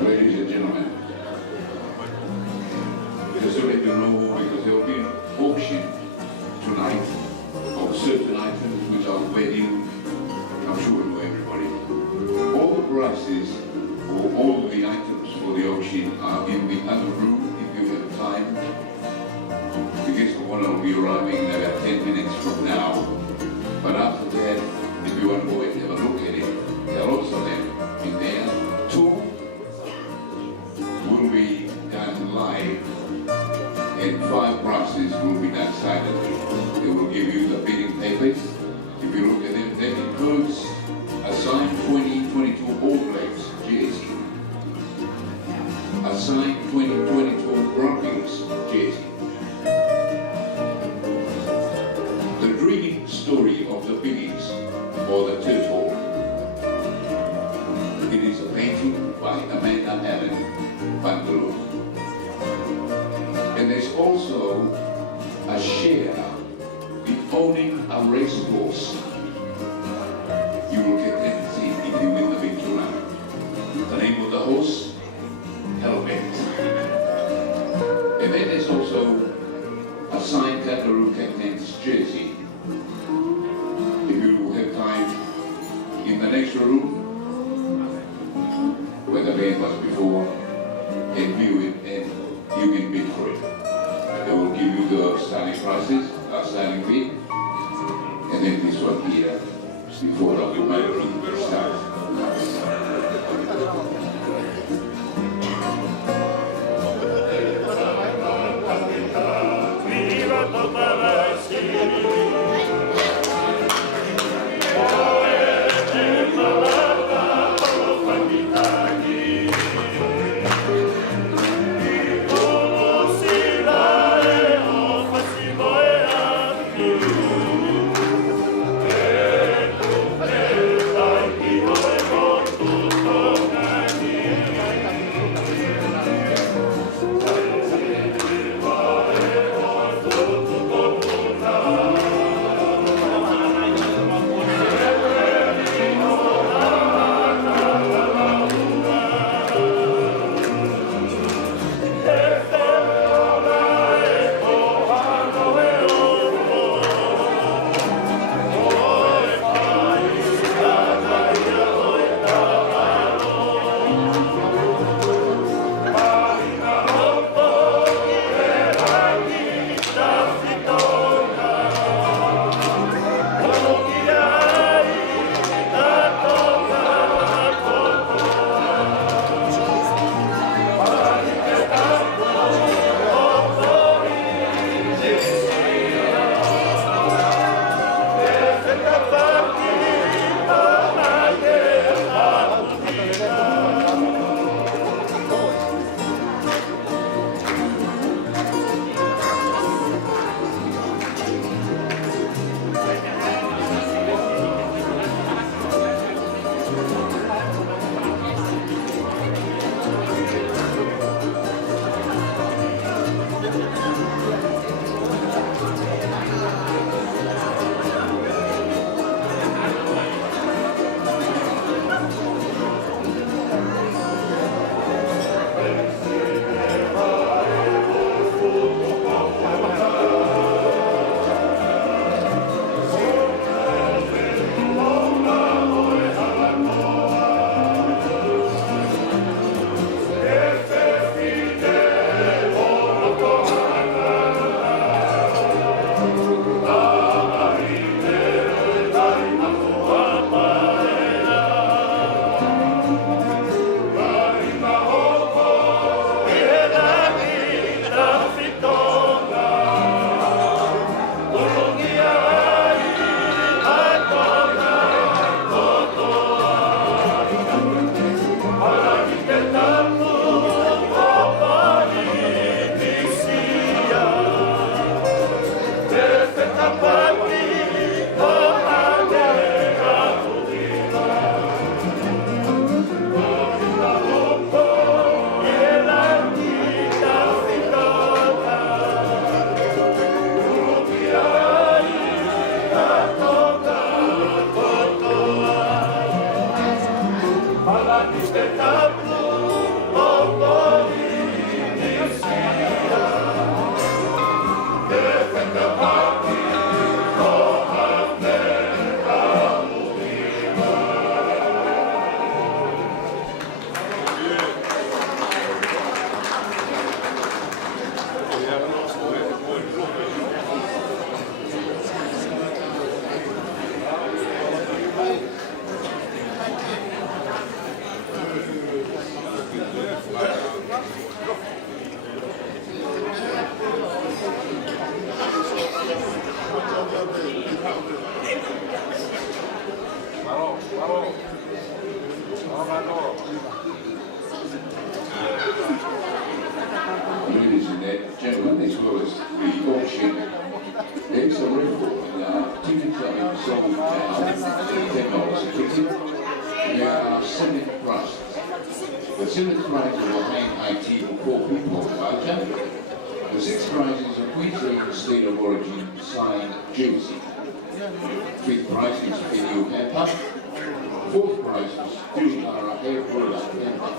Ladies and gentlemen, just to let you know, because there will be an auction tonight of certain items which are wedding, I'm sure you know everybody. All the prices or all the items for the auction are in the other room if you have time. The guest of honor will be arriving in about 10 minutes from now. But after that, if you want to go and have a look at it, there are also them in there. 2 will be done live, and 5 prices will be done silently. They will give you the bidding papers. If you look at them, that includes a signed 2022 All Blacks jersey, a signed 2022 Broncos jersey, the dreaming story of the Biggies or the Turtle. It is a painting by Amanda Allen Bungalow. And there's also a share in owning a racehorse. You will get that to see if you win the big tournament. The name of the horse, Helmet. And then there's also a signed Kangaroo Captain's jersey. If you have time, in the next room, where the band was before, and view it, and you can bid for it. They will give you the starting prices, starting bid, and then this one here, before the meeting starts. Yeah. The 7th prize is a hang IT for 4 people voucher. The 6th prize is a Queensland State of Origin signed jersey. 5th prize is video camper. 4th prize is Ulukalala hair product camper.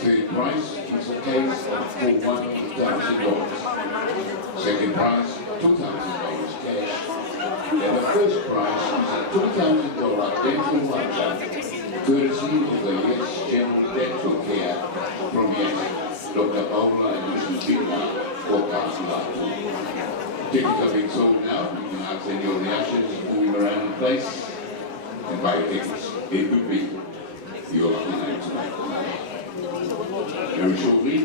3rd prize is a case for $1,000. 2nd prize, $2,000 cash. And the 1st prize is a $2,000 dental voucher, courtesy of the Hyatt General Dental Care from Hyatt, Dr. Pili and Angelika for Lātūfuipeka. Tickets are being sold now. You can ask any of the ushers moving around the place and buy tickets. It will be your lucky night tonight. Very shortly,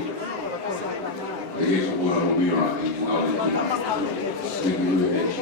the guest of honor will be arriving in Argentina. Thank you very much.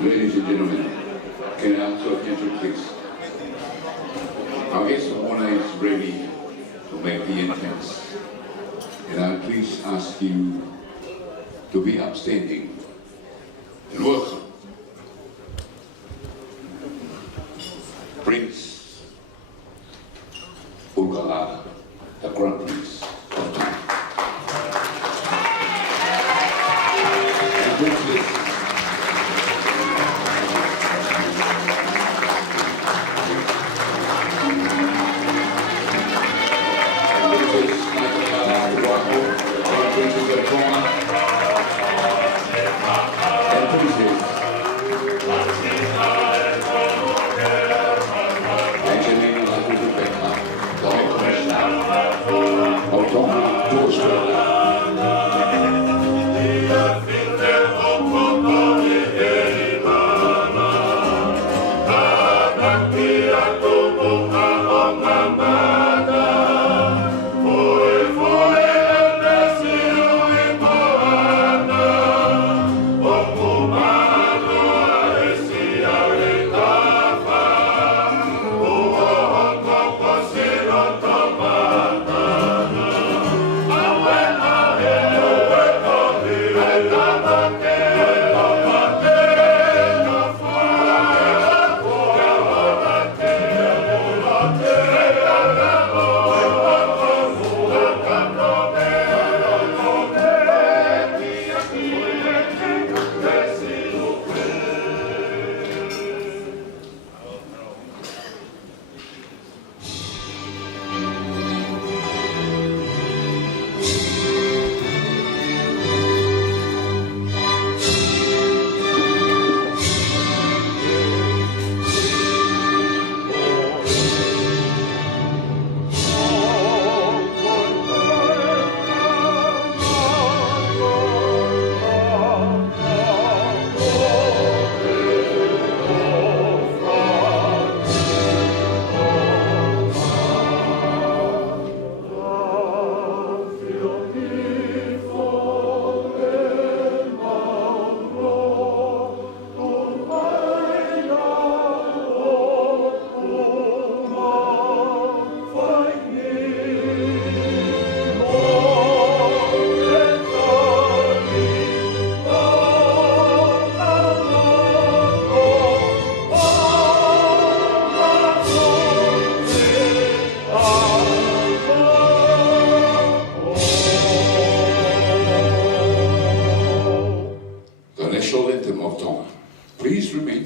Ladies and gentlemen, can I ask your attention, please? Our guest of honor is ready to make the entrance, and I'll please ask you to be upstanding and welcome Prince Ulukalala, the Crown Prince of Tonga. And Princess Sinaitakala, Crown Princess of Tonga, and Princess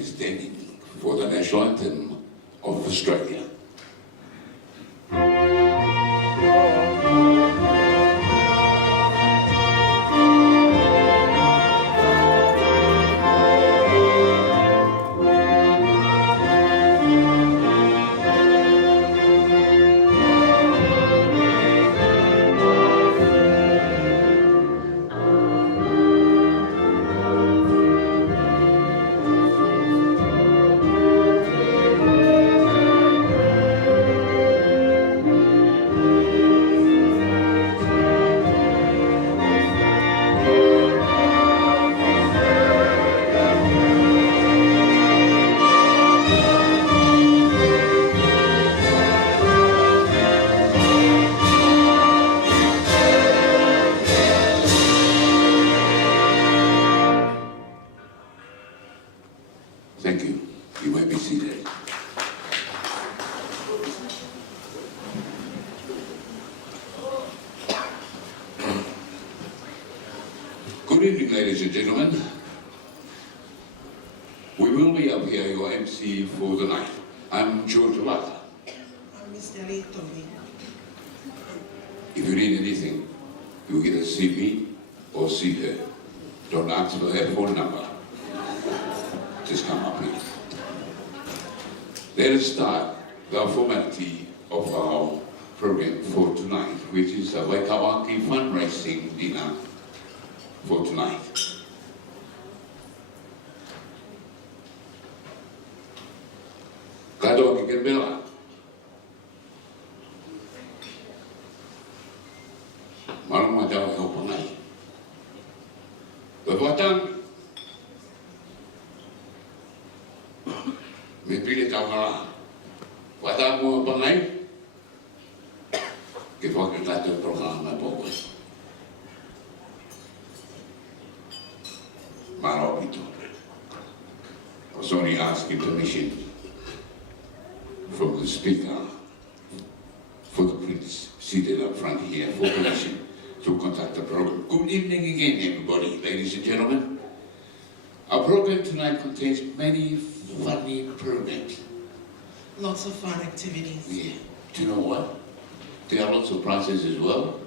please stand for the national anthem of Australia. Thank you. You may be seated. Good evening, ladies and gentlemen. We will be up here, your MC for the night. I'm Tauhala. I'm Miss Ellie Tommy. If you need anything, you either see me or see her. Don't ask for her phone number. Just come up here. Let us start the formality of our program for tonight, which is a Vaikau'aki fundraising dinner for tonight. Katoa ki Canberra. Marama tau e hopangai. Wapatang me pilietauhalaACT. Wata mo pangai ke whakatato programa pōkoe. Maro pito. I was only asking permission from the speaker for the prince seated up front here for permission to conduct the program. Good evening again, everybody, ladies and gentlemen. Our program tonight contains many funny programs. Lots of fun activities. Yeah. Do you know what? There are lots of prizes as well.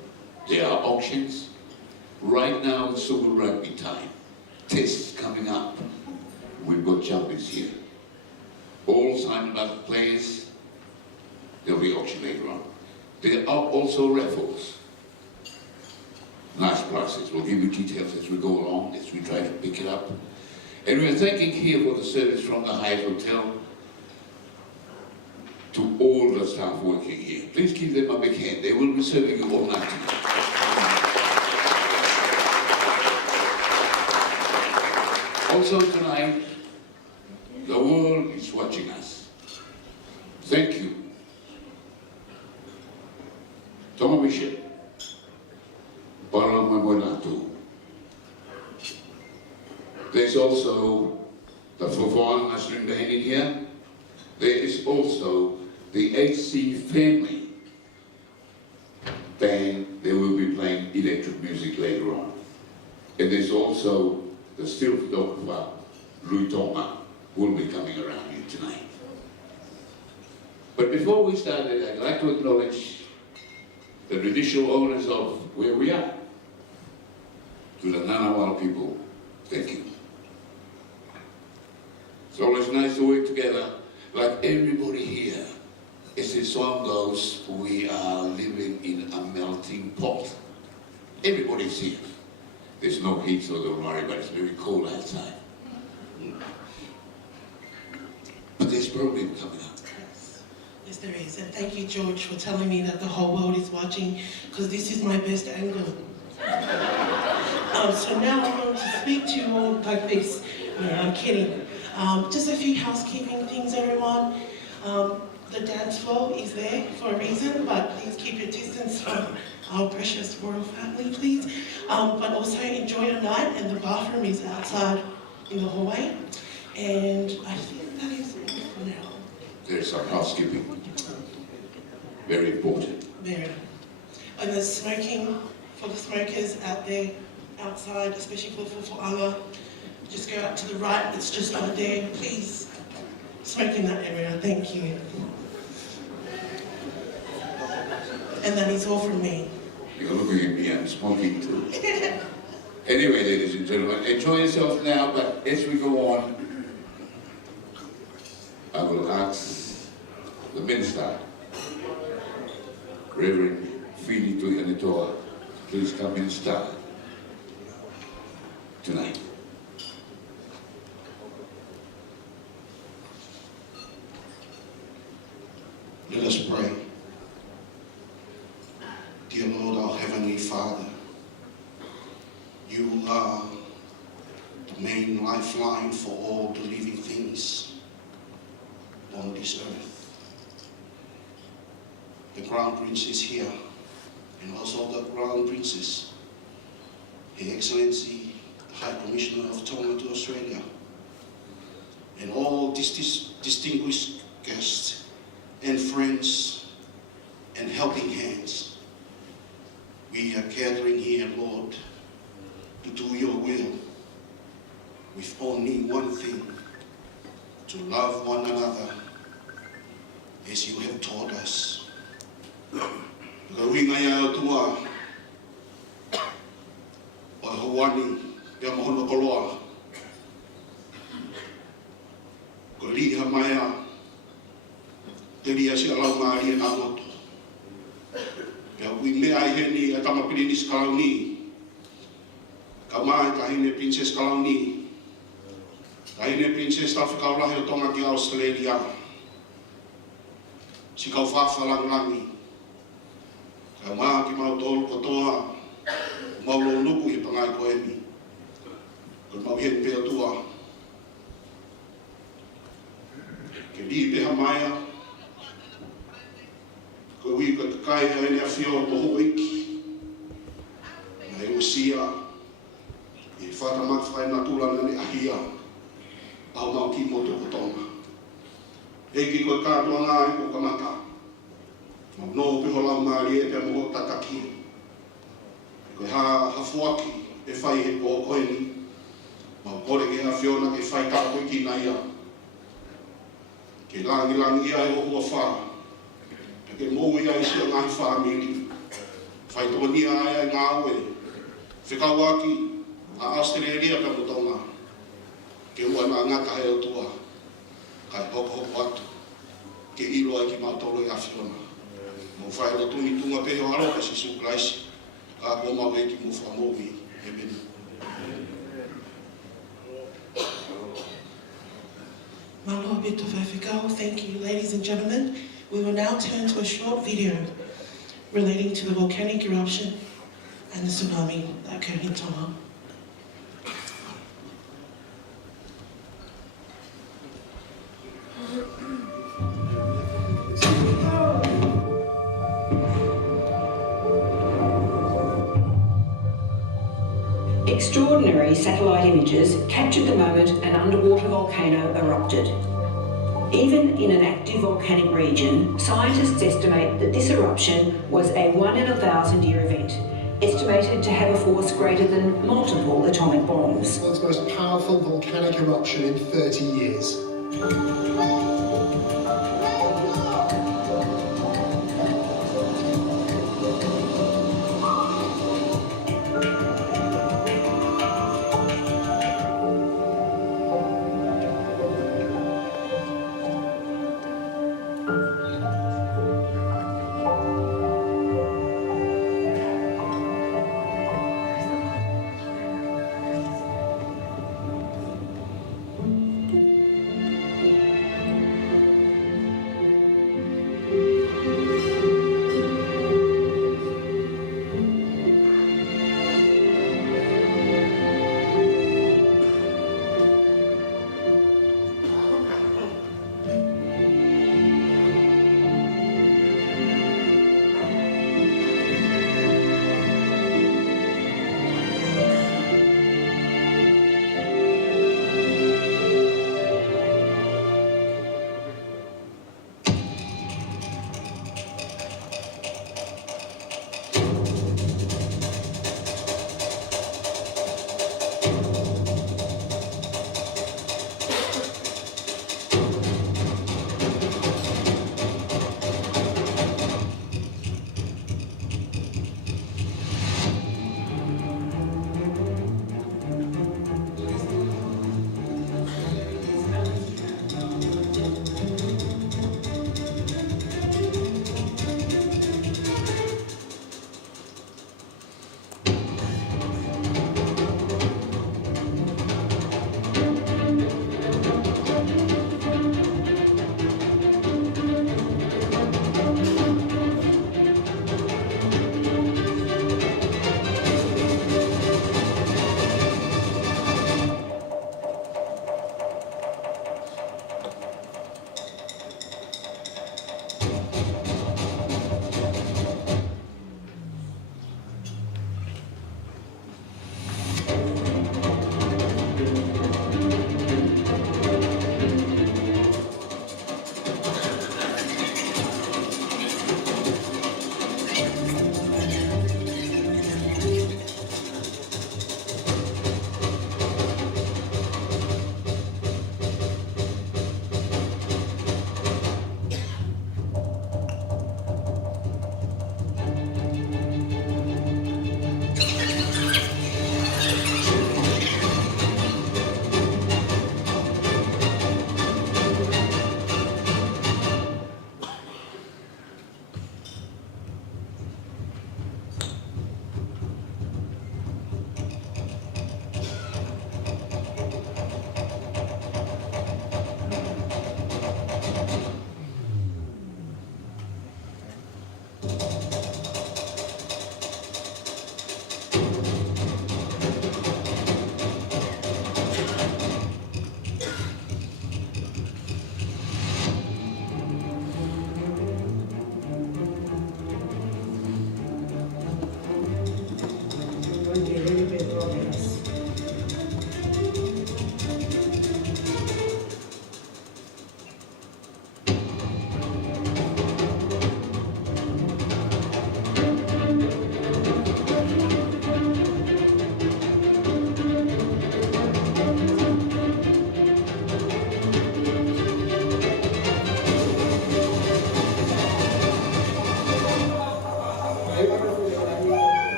There are auctions. Right now it's Super Rugby time. Tests coming up. We've got champions here. All signed by the players. There'll be auction later on. There are also raffles. Nice prizes. We'll give you details as we go along, as we try to pick it up. And we are thanking here for the service from the Hyatt Hotel to all the staff working here. Please give them a big hand. They will be serving you all night tonight. Also tonight, the world is watching us. Thank you. Tonga Mission. Ballroom. There's also the Fakaola string band in here. There is also the HC family band. They will be playing electric music later on. And there's also the still Tonga Tonga will be coming around here tonight. But before we start, I'd like to acknowledge the traditional owners of where we are. To the Ngunnawala people, thank you. It's always nice to work together, like everybody here. As the song goes, we are living in a melting pot. Everybody's here. There's no heat, so don't worry, but it's very cold outside. But there's a program coming up. Yes, there is. And thank you, George, for telling me that the whole world is watching, because this is my best angle. So now I'm going to speak to you all like this. No, I'm kidding. Just a few housekeeping things, everyone. The dance floor is there for a reason, but please keep your distance from our precious royal family, please. But also enjoy your night, and the bathroom is outside in the hallway. And I think that is it for now. There's some housekeeping. Very important. Very. And there's smoking for the smokers out there, outside, especially for Fakaola. Just go out to the right, it's just over there. Please smoke in that area, thank you. And that is all from me. You're looking at me, I'm smoking too. Anyway, ladies and gentlemen, enjoy yourself now, but as we go on, I will ask the minister, Reverend Pili to please come and start tonight. Let us pray. Dear Lord, our Heavenly Father, you are the main lifeline for all the living things on this earth. The Crown Prince is here, and also the Crown Princess, Her Excellency, the High Commissioner of Tonga to Australia, and all distinguished guests and friends and helping hands. We are gathering here, Lord, to do your will with only one thing, to love one another as you have taught us. Gawinga ya tua o Hawani ya mohono koloa ko liha maya te lia si alau maari na moto ya wi me ai heni a tama pilinis kalauni ka mai ka hine princess kalauni ka hine princess ta Fakaola he Tonga ki Australia si kau whawhalang Langi ka maa ki mau tolu kotoa mau lo nuku i pangai ko emi ko mau hen pea tua ke li peha maia ko wi ko kai a ene a fio mo ho iki na e usia e whata mak whai na tula nane ahia au mau ki moto kotonga e ki ko kātua ngā e ko kamata mau no piho lau maari e pia mo tataki ko hafuaki e whai he po koeni mau kore ke a whiona ke whai kako ki na ia ke langi ia e o hua wha ke mou ia i sia ngai whamiri whai tōnia ia e ngā ue Vaikau'aki a Australia ka mutonga ke ua na ngata he o tua kai hoko atu ke ilo ai ki mautolo i a whiona mo whai o tuni tunga pehe o aloka si su Christ ka ko mau e ki mo whamowi e meni. Malo bito whaiwhikau, thank you, ladies and gentlemen. We will now turn to a short video relating to the volcanic eruption and the tsunami that occurred in Tonga. Extraordinary satellite images captured the moment an underwater volcano erupted. Even in an active volcanic region, scientists estimate that this eruption was a 1 in 1,000 year event, estimated to have a force greater than multiple atomic bombs. The world's most powerful volcanic eruption in 30 years.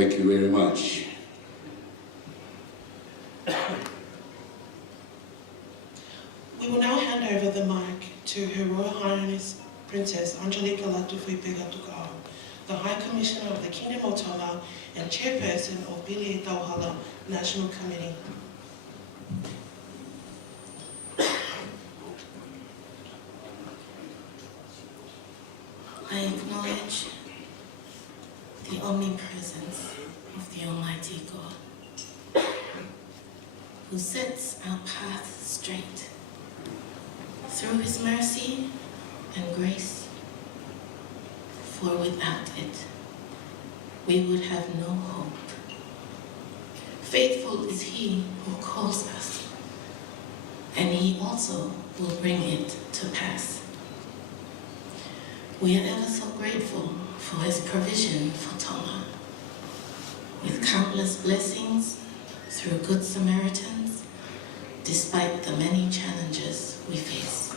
Thank you very much. We will now hand over the mic to Her Royal Highness Princess Angelika Lātūfuipeka Tukuʻaho, the High Commissioner of the Kingdom of Tonga and Chairperson of Pili Tauhala National Committee. I acknowledge the omnipresence of the Almighty God, who sets our path straight. Through His mercy and grace, for without it, we would have no hope. Faithful is He who calls us, and He also will bring it to pass. We are ever so grateful for His provision for Tonga, with countless blessings through good Samaritans, despite the many challenges we face.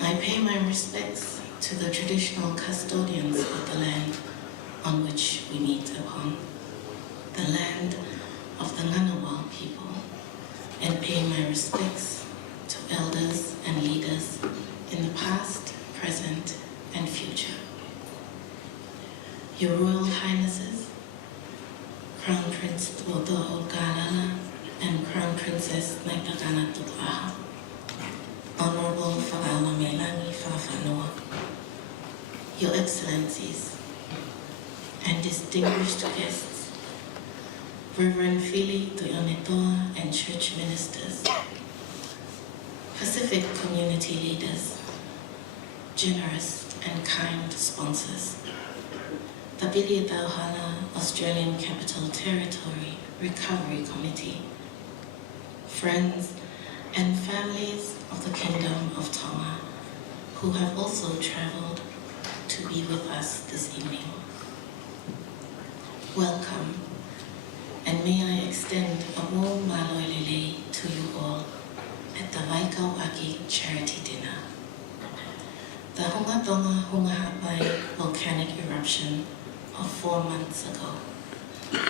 I pay my respects to the traditional custodians of the land on which we meet upon, the land of the Ngunnawal people, and pay my respects to elders and leaders in the past, present, and future. Your Royal Highnesses, Crown Prince Ulukalala and Crown Princess Sinaitakala Tukuʻaho, Honorable Fakaola Langi Fakafanua, Your Excellencies, and distinguished guests, Reverend Pili, and church ministers, Pacific community leaders, generous and kind sponsors, the Pilietauhala Australian Capital Territory Recovery Committee, friends and families of the Kingdom of Tonga who have also travelled to be with us this evening. Welcome, and may I extend a warm maloilele to you all at the Vaikau'aki charity dinner. The Hunga Tonga volcanic eruption of 4 months ago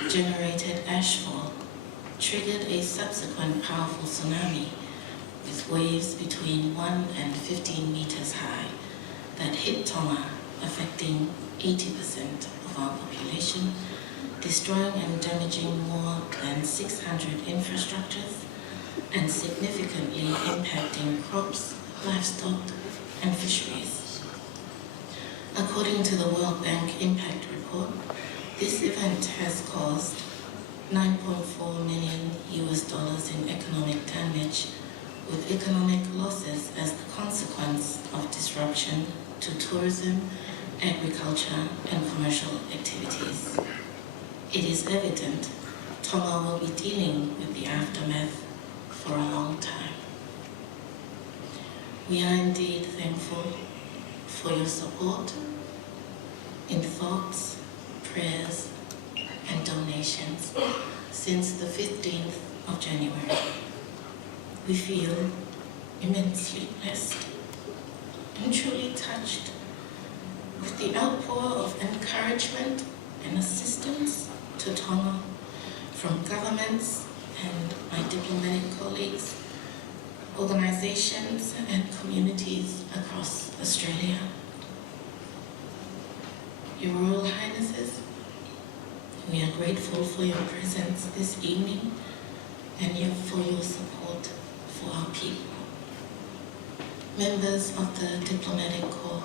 generated ashfall, triggered a subsequent powerful tsunami with waves between 1 and 15 meters high that hit Tonga, affecting 80% of our population, destroying and damaging more than 600 infrastructures and significantly impacting crops, livestock, and fisheries. According to the World Bank Impact Report, this event has caused $9.4 million in economic damage, with economic losses as the consequence of disruption to tourism, agriculture, and commercial activities. It is evident Tonga will be dealing with the aftermath for a long time. We are indeed thankful for your support in thoughts, prayers, and donations since the 15th of January. We feel immensely blessed and truly touched with the outpour of encouragement and assistance to Tonga from governments and my diplomatic colleagues, organizations and communities across Australia. Your Royal Highnesses, we are grateful for your presence this evening and for your support for our people. Members of the Diplomatic Corps,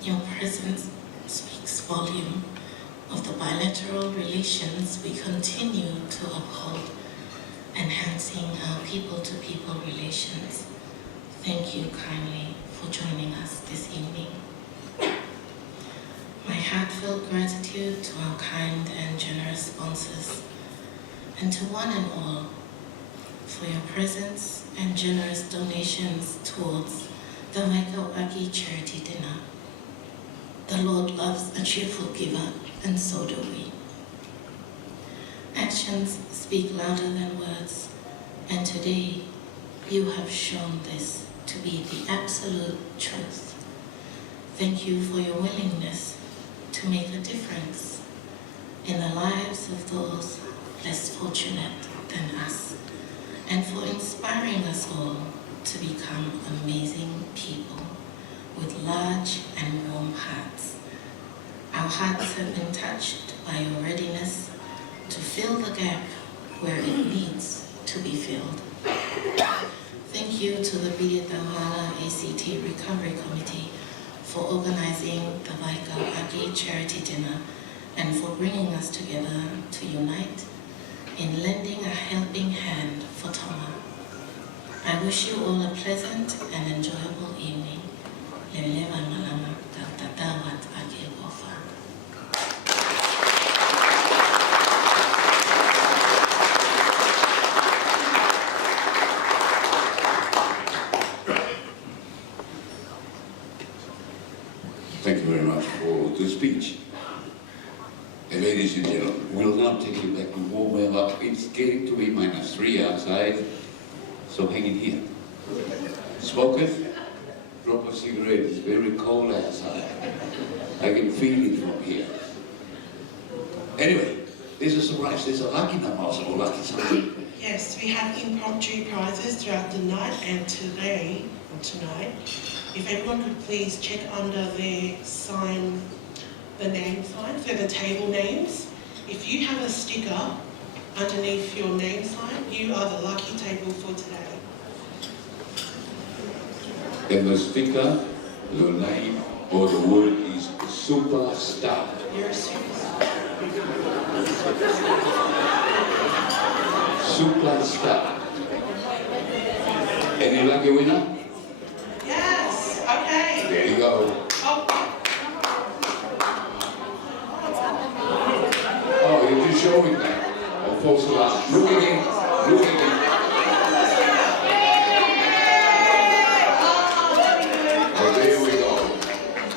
your presence speaks volume of the bilateral relations we continue to uphold, enhancing our people-to-people relations. Thank you kindly for joining us this evening. My heartfelt gratitude to our kind and generous sponsors, and to one and all for your presence and generous donations towards the Vaikau'aki charity dinner. The Lord loves a cheerful giver, and so do we. Actions speak louder than words, and today you have shown this to be the absolute truth. Thank you for your willingness to make a difference in the lives of those less fortunate than us, and for inspiring us all to become amazing people with large and warm hearts. Our hearts have been touched by your readiness to fill the gap where it needs to be filled. Thank you to the Tauhala ACT Recovery Committee for organizing the Vaikau'aki charity dinner and for bringing us together to unite in lending a helping hand for Tonga. I wish you all a pleasant and enjoyable evening. Lelewa malama tautawat ake gofa. Thank you very much for the speech. And ladies and gentlemen, we'll now take you back to warm up. It's getting to be -3 outside, so hang in here. Smokers, drop a cigarette. It's very cold outside. I can feel it from here. Anyway, there's a surprise. There's a lucky number also, or lucky something. Yes, we have impromptu prizes throughout the night and today, or tonight. If everyone could please check under their sign, the name signs, so the table names. If you have a sticker underneath your name sign, you are the lucky table for today. And the sticker, the name, or the word is superstar. You're a superstar. Superstar. Any lucky winner? Yes, okay. There you go. Oh, you're just showing that. Oh, false alarm. Look again. Look again. Oh, there we go.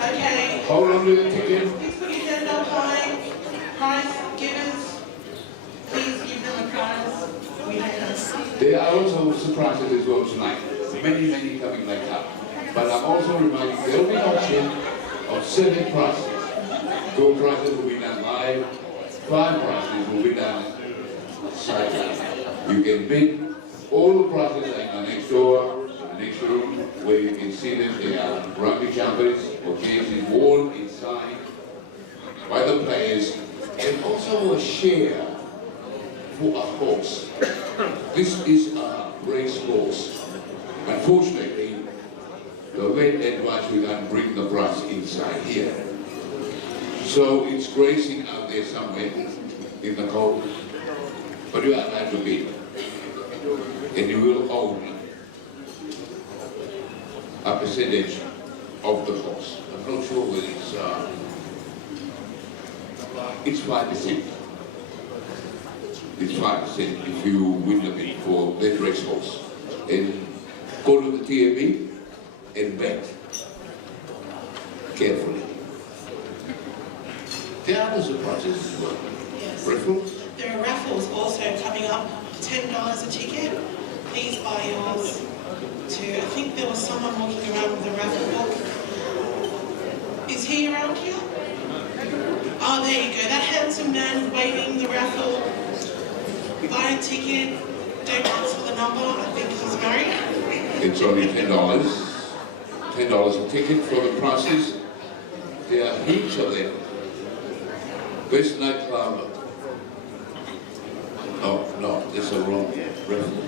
Okay. Hold on to the ticket. Please put your hand up high. Prize givers, please give them a prize. We have There are also surprises as well tonight. Many coming later. But I'm also reminding you, there will be an auction of 7 prizes. 2 prizes will be done live. 5 prizes will be done silent. You can bid. All the prizes are in the next door, the next room, where you can see them. They are rugby jumpers or jerseys worn inside by the players, and also a share for a horse. This is a race horse. Unfortunately, the vet advised we can't bring the prize inside here. So it's grazing out there somewhere in the cold. But you are allowed to bid. And you will own a percentage of the horse. I'm not sure whether it's 5%. It's 5% if you win the bid for that race horse. And go to the TME and bet carefully. There are other surprises as well. Yes. Raffles? There are raffles also coming up, $10 a ticket. Please buy yours too. I think there was someone walking around with a raffle book. Is he around here? Oh, there you go. That handsome man waving the raffle. Buy a ticket. Don't ask for the number. I think he's married. It's only $10. $10 a ticket for the prices. There are heaps of them. Best nightclub. Oh, no, that's a wrong raffle.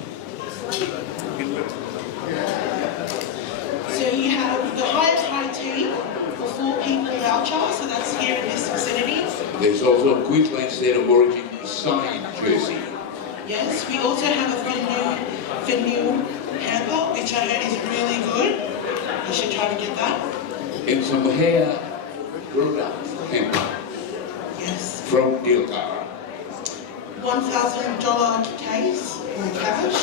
So you have the Hyatt high tea for 4 people voucher, so that's here in this vicinity. There's also a Queensland State of Origin signed jersey. Yes, we also have a Fakaola hamper, which I heard is really good. You should try to get that. And some hair product hamper Yes. from Ulukalala. $1,000 case or cash.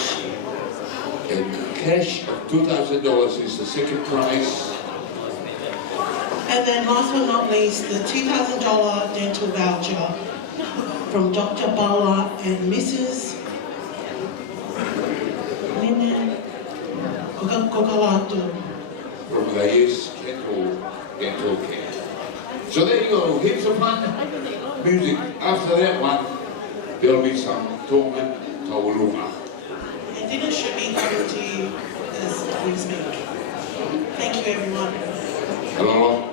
And cash of $2,000 is the second prize. And then last but not least, the $2,000 dental voucher from Dr. Bala and Mrs. Ulukalala. From Hyatt dental care. So there you go, here's some fun music. After that one, there'll be some Tongan Tauhala. And dinner should be coming to you as we speak. Thank you, everyone. Hello,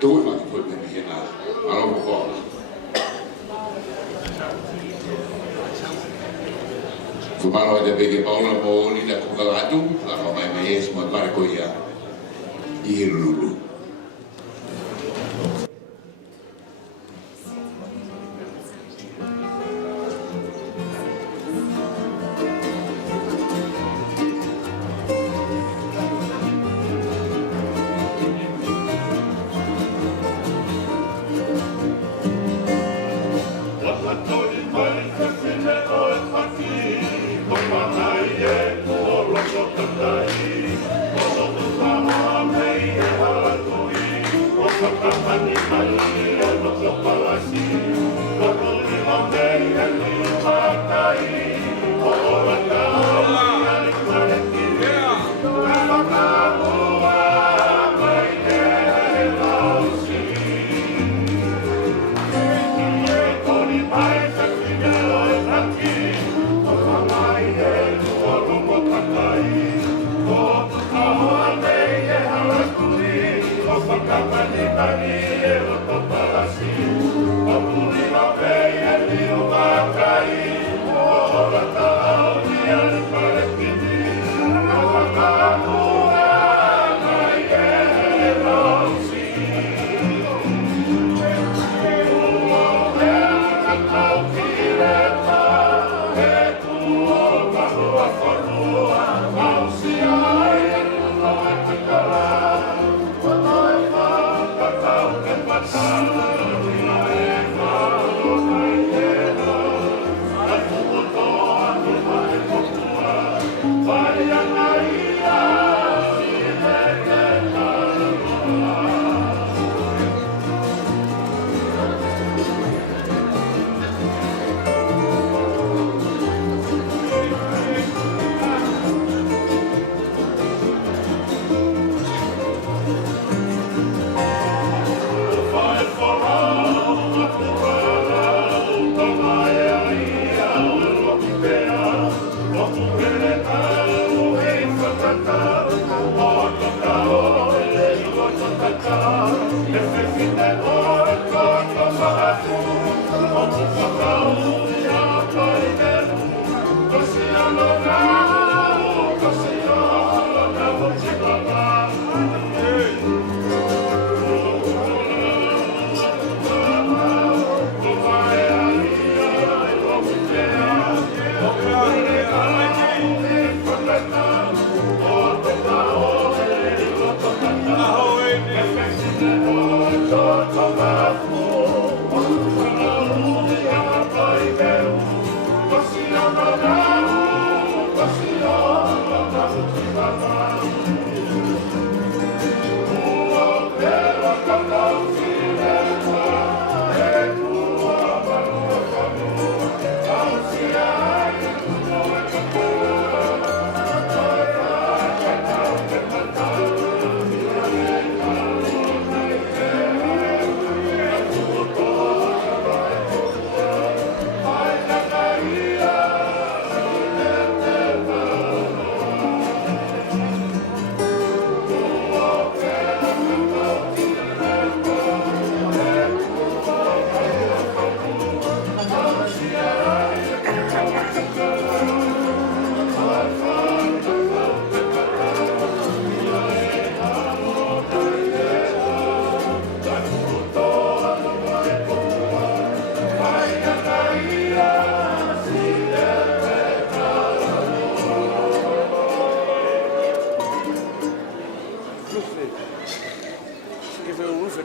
do it like put them here now. Hello, Kumaro de bege paula mo ni na kukalatu, ako may mayes mo marko ya. Ihilulu.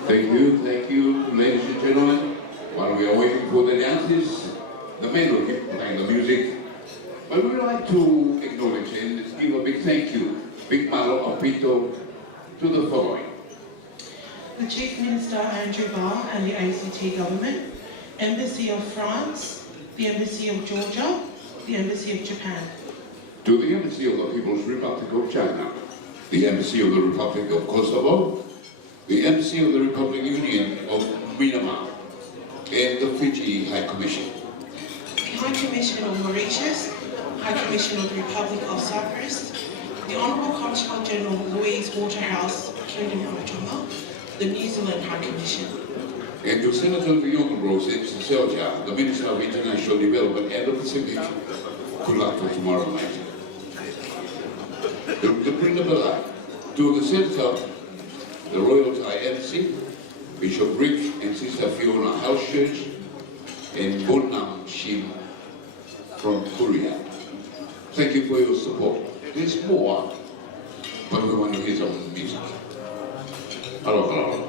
Thank you, ladies and gentlemen. While we are waiting for the dances, the men will keep playing the music. But we would like to acknowledge and give a big thank you, big malo of Pito, to the following. The Chief Minister Andrew Barr and the ACT Government, Embassy of France, the Embassy of Georgia, the Embassy of Japan. To the Embassy of the People's Republic of China, the Embassy of the Republic of Kosovo, the MC of the Republic Union of Myanmar, and the Fiji High Commission. The High Commission of Mauritius, High Commission of the Republic of Cyprus, the Honourable Consul General Louise Waterhouse, Kingdom of Tonga, the New Zealand High Commission. And to Senator of the Honourable Mr. Selja, the Minister of International Development and the Pacific, good luck for tomorrow night. To bring the ballot to the Senator, the Royal Thai Embassy, Bishop Rick and Sister Fiona House Church, and Bonam Shim from Korea. Thank you for your support. There's more, but we want to hear some music. Aloha.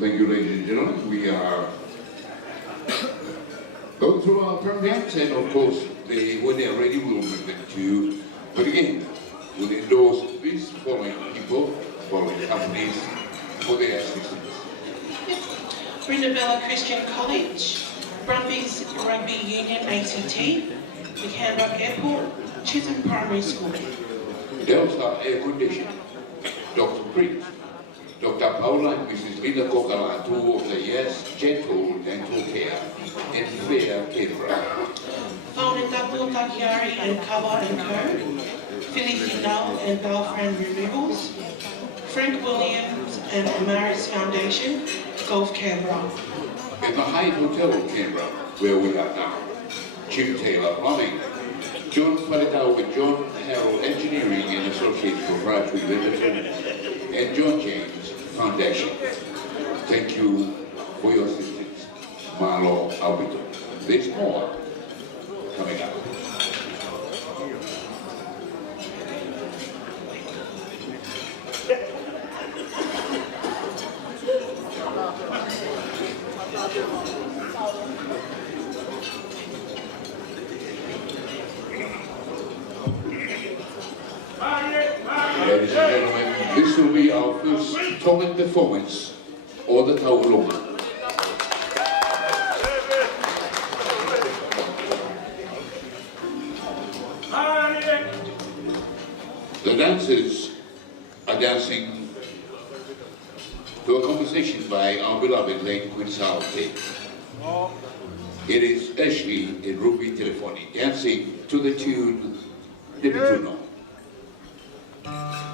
Thank you, ladies and gentlemen. We are going to through our programs, and of course, when they're ready, we'll bring them to you. But again, we'll endorse these following people, following companies, for their assistance. Brindabella Christian College, Brumbies Rugby Union ACT, the Canberra Airport, Chisholm Primary School. Delta Air Conditioning, Dr. Preet, Dr. Paula and Mrs. Mina Kokala Tupouto'a, yes, gentle dental care and fair Canberra. Whaunetapu Takiari and Kawa and Co, Pili and Balfran Removals, Frank Williams and Amaris Foundation, Gulf Canberra. In the Hyatt Hotel in Canberra, where we are now, Jim Taylor Plumbing, John Paletau with John Harrell Engineering and Associates Proprietary Limited, and John James Foundation. Thank you for your assistance. Malo Albito. There's more coming up. Ladies and gentlemen, this will be our first Tongan performance, or the Tauhala. The dancers are dancing to a composition by our beloved late Queen Saote. It is Ashley and Ruby Telefoni dancing to the tune Debituno. Yeah.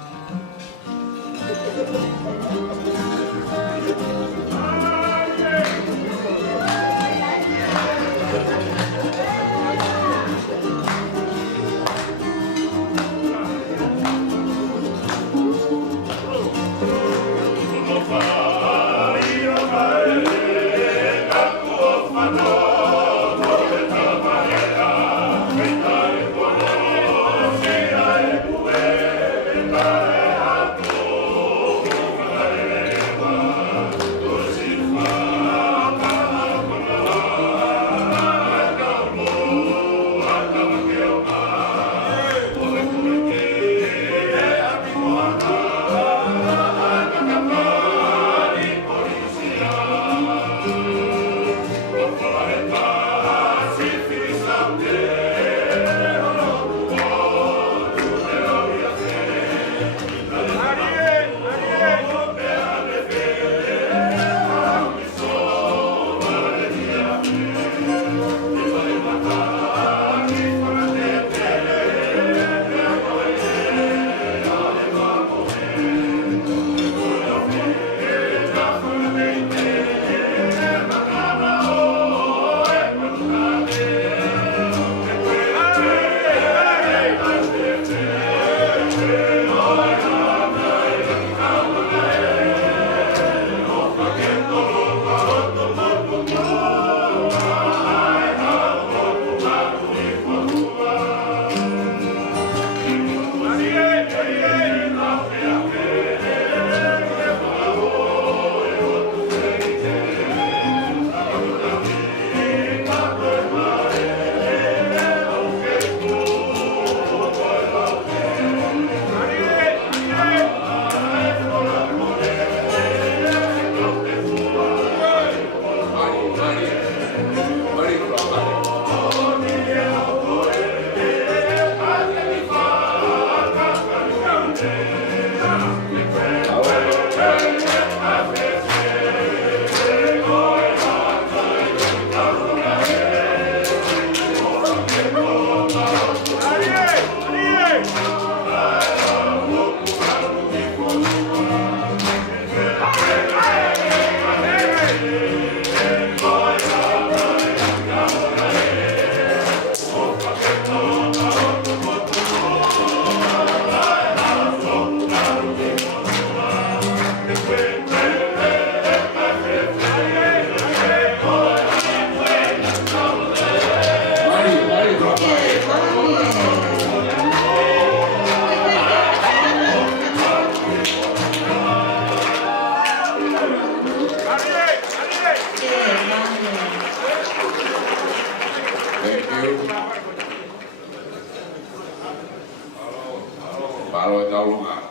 Malo e taulunga.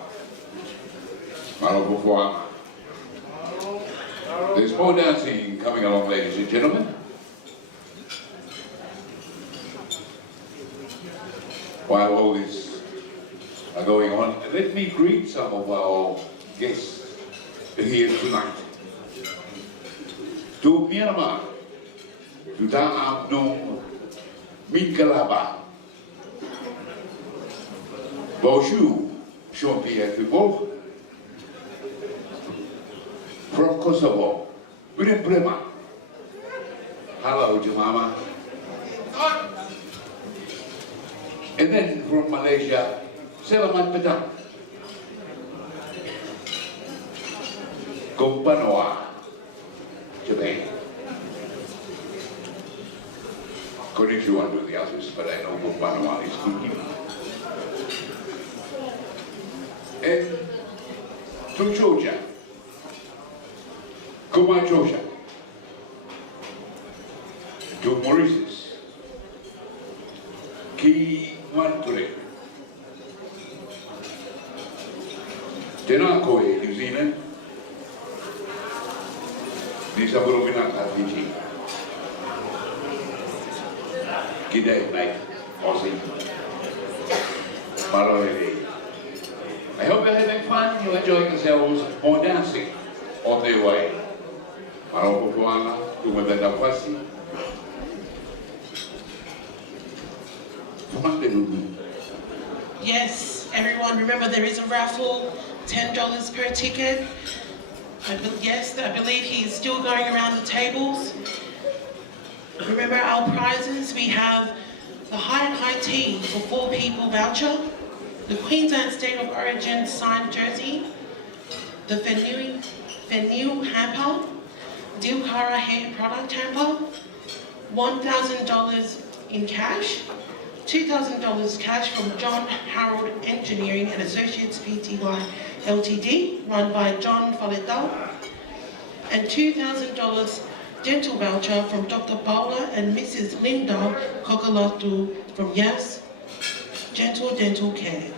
Malo pufuanga. There's more dancing coming along, ladies and gentlemen. While all this are going on, let me greet some of our guests here tonight. To Myanmar, to Ta'amnung Minkalaba, Bonjour, Jean-Pierre Foucault. From Kosovo, Brema. Hello, Jemama. And then from Malaysia, Selamat Petang. Kompanoa, Japan. Konnichiwa to the others, but I know Kompanoa is good. And to Georgia. Kumai Georgia. To Mauritius. Ki Manture. Tēnā koe, New Zealand. Ni saburo minang at Fiji. G'day, mate. Aussie. Marorele. I hope you're having fun, you're enjoying yourselves, or dancing on their way. Marapupuanga, Tukuʻaho. Yes, everyone, remember there is a raffle, $10 per ticket. Yes, I believe he's still going around the tables. Remember our prizes, we have the Hyatt high tea for 4 people voucher, the Queensland State of Origin signed jersey, the Fenil hamper, Dilkara hair product hamper, $1,000 in cash, $2,000 cash from John Harold Engineering and Associates Pty Ltd, run by John Faleta, and $2,000 dental voucher from Dr. Paula and Mrs. Linda Kokolatu from Yes Gentle Dental Care.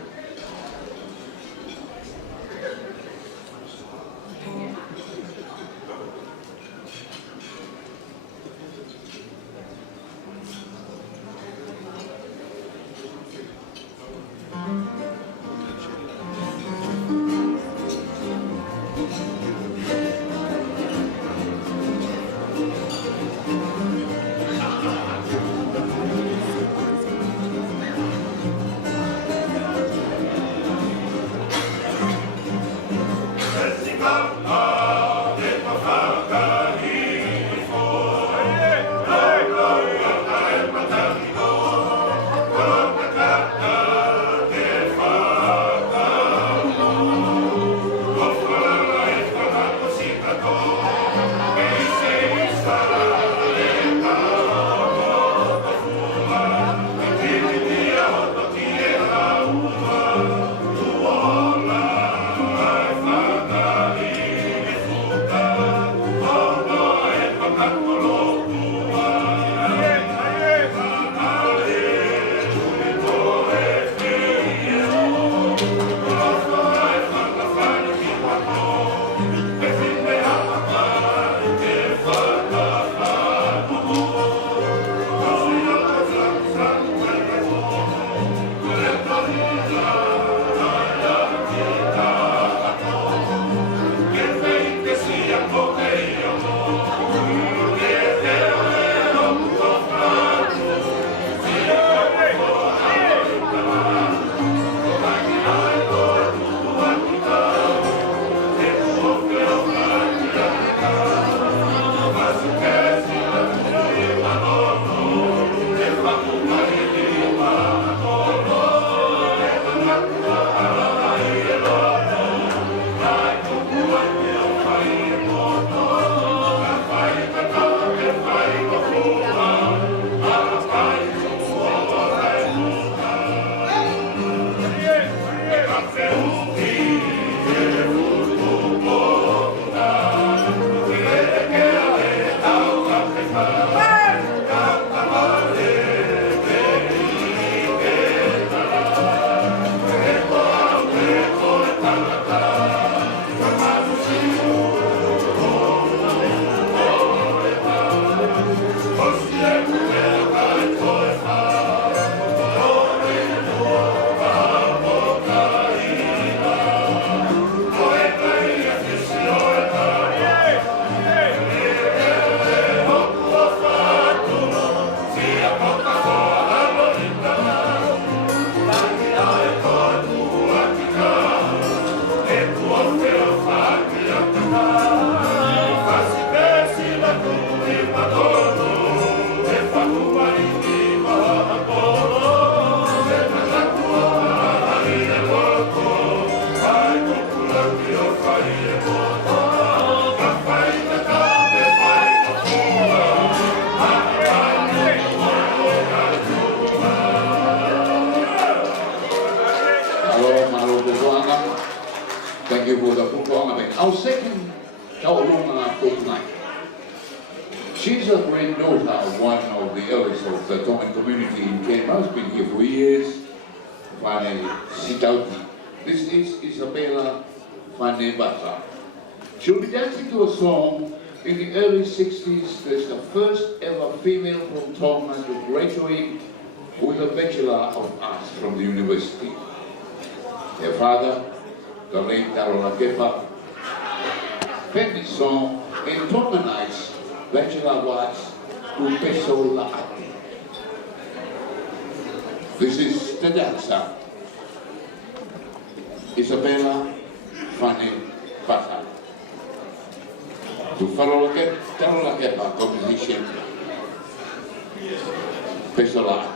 Thank you for the Tukuʻaho. Our second Tauhala for tonight. She's a granddaughter of one of the elders of the Tongan community in Canberra. Has been here for years. This is Isabella Bata. She'll be dancing to a song. In the early 60s, there's the first ever female from Tonga to graduate with a Bachelor of Arts from the university. Her father, the late Ulukalala, penned this song and Tonganized Bachelor of Arts Tupouto'a. This is the dancer, Isabella Bata. To follow the composition, special art.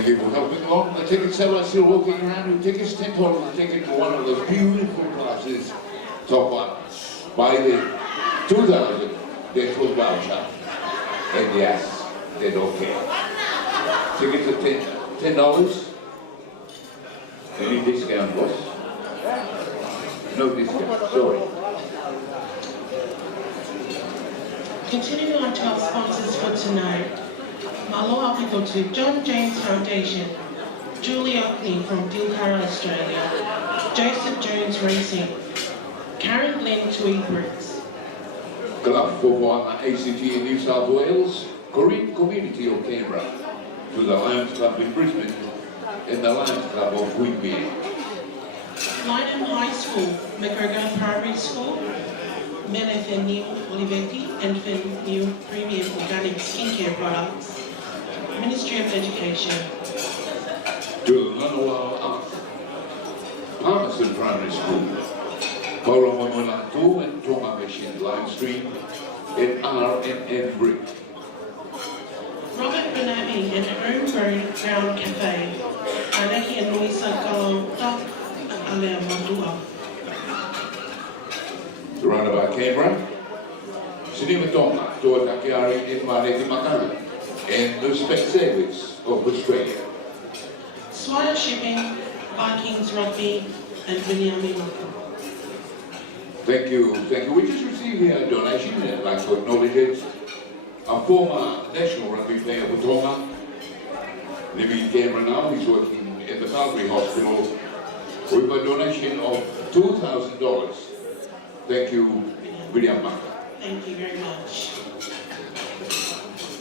Thank you for helping along. The ticket seller still walking around with tickets. $10 a ticket for one of those beautiful classes. Top up by the 2,000 dental voucher. And yes, they don't care. Tickets are $10. Any discount, boss? No discount, sorry. Continuing on to our sponsors for tonight. Maloha people to John James Foundation, Julie Ockney from Tonga, Australia, Joseph Jones Racing, Karen Glenn Tui Bricks. Club for Vaikau'aki ACT in New South Wales, Korean Community of Canberra, to the Lions Club in Brisbane, and the Lions Club of Whitby. Lynham High School, McGregor Primary School, Meneth Neil Olivetti and New Premium Organic Skincare Products, Ministry of Education. To Lātūfuipeka, Palmerston Primary School, Koromonolatu and Tonga Machine Live Stream, and R&N Brick. Robert Benami and Homegrown Crown Cafe, Anaki and Luisa Kalota Alea Mandua. Surrounded by Canberra, Sinaitakala, Tutoatasi and Sinaitakala, and the Specsavers of Australia. Swire Shipping, Vikings Rugby, and Vinyami. Thank you, thank you. We just received here a donation, and I'd like to acknowledge it. A former national rugby player for Tonga, living in Canberra now, he's working in the Calgary Hospital with a donation of $2,000. Thank you, William Maka. Thank you very much.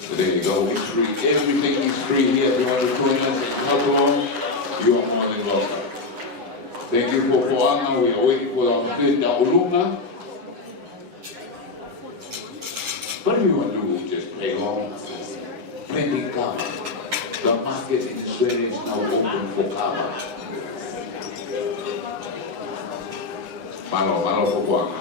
So there you go, it's free. Everything is free here. If you want to join us and help along, you are more than welcome. Thank you for Poanga. We are waiting for our friend Ulukalala. What do you want to do? Just play along. Plenty kava. The market in Australia is now open for kava. Malo for Poanga.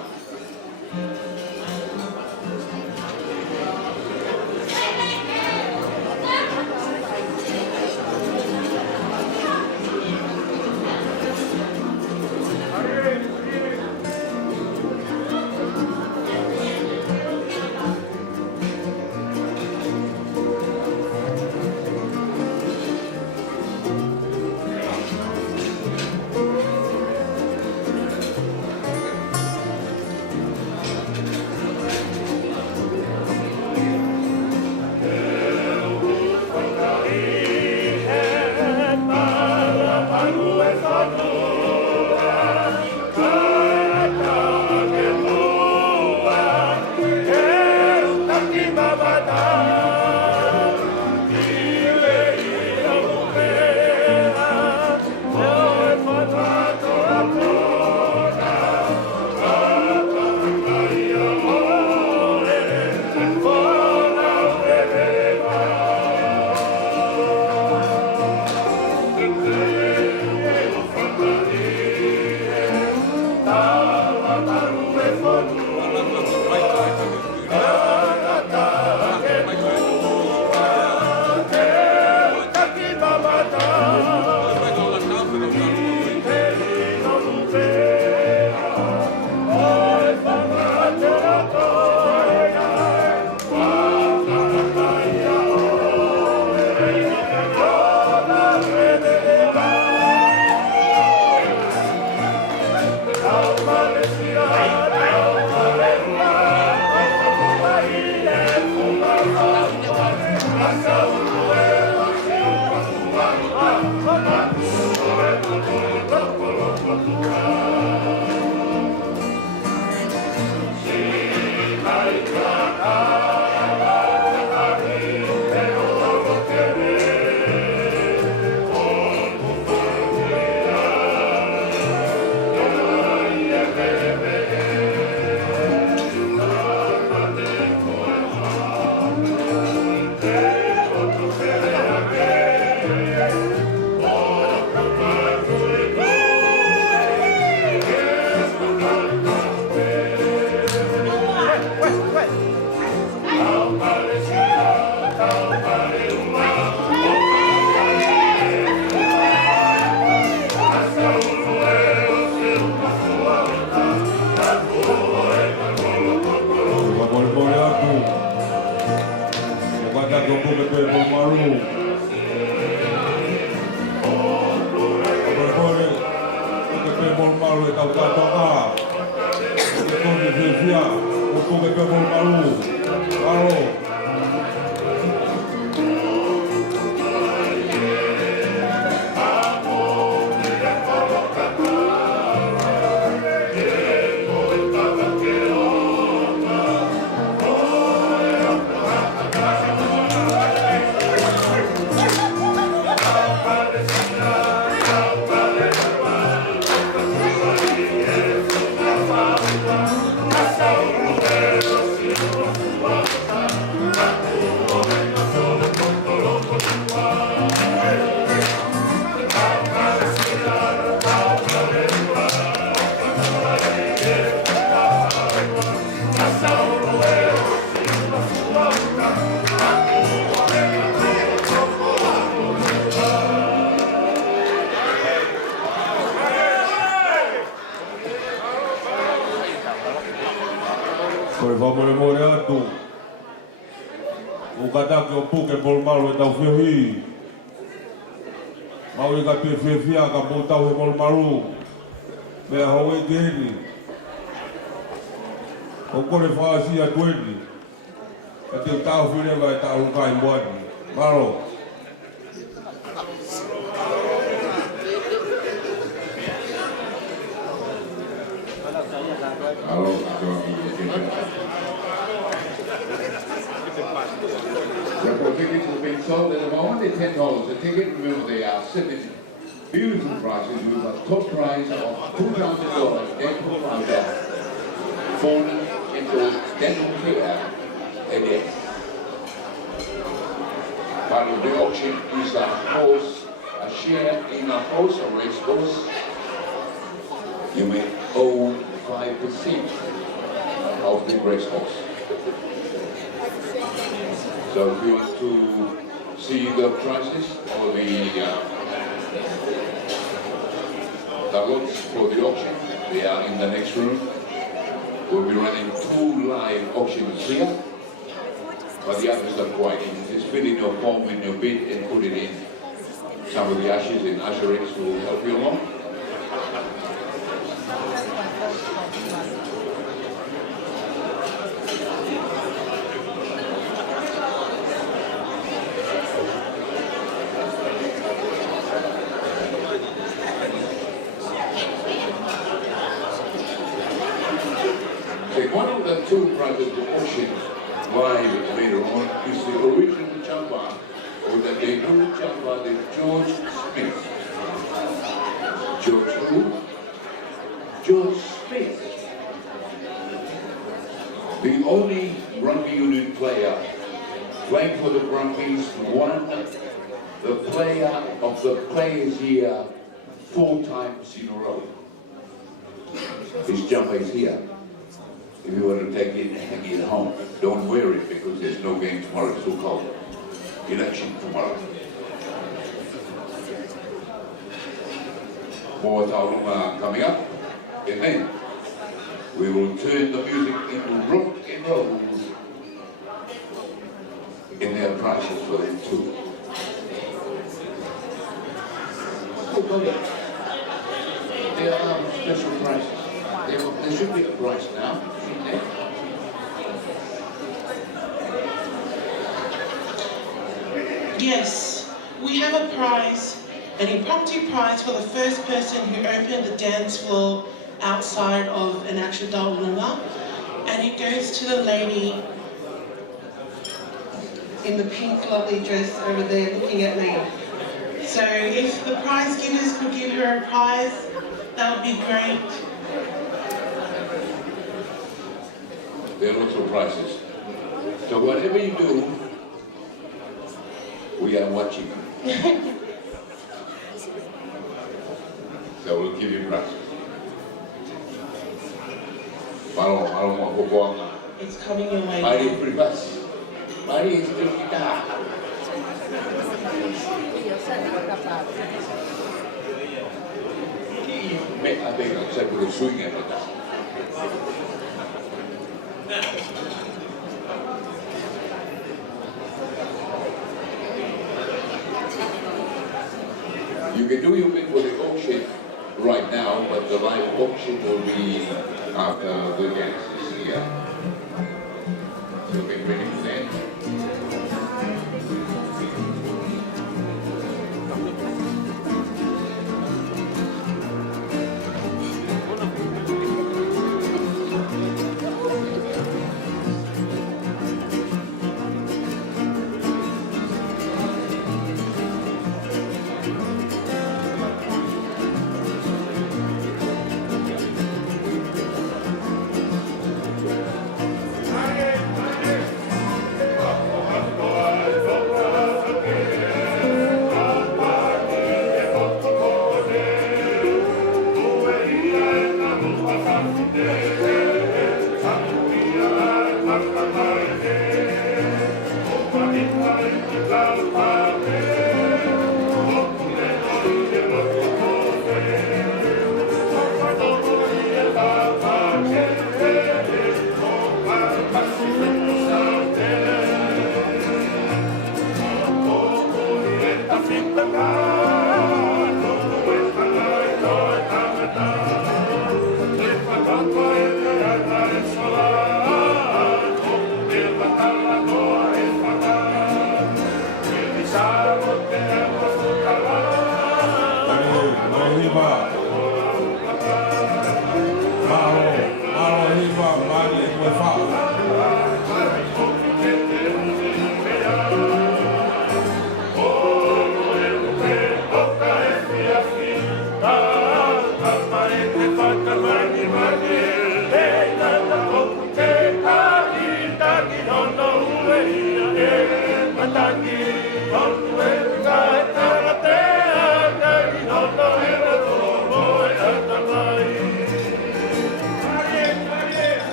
pe molmalu e Tupouto'a. E tōni whiwhia, o tōke pe molmalu. Aro. Koe whamore more atu. O katake o puke molmalu e tauwhihi. Maui ka te whiwhia ka pōtau he molmalu. Mea hau e keheni. O kore whaasia tueni. Ka te tauwhirewa e tārukai moani. Maro. Hello, Therefore, tickets have been sold at the moment. They're $10 a ticket. Remember, they are 7 beautiful prices. We've got top prize of $2,000 dental powder, phone endorsed dental care, and yes. Part of the auction is a horse, a share in a horse, a race horse. You may own 5% of the race horse. So if you want to see the prices or the lots for the auction, they are in the next room. We'll be running 2 live auctions here, but the others are quite easy. Just fill in your form in your bid and put it in. Some of the ushers and usherettes will help you along. One of the 2 prizes of auction live later on is the original jumper, or the debut jumper, the George Smith. George who? George Smith. The only rugby union player playing for the Brumbies won the player of the players year 4 times in a row. His jumper is here. If you want to take it and hang it home, don't wear it because there's no game tomorrow, it's too cold. Election tomorrow. More Tauhala coming up, and then we will turn the music into rock and roll in their prices for them too. There are special prices. There should be a price now. Yes, we have a prize, an impromptu prize for the first person who opened the dance floor outside of an actual Daulunga, and it goes to the lady in the pink lovely dress over there looking at me. So if the prize givers could give her a prize, that would be great. There are lots of prizes. So whatever you do, we are watching. So we'll give you prizes. It's coming your way. Mari privas. Mari Angelika. I think I'll say we'll swing at it. You can do your bid for the auction right now, but the live auction will be after the dance is here. So get ready for that.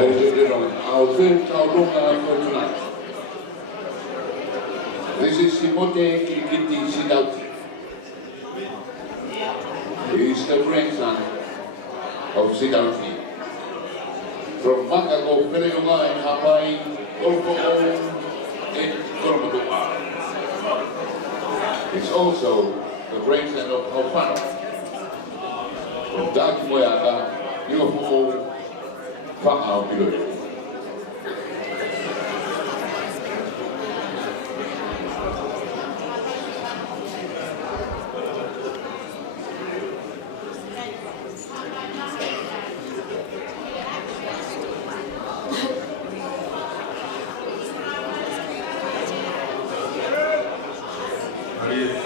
Ladies and gentlemen, our third Tauhala for tonight. This is Timote Kilikiti Sidauti. He is the grandson of Sidauti. From Makago, Pereonga, and Hawaii, Golfo, and Tupouto'a. He's also the grandson of Volcano. From ʻItafuaʻatonga, Ulukalala, Fakaola. Oh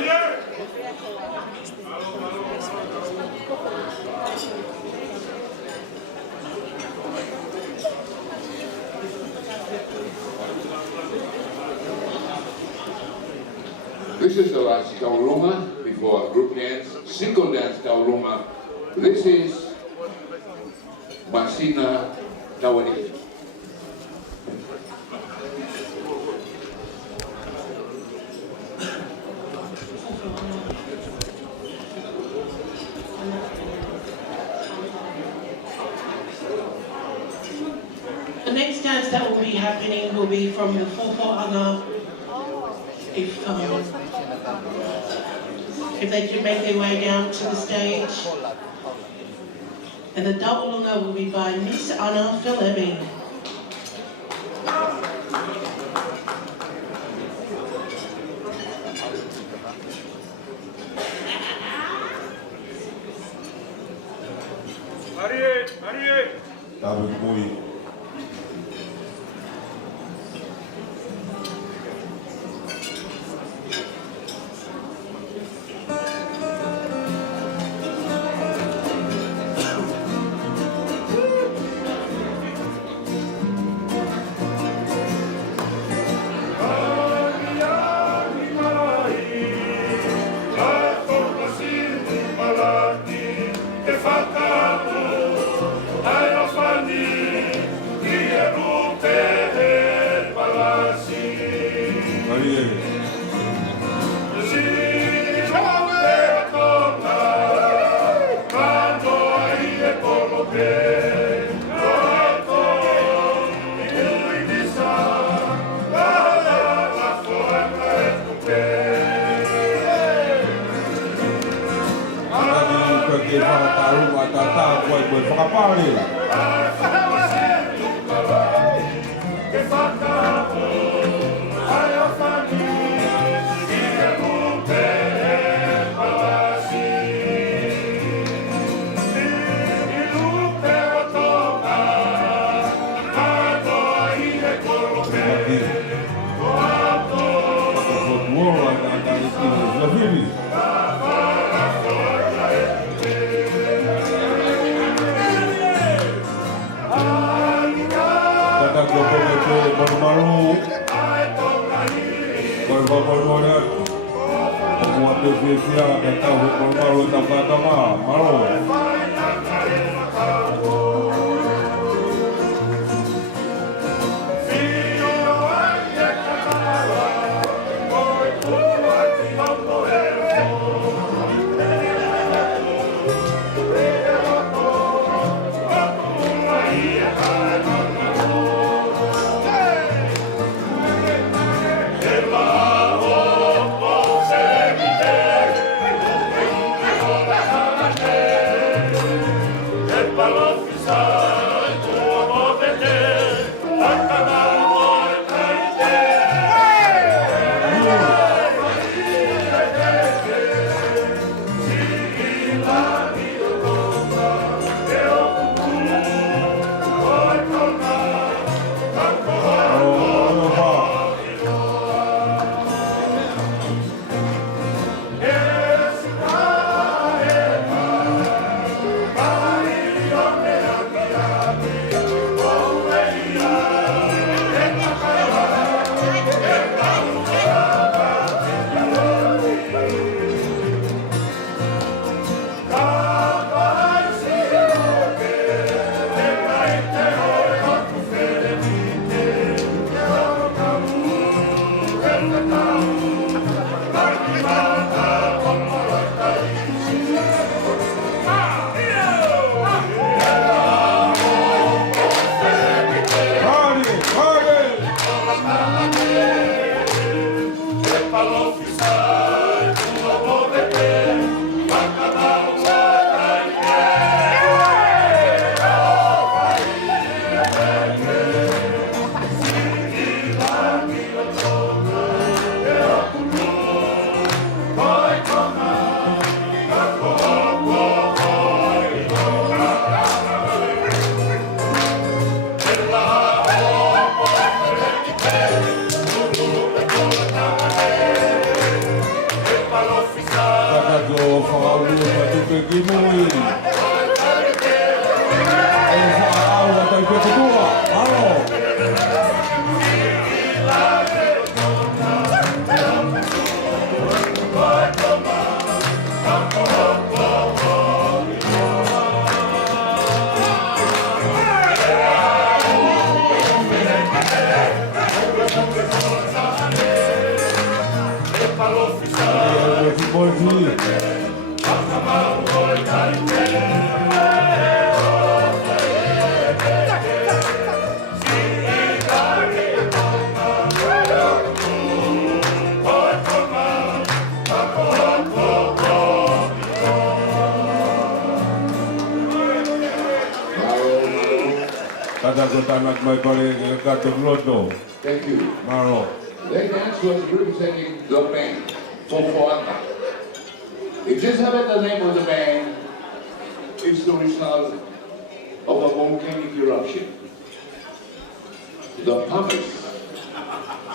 This is the last taurunga before a group dance, single dance taurunga. This is Masina Tawani. The next dance that will be happening will be from the Tupouto'a. If they can make their way down to the stage. And the taurunga will be by Miss Anna Philippi. Balloon jo whakauru ma tupe ki mui. E whakau ma tai Pekatua, aro. Thank you. Maro. That dance was representing the band, Tauhala. If you have the name of the band, it's the result of a volcanic eruption. The pumice,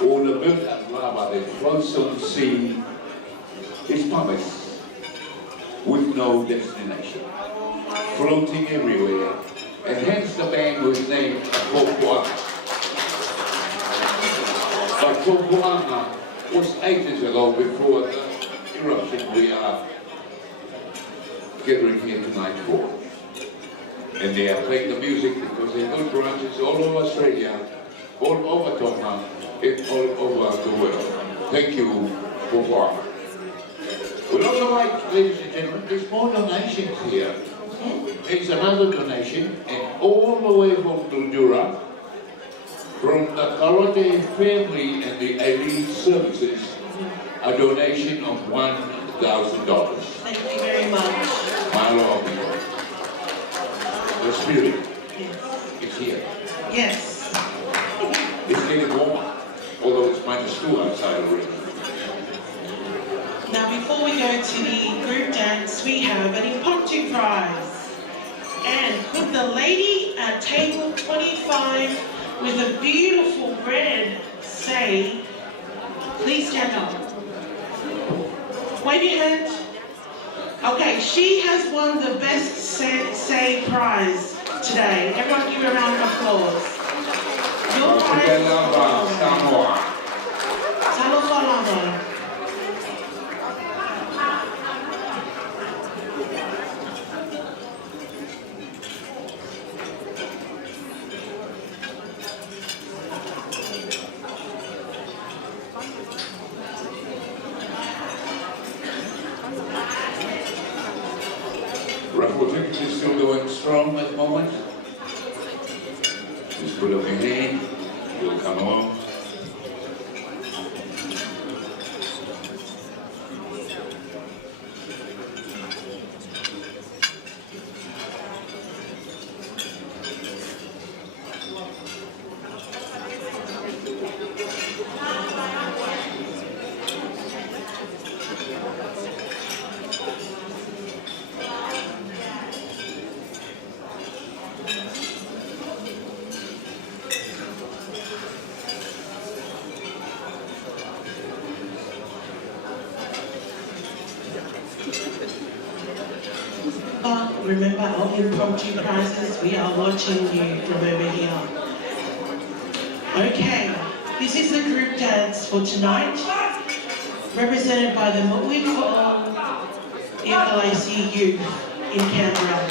or the built-up lava that floats on the sea, is pumice with no destination, floating everywhere, and hence the band was named Tauhala. But Tukuʻaho was 8 years ago before the eruption we are gathering here tonight for. And they are playing the music because they have good branches all over Australia, all over Tonga, and all over the world. Thank you, Tukuʻaho. We'd also like, ladies and gentlemen, there's more donations here. It's another donation, and all the way from Mildura, from the Karate family and the elite services, a donation of $1,000. Thank you very much. My Lord, the spirit is here. Yes. It's getting warmer, although it's -2 outside already. Now, before we go to the group dance, we have an impromptu prize. And could the lady at table 25 with a beautiful bread say, please stand up. Wave your hand. Okay, she has won the best say prize today. Everyone give her a round of applause. Your prize is Talofa. Raffle Drawings is still going strong at the moment. Just put up your hand, you'll come along. Remember our impromptu prizes, we are watching you from over here. Okay, this is the group dance for tonight, represented by the Vaikau'aki youth in Canberra.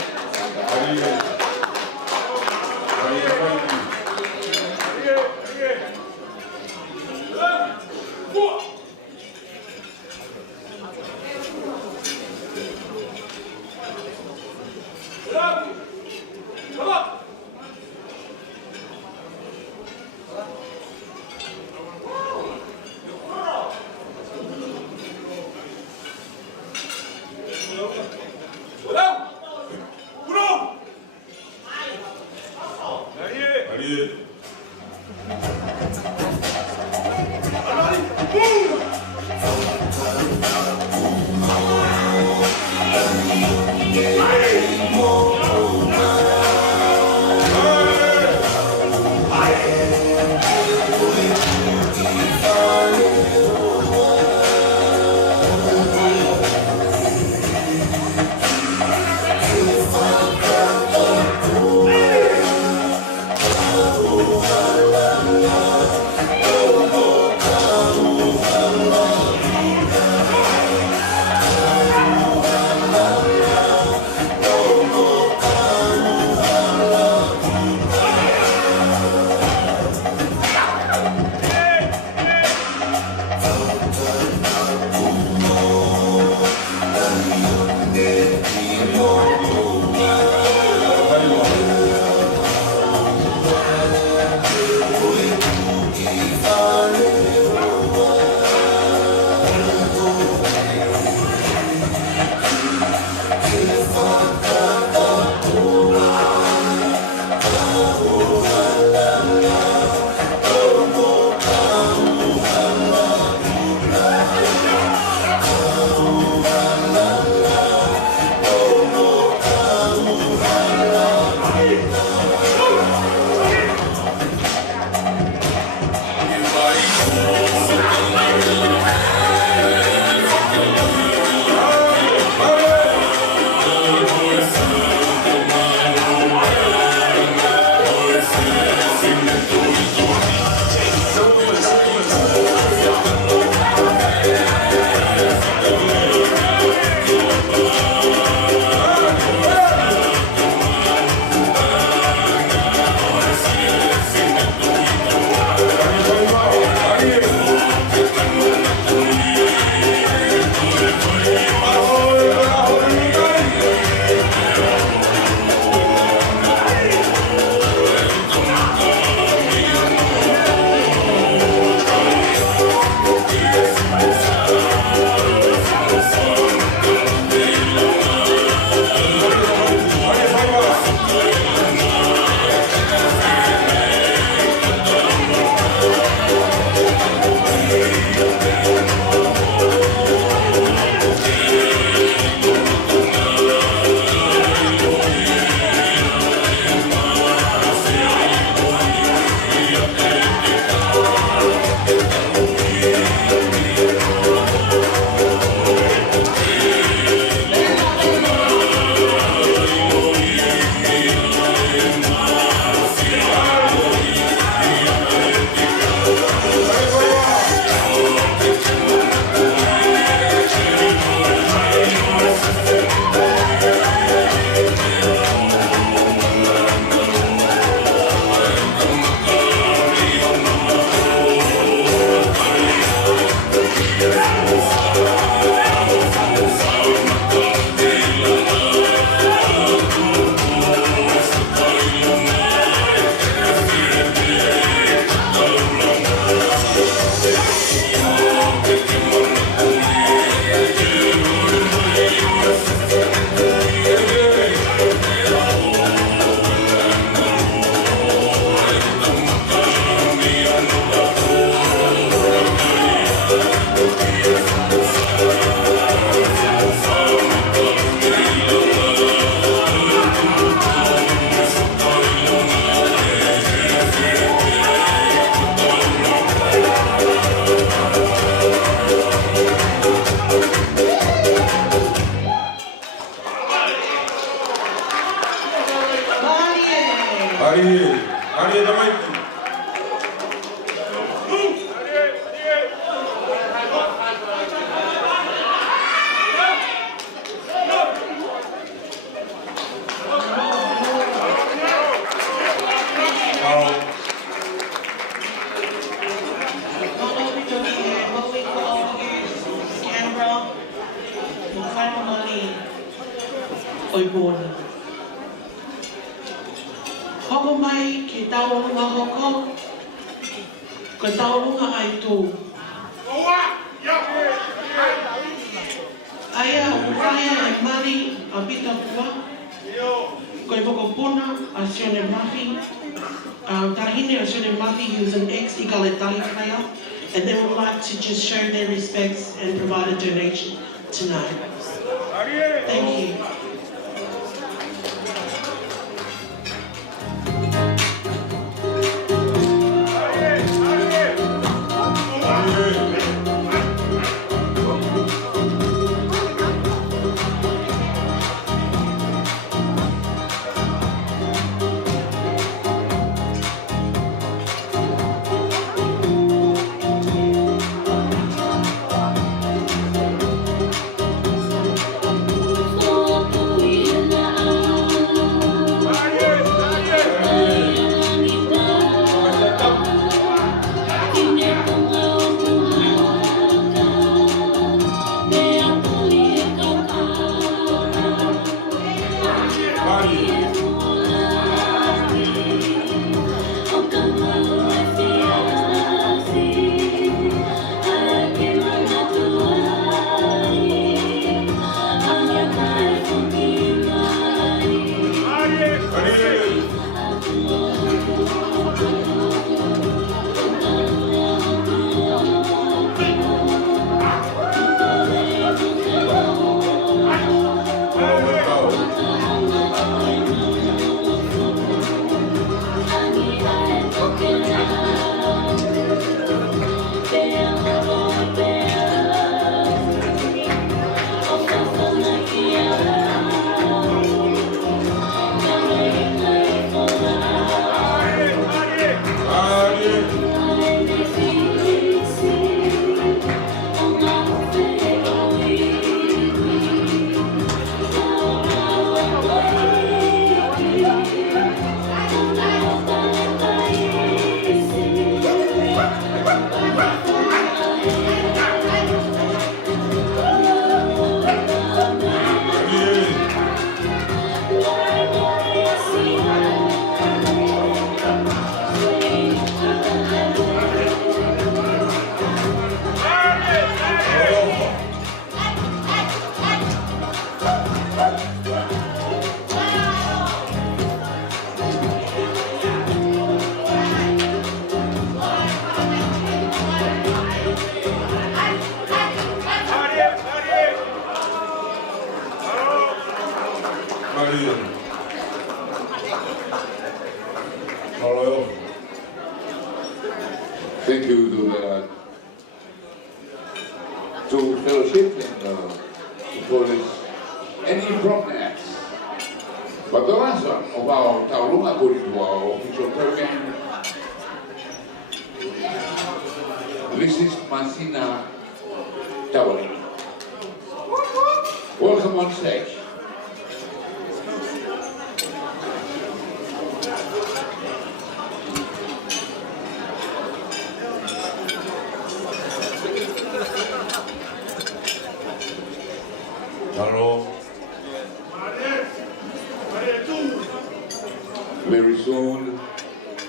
oi pōna. Hoko mai ke taurunga hoko, ko taurunga ai tō. Aia ukaya e mari a pita pua, ko i poko pona a Sione Mafi. Tahine a Sione Mafi, he was an ex-Ulukalala player, and they would like to just show their respects and provide a donation tonight. Thank you. Thank you to the to fellowship and for this any progress. But the answer of our taurunga according to our official program, this is Masina Tawari. Welcome on stage. Hello. Very soon,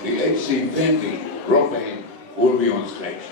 the HC family rock band will be on stage.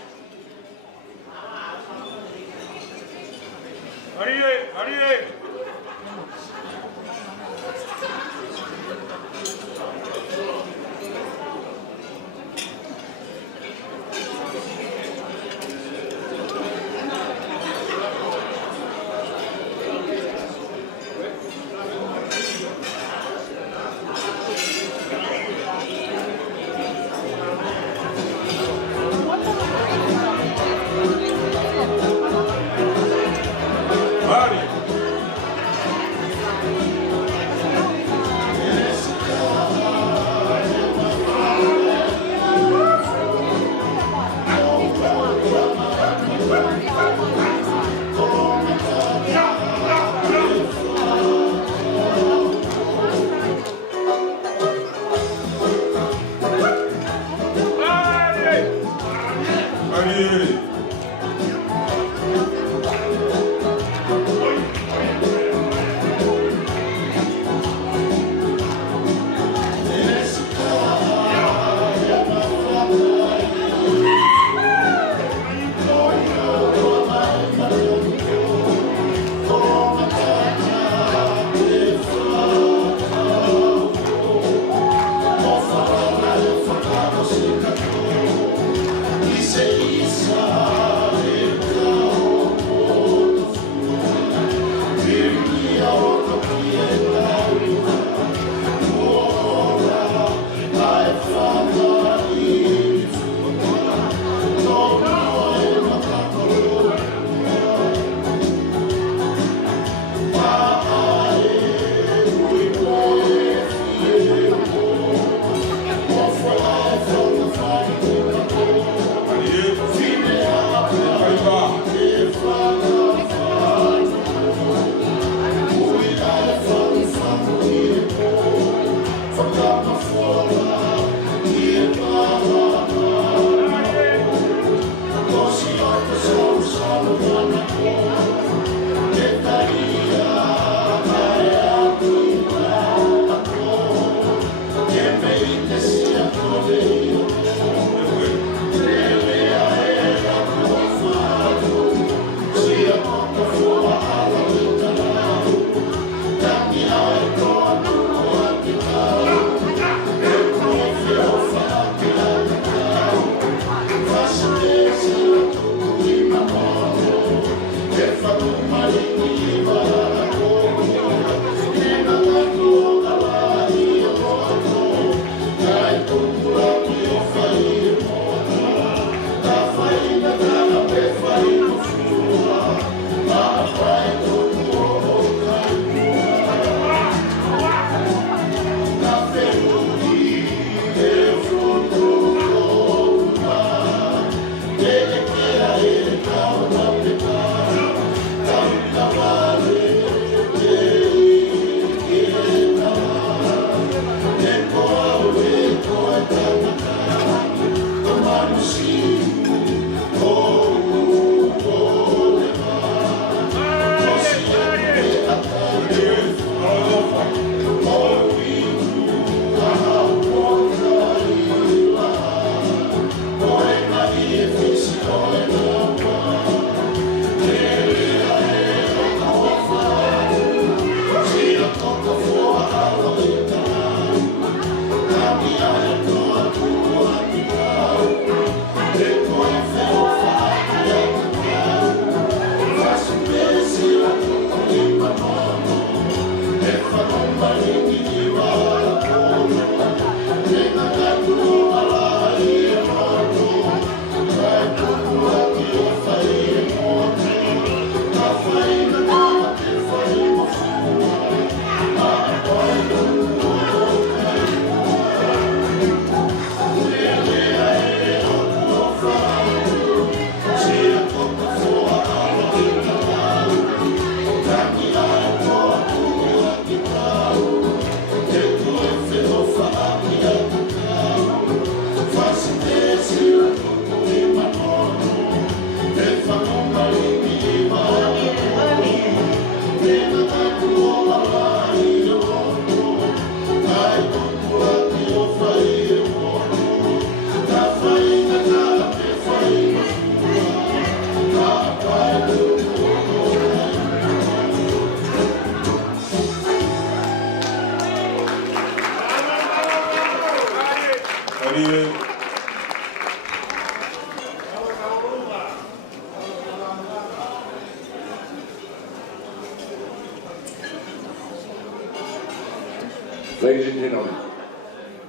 Ladies and gentlemen,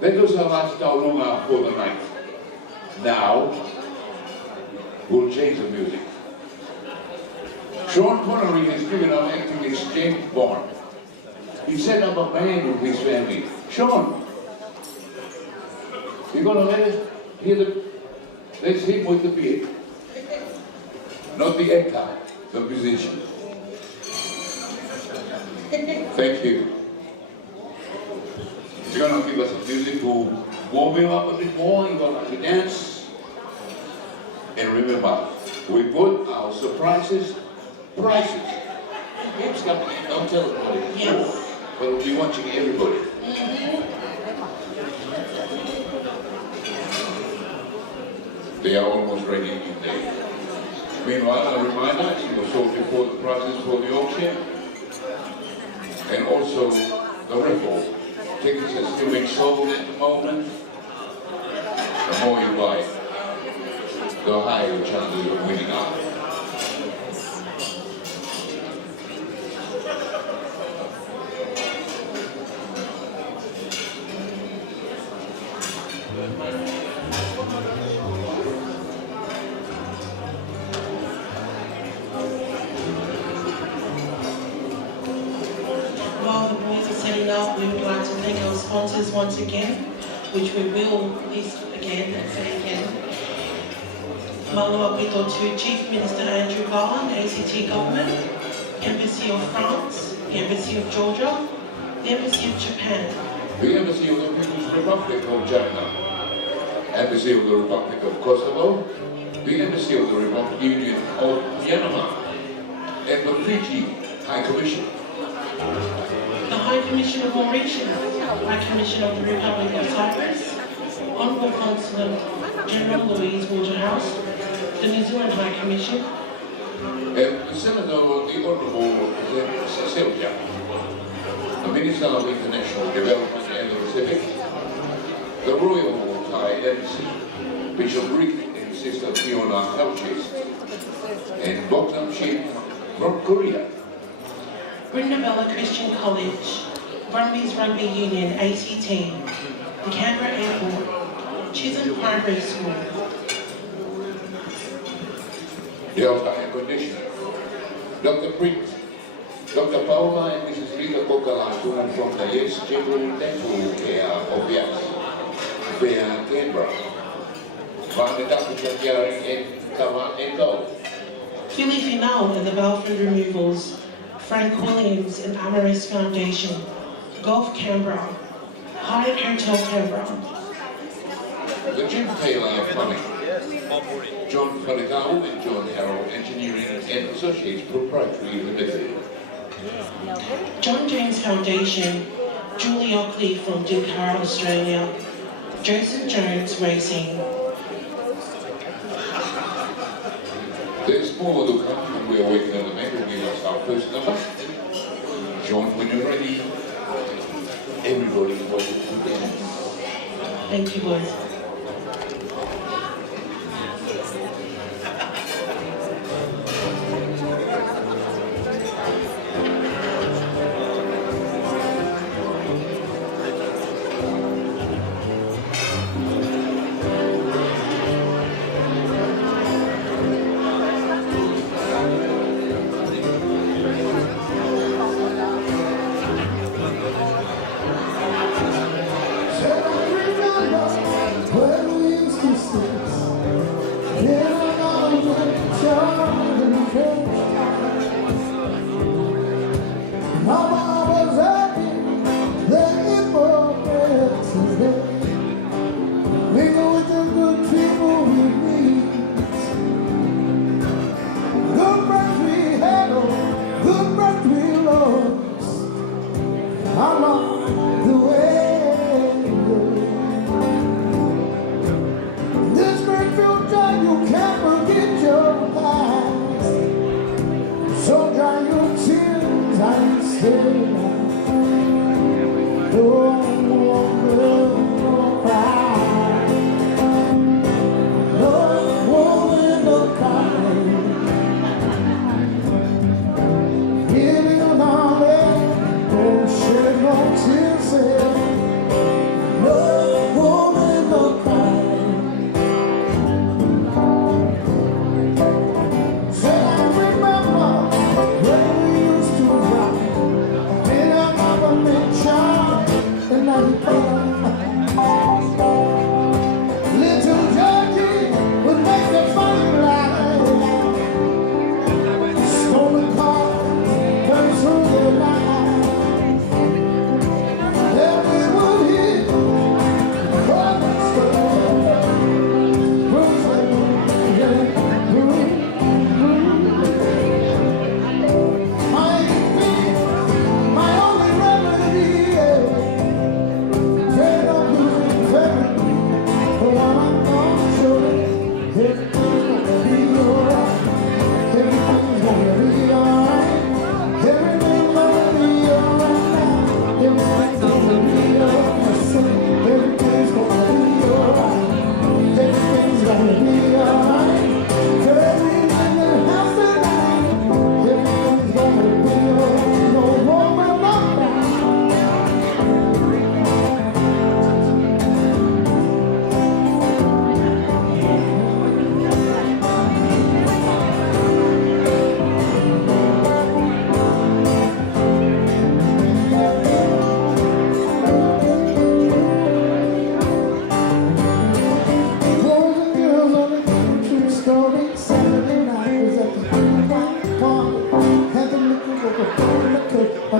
that was our last taurunga for the night. Now, we'll change the music. Sean Connery has given our activist James Bond. He set up a band with his family. Sean, you gonna let us hear the, let's hit with the beat. Not the actor, the musician. Thank you. You're gonna give us some music to warm you up a bit more, you're gonna dance. And remember, we put our surprises, prices. Oops, don't tell everybody. Yes. But we'll be watching everybody. They are almost ready in there. Meanwhile, a reminder, you were sold before the prices for the auction. And also the raffle. Tickets are still being sold at the moment. The more you buy, the higher the chances of winning are. While the boys are setting up, we would like to thank our sponsors once again, which we will list again and say again. Malua Pito to Chief Minister Andrew Garland, ACT Government, Embassy of France, the Embassy of Georgia, the Embassy of Japan, The Embassy of the People's Republic of China, Embassy of the Republic of Kosovo, the Embassy of the Republic Union of Myanmar, and the Fiji High Commission. the High Commission of Mauritius, High Commission of the Republic of Cyprus, Honourable Consul General Louise Waterhouse, the New Zealand High Commission, And the Senator, the Honourable Cecilia, the Minister of International Development and the Pacific, the Royal Thai Embassy, Bishop Rick and Sister Fiona Helchis, and Boktam Ship from Korea. Brindabella Christian College, Brumbies Rugby Union ACT, the Canberra Airport, Chisholm Primary School, Delta Air Conditioner, Dr. Prince, Dr. Paula and Mrs. Rita Kokalatu from the Yes General Dental Care of Hyatt, via Canberra, Vanetapu Chakiari and Kama and Go. Philly Finau and the Balfour Removals, Frank Williams and Amaris Foundation, Golf Canberra, Hyatt Hotel Canberra, The Jim Taylor Plumbing, John Fakao and John Harrell Engineering and Associates Proprietary Limited. John James Foundation, Julie Ockley from Tonga, Australia, Joseph Jones Racing, There's more to come and we are waiting on the man to give us our first number. Sean, when you're ready, everybody welcome to dance. thank you boys. Shed no tears.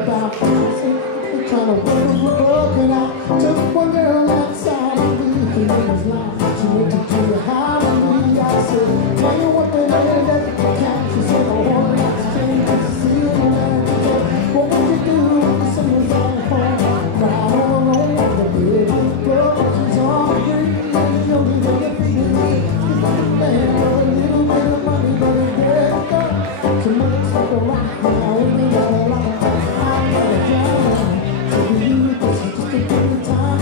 about trying to work it out. Took one girl outside of me, and it was like she went to do the holiday. I said, tell you what, they made that count. She said, I want to exchange to see you around. She said, what would you do if someone's on home? Right on the bed with girl, she's all green, and she'll be there to be me. She's like a man for a little bit of money, but it's dead girl. So much like a rock now, and we got a lot of time. I'm gonna drown. So we need this just to give the time.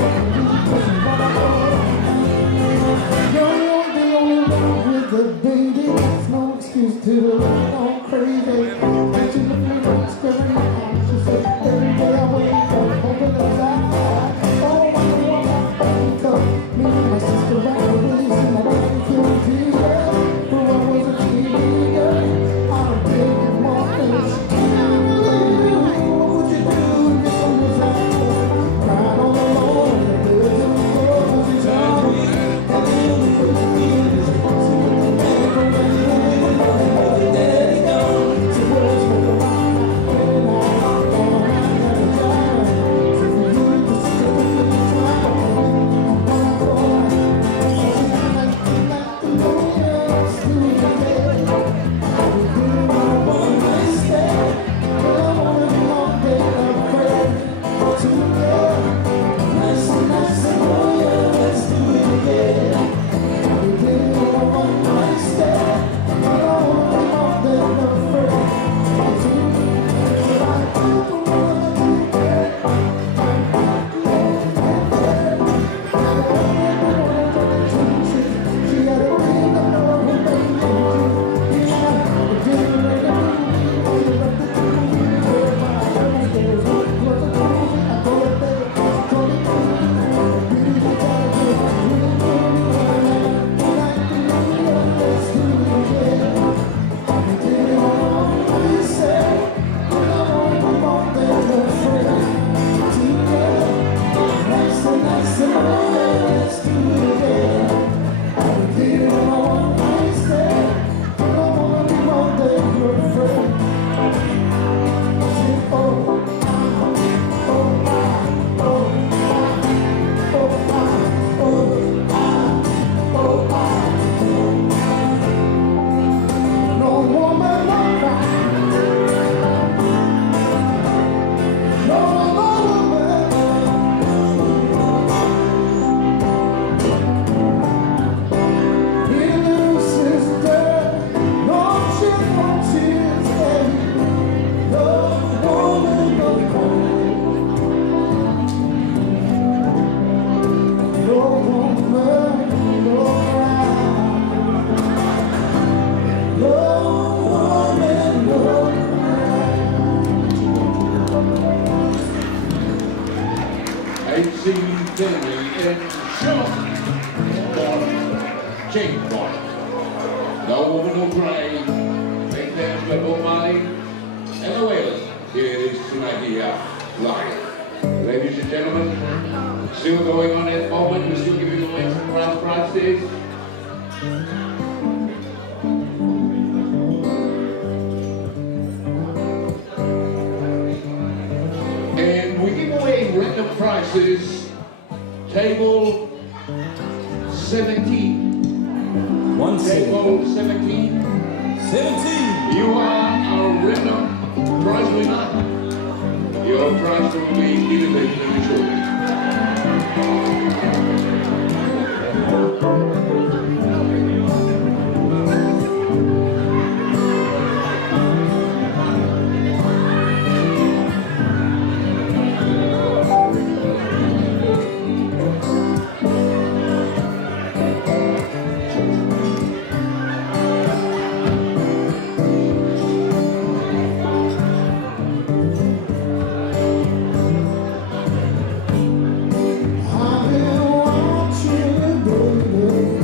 You're the only one with the baby. There's no excuse to run on crazy. But you look me like staring my eyes. She said, every day I wake up, hoping that I oh, I want my wake up. Me and my sister ran away, see my wife killed Jesus. But I was a teenager. I don't care more than she can. What would you do if someone's out there? Cried on the Lord, and the birds of the world is on me. And the only way to be is to see what the man from the living there he goes. So where's the rock? And I'm gonna die. So for you to see what the time. I'm gonna go. No woman will cry. Make them spend more money. And the whalers. Here it is tonight here. Live. Ladies and gentlemen, still going on at the moment. We're still giving away some grand prizes. And we give away random prizes. Table 17. Table 17. 17. You are our random prize winner. Your prize will be given very shortly. I've been watching, baby.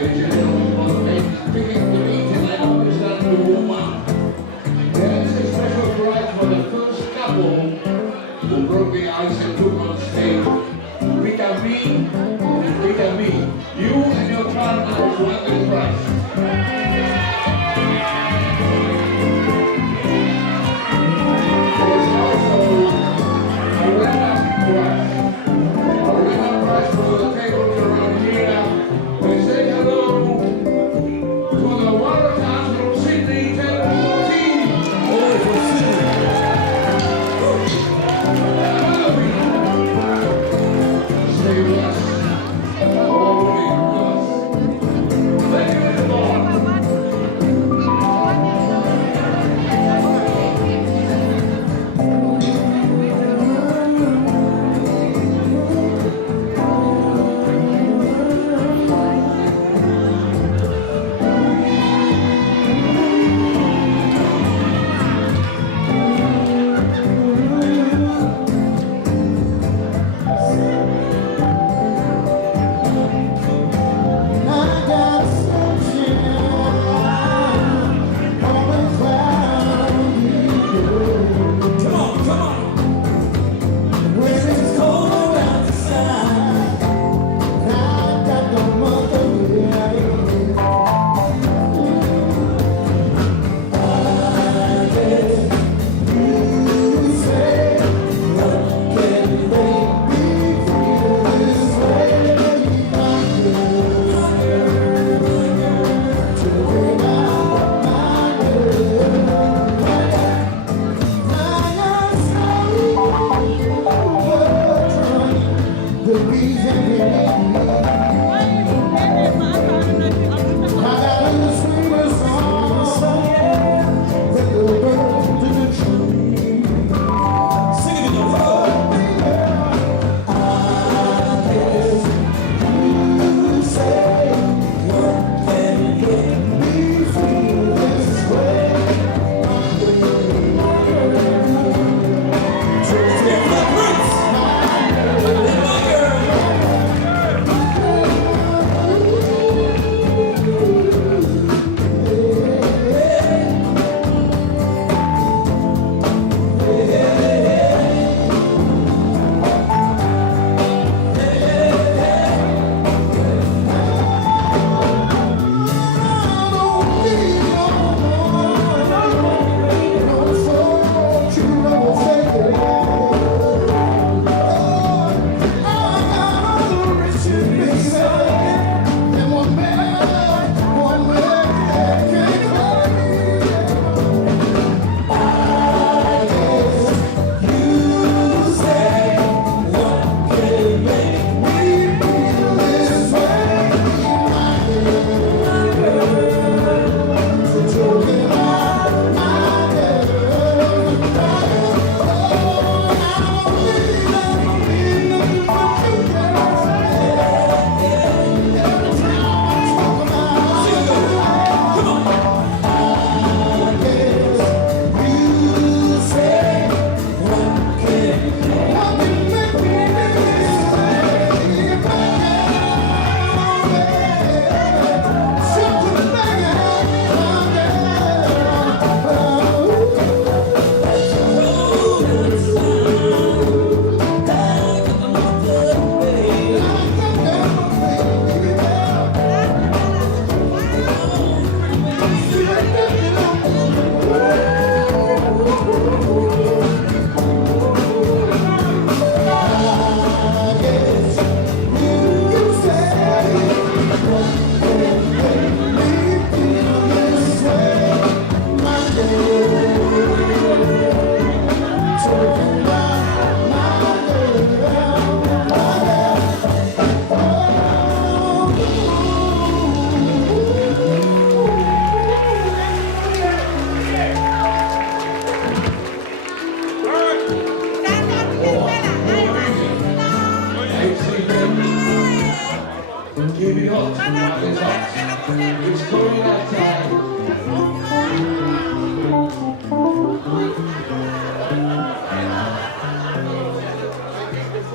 Ladies and gentlemen, ladies picking the meeting, I know it's time to warm up. There is a special prize for the first couple who broke the ice and took on stage. Vis-a-vis, you and your partners won the prize. There's also a runner prize. A runner prize for the tables around here. We say hello to the Waratahs from Sydney team. Oh, from Sydney. Stay with us.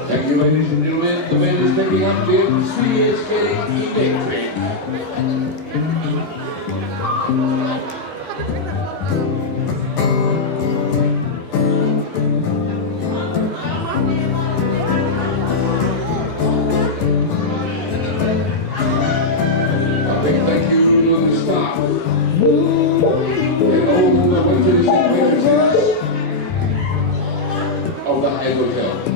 Thank you, ladies and gentlemen. The band is picking up the MC is getting electric. on the start. And all the went to the significance of the Hyatt Hotel.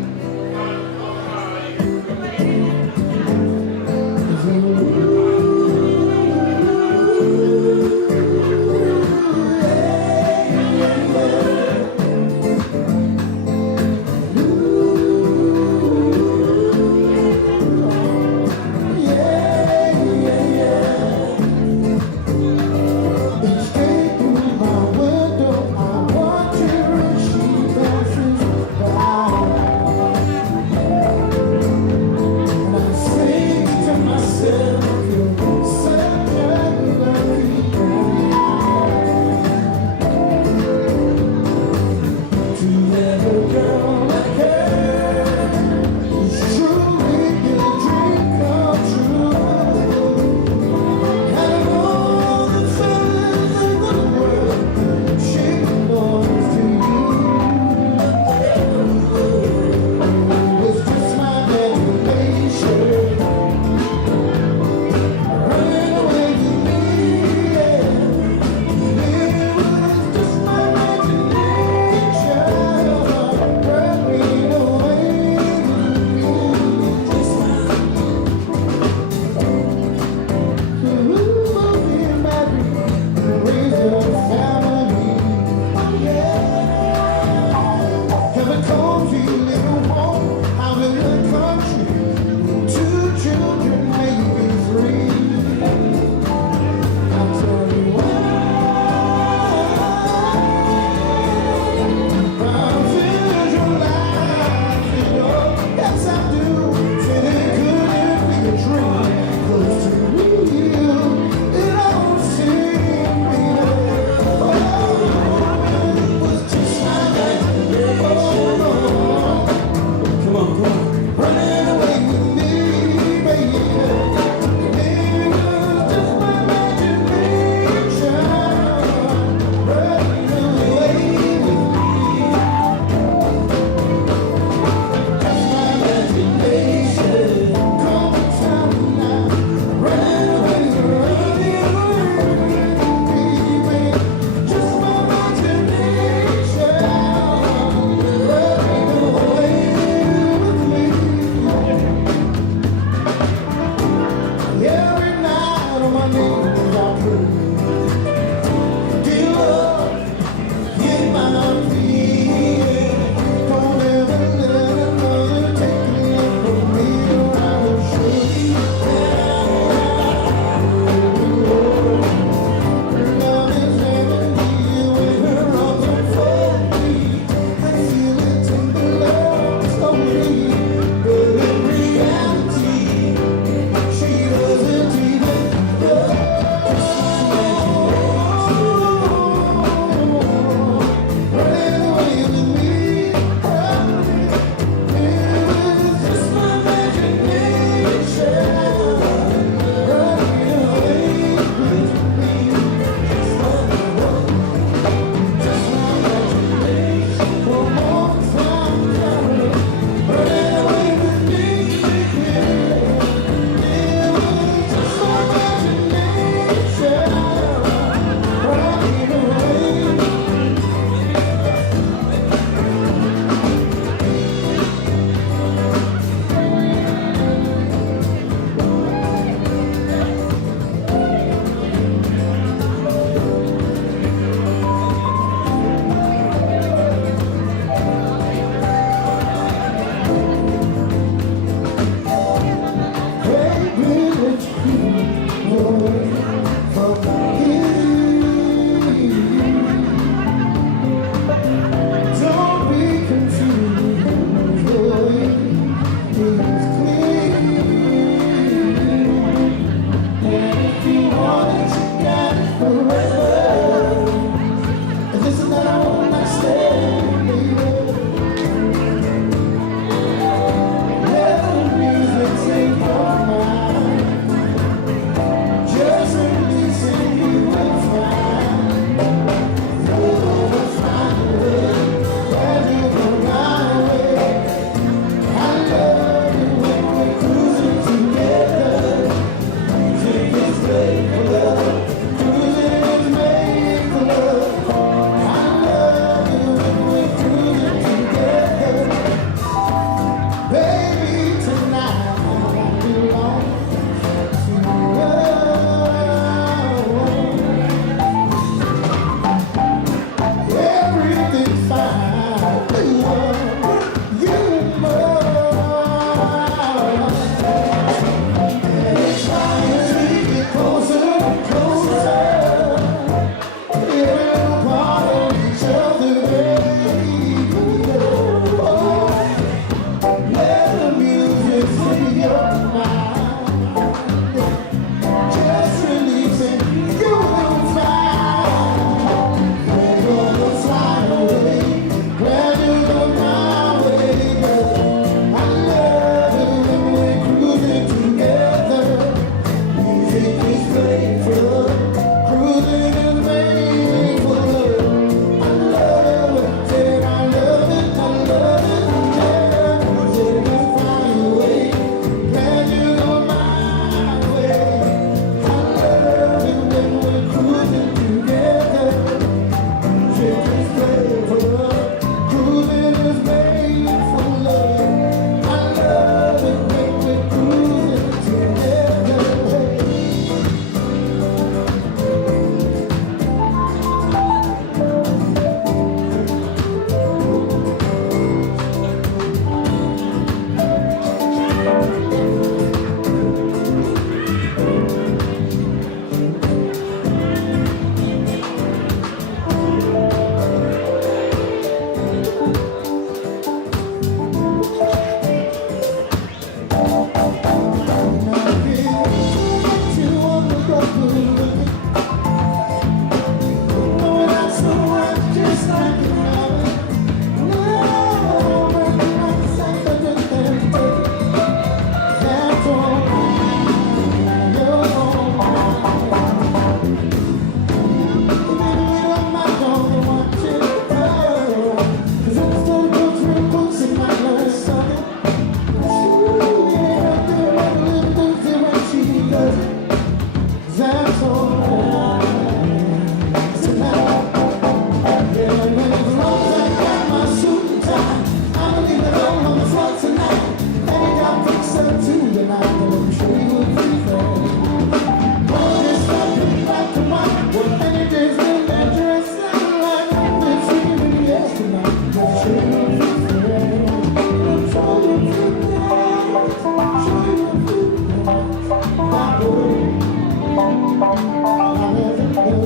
Now there's a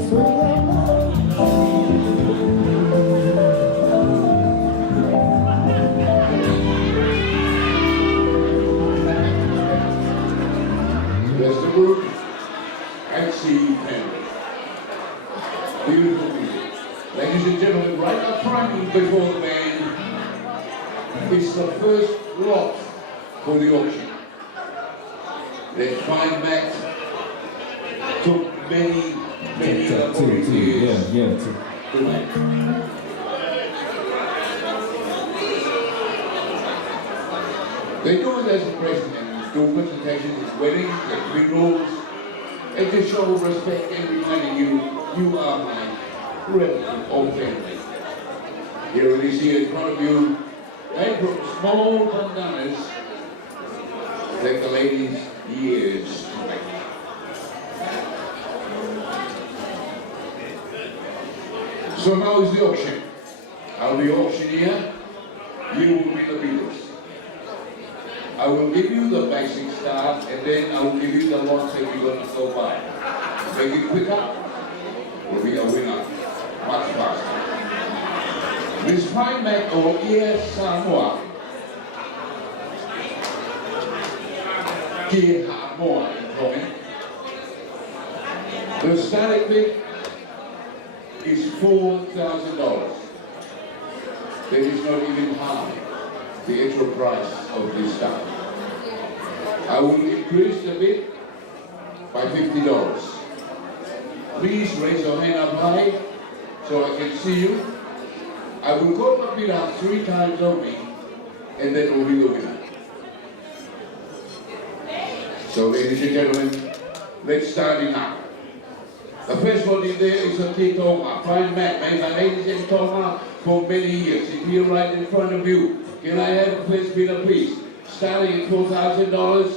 swing of love. There's the group at sea family. Beautiful music. Ladies and gentlemen, right up front before the band is the first lot for the auction. That fine mat took many laborious years to make. They do it as a president, do presentations at weddings, at funerals, and to show respect and reminding you are my relative or family. Here it is here in front of you, made from small bandanas that the ladies years to make. So now is the auction. I'll be auctioneer, you will be the bidders. I will give you the basic stuff and then I will give you the lots that you're going to go buy. Make it quicker, will be a winner, much faster. This fine mat over here, Samoa. Here, more in Tonga. The starting bid is $4,000. That is not even half the actual price of this stuff. I will increase the bid by $50. Please raise your hand up high so I can see you. I will call the bid out 3 times only and then will be the winner. So ladies and gentlemen, let's start it now. The first one in there is a Tonga, fine mat made by ladies in Tonga for many years. It's here right in front of you. Can I have a first bidder, please? Starting at $4,000,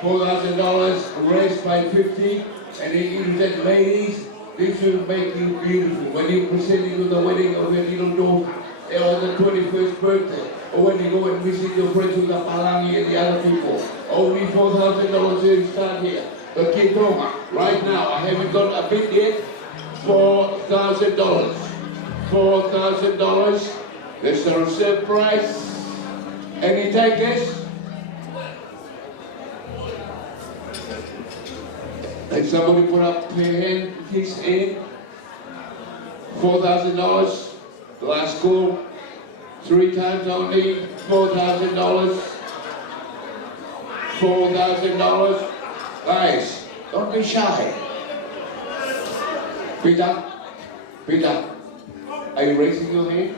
$4,000 raised by 50, and it said, ladies, this will make you beautiful when you're presenting to the wedding of your little daughter, or the 21st birthday, or when you go and visit your friends with the Langi and the other people. Only $4,000 to start here. The Tonga, right now, I haven't got a bid yet, $4,000. $4,000, that's the reserve price. Any takers? Let somebody put up their hand, his hand. $4,000, last call. 3 times only, $4,000. $4,000. Guys, don't be shy. Peter, Peter, are you raising your hand?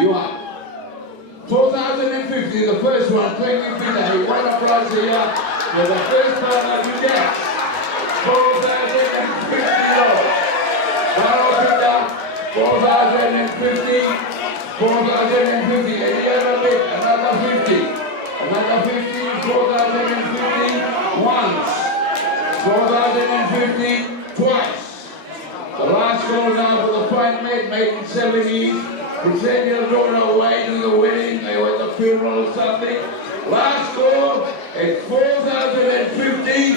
You are. 4,050, the first one. Thank you, Peter. He won a prize here for the first time of the day. $4,050. $4,050. $4,050. Any other bid? Another 50. Another 50. $4,050 once. $4,050 twice. The last call now for the fine mat made in 70s. Present your daughter away to the wedding or the funeral or something. Last call at $4,050.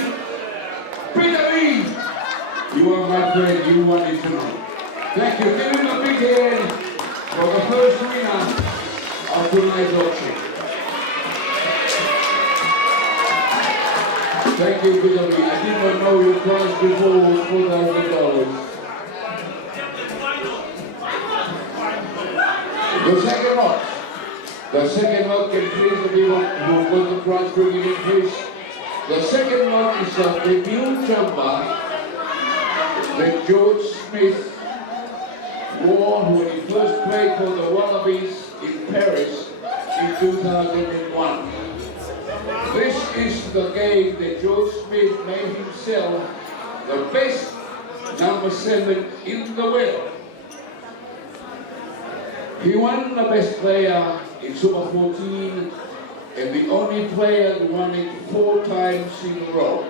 Peter Lee, you are my friend, you won it tonight. Thank you. Give him a big hand for the first winner of tonight's auction. Thank you, Peter Lee. I did not know your price before was $4,000. The second lot. The second lot can please the people who got the prize bringing in, please. The second lot is a debut jumper that George Smith wore when he first played for the Wallabies in Paris in 2001. This is the game that George Smith made himself the best number 7 in the world. He won the best player in Super 14 and the only player that won it 4 times in a row.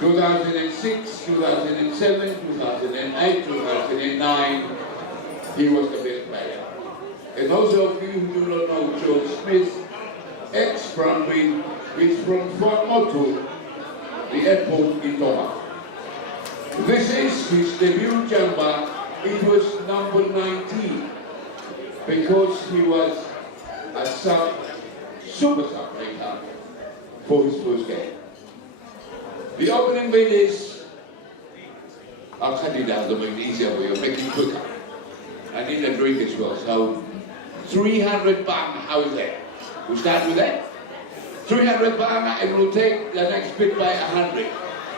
2006, 2007, 2008, 2009, he was the best player. And those of you who do not know George Smith, ex-Brumby, is from Fort Motu the airport in Tonga. This is his debut jumper. It was number 19 because he was a super sub maker for his first game. The opening bid is, I'll cut it down to make it easier for you, make it quicker. I need a drink as well, so 300 banga, how is that? We start with that? 300 banga and we'll take the next bid by 100.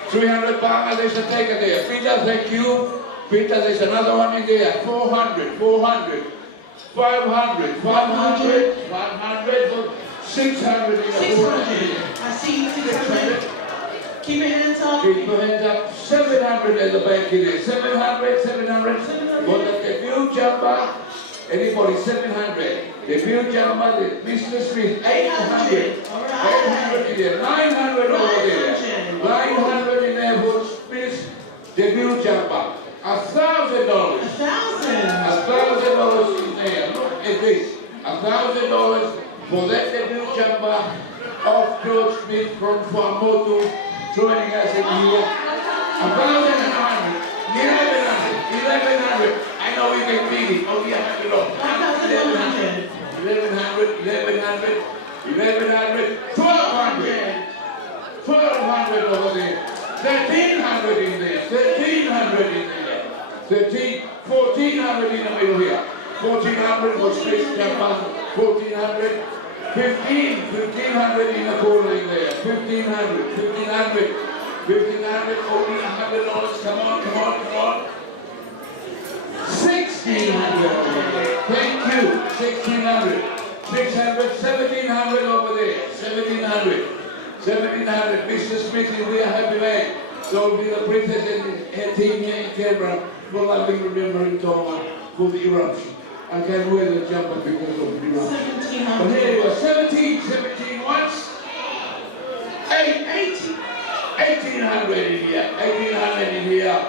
300 banga, there's a taker there. Peter, thank you. Peter, there's another one in there. 400, 400, 500, 500, 500, 600 in the 600. I see 600. Keep your hands up. Keep your hands up. 700 at the back in there. 700, 700. For the debut jumper, anybody 700. Debut jumper, the Mr. Smith, 800. All right. 800 in there. 900 over there. 900 in there for Smith's debut jumper. $1,000. $1,000 in there. Look at this. $1,000 for that debut jumper of George Smith from Tuamotu joining us in here. 1,100. 1,100. I know we can beat it. Oh, yeah, you know. 1,100. 1,100. 1,100. 1,100. 1,200. 1,200 over there. 1,300 in there. 1,300 in there. 1,400 in the middle here. 1,400 for Smith jumper. 1,400. 1,500 in the corner in there. 1,500. 1,500. 1,500. Only $100. Come on, come on, come on. 1,600 over there. Thank you. 1,600. 600. 1,700 over there. 1,700. 1,700. Mr. Smith is there, happy man. So be the princess and her team here in Canberra for loving remembering Tonga for the eruption. I can't wear the jumper because of the eruption. 1,700. But here it was 17 once. 1,800 in here. 1,800 in here.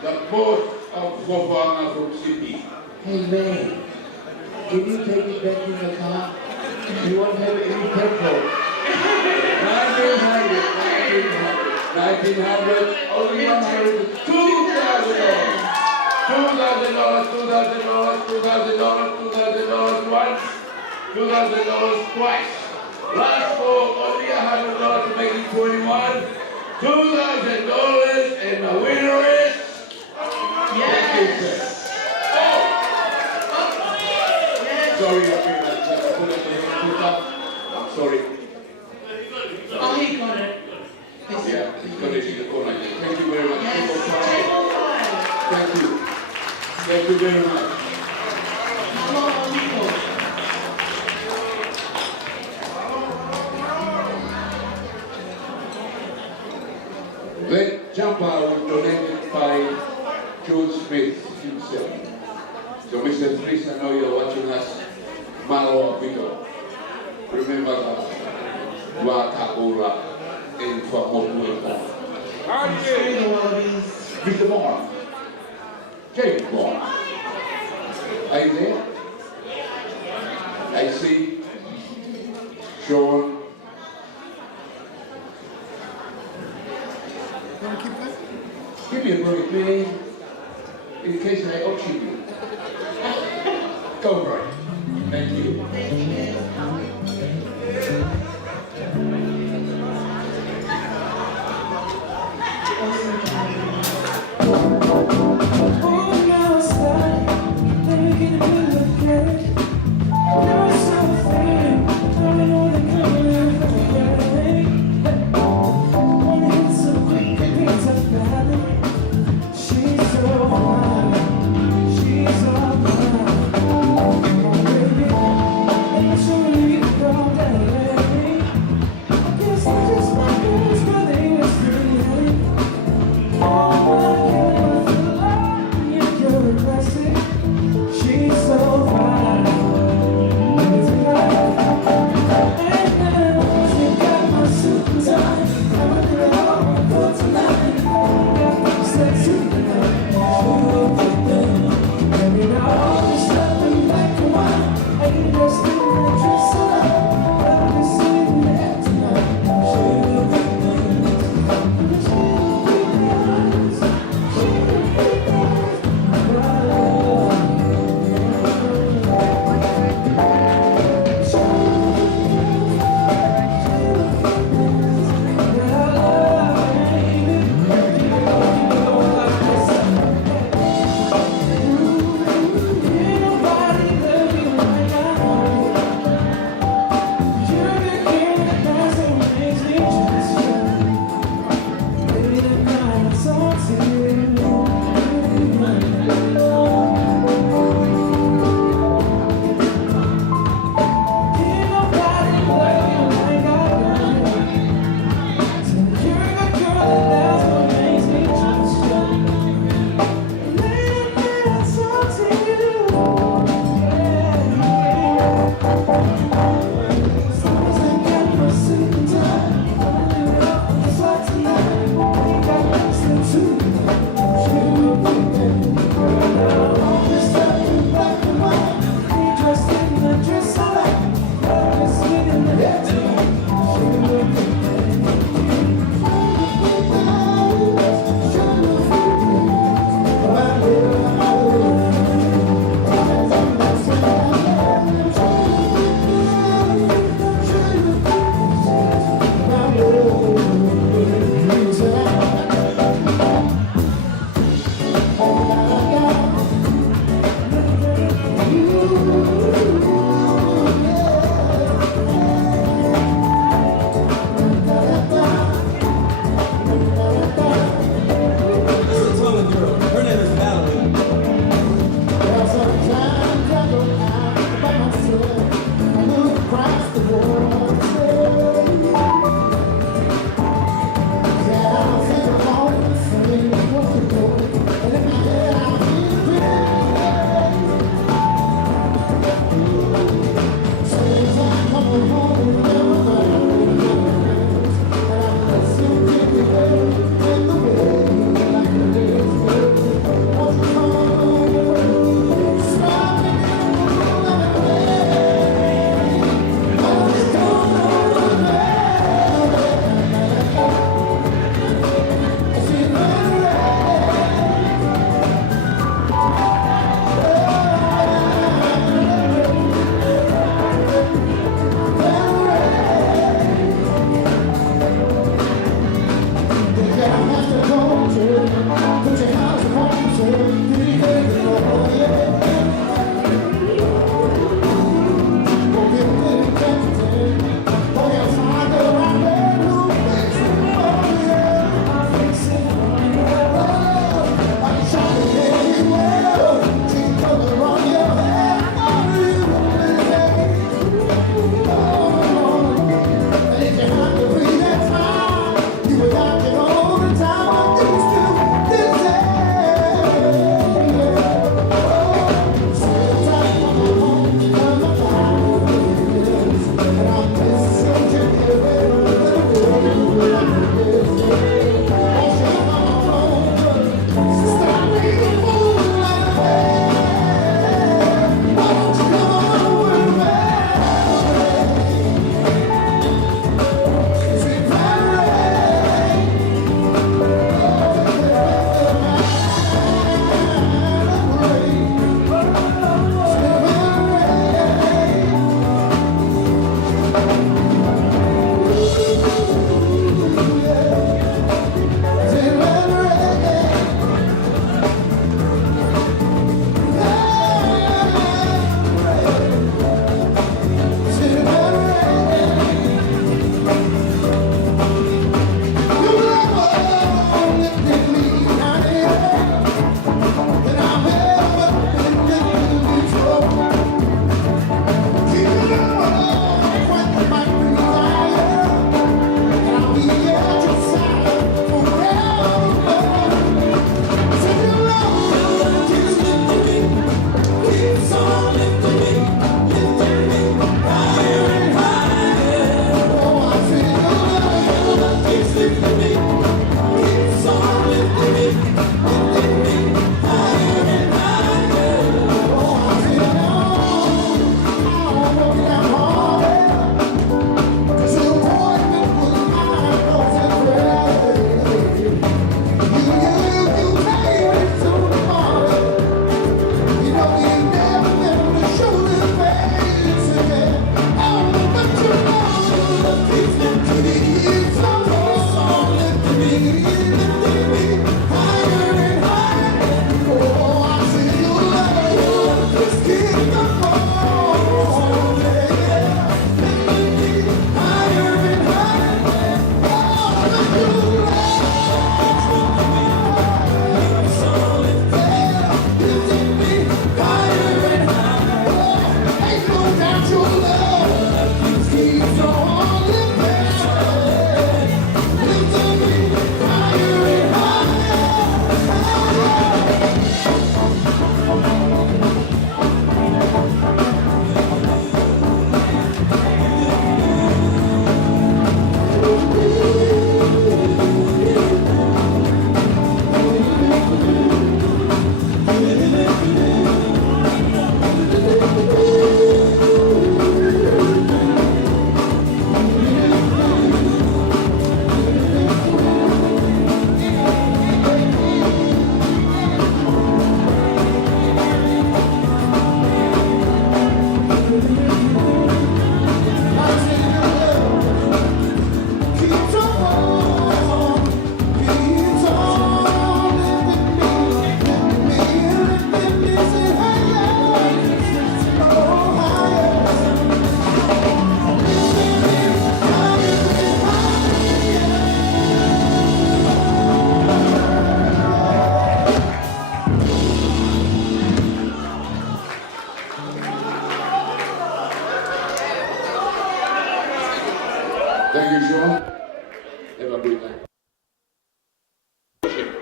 The boat of Fakaola from Sydney. Hey man, can you take it back in the car? You won't have any petrol. 1,900, 1,900, only 100, $2,000. $2,000, $2,000, $2,000, $2,000 once, $2,000 twice. Last four, only $100 to make it 21. $2,000, and the winner is. Yes. Sorry, I'm sorry. Oh, he got it. Yeah, he's got it in the corner. Thank you very much. Yes. Table 5. Thank you. Thank you very much. Hello, people. That jumper was donated by George Smith himself. So Mr. Smith, I know you're watching us. Malo Vito. Remember the Wakaola in Fakaola. Mr. Bond. James Bond. Are you there? I see Sean. Give me a break, man, in case I auction you. Go for it. Thank you. Oh, now it's starting. They're getting me look good. Now it's so fading. I know they're coming in for everything. Wanna hit so quick, it beats up badly. She's so fine. She's so fine. Oh, baby, let me show you the girl that let me. I guess I just want this, but they were still yelling.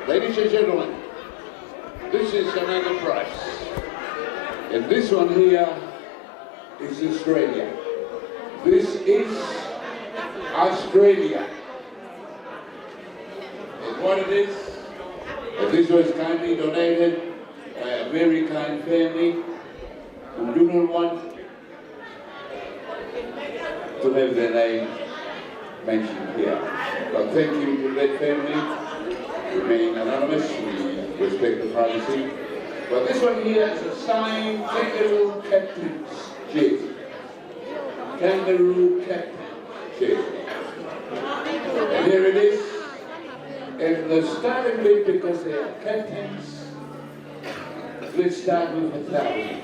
Ladies and gentlemen, this is another prize. And this one here is Australia. This is Australia. And what it is, this was kindly donated by a very kind family who do not want to have their name mentioned here. But thank you to that family. Remain anonymous, we respect the privacy. But this one here is a signed kangaroo captain's jersey. Kangaroo captain jersey. And here it is. And the starting bit, because they are captains, let's start with 1,000.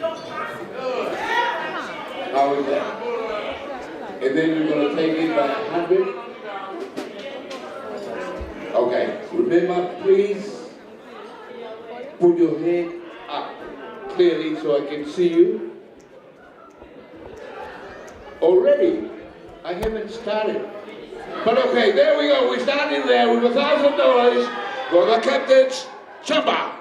How is that? And then we're going to take it by 100. Okay, remember, please put your head up clearly so I can see you. Already, I haven't started. But okay, there we go. We're starting there with $1,000 for the Captain's Jumper.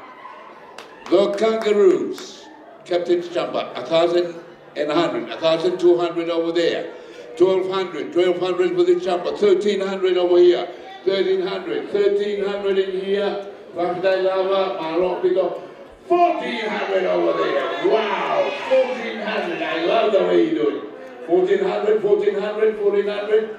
The Kangaroos. Captain's Jumper. 1,100. 1,200 over there. 1,200. 1,200 for the jumper. 1,300 over here. 1,300. 1,300 in here. Lava, Marokko. 1,400 over there. Wow. 1,400. I love the way you do it. 1,400. 1,400. 1,400.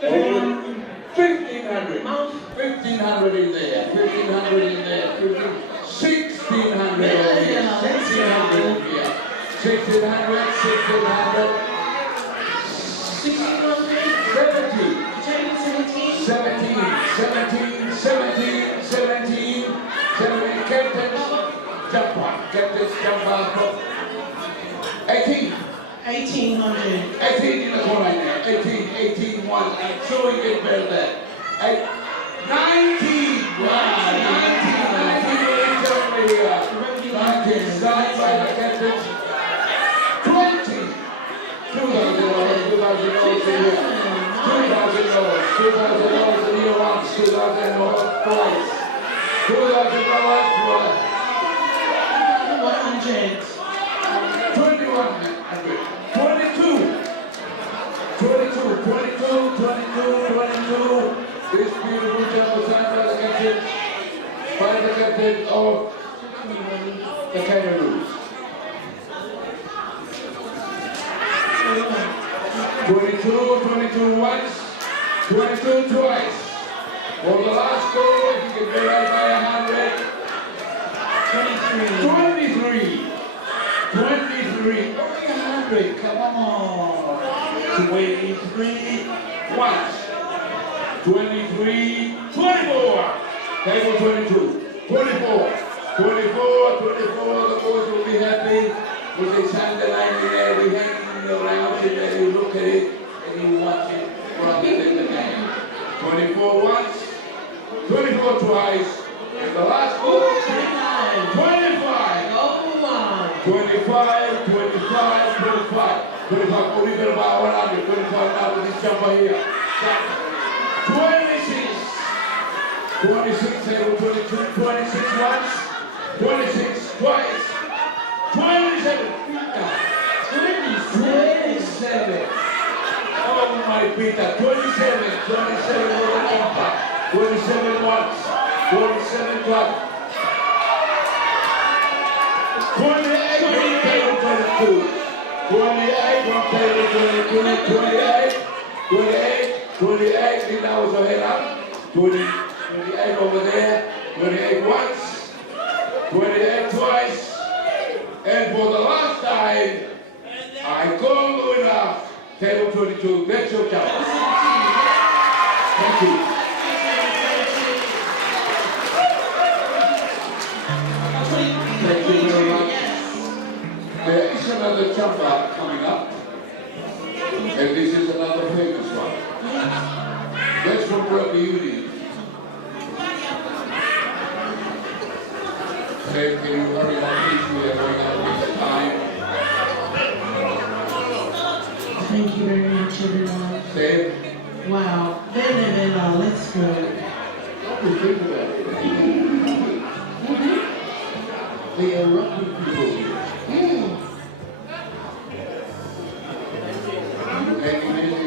1,500, 1,500 in there, 1,500 in there, 1,600 over here, 1,600 over here, 1,600, 1,600, 17, Captain's Jumper, 18. 1,800. 18 in the corner right now. 18, 1. I'm sure you get better than that. 19. Wow, 19 signed by the captains. 20. $2,000 in here. $2,000 in here once. $2,000 twice. $2,000 100. 2,100. 22. This beautiful jumper signed by the captain of the Kangaroos. 22 once, 22 twice. For the last goal, you can get right by 100. 23. Only 100. Come on. 23 once. 23, 24. Table 22. 24. The boys will be happy with the chandelier in there. We hang around it and you look at it and you watch it rather than the game. 24 once, 24 twice, and the last goal, 25. 25, only been about 100, 25 now with this jumper here. 26, table 22, 26 once, 26 twice, 27. Oh my Peter, 27 over the jumper, 27 once, 27 twice. 28 on table 22. 28 on table 22. 28. Now with your head up. 28 over there. 28 once. 28 twice. And for the last time, I call the winner. Table 22. That's your job. Thank you. Thank you very much. There is another jumper coming up, and this is another famous one. That's from Rugby Union. Say, can you hurry on, please? We are going out with the time. Thank you very much, everyone. Say, wow. Let's go. what do you think about it? the rugby people here.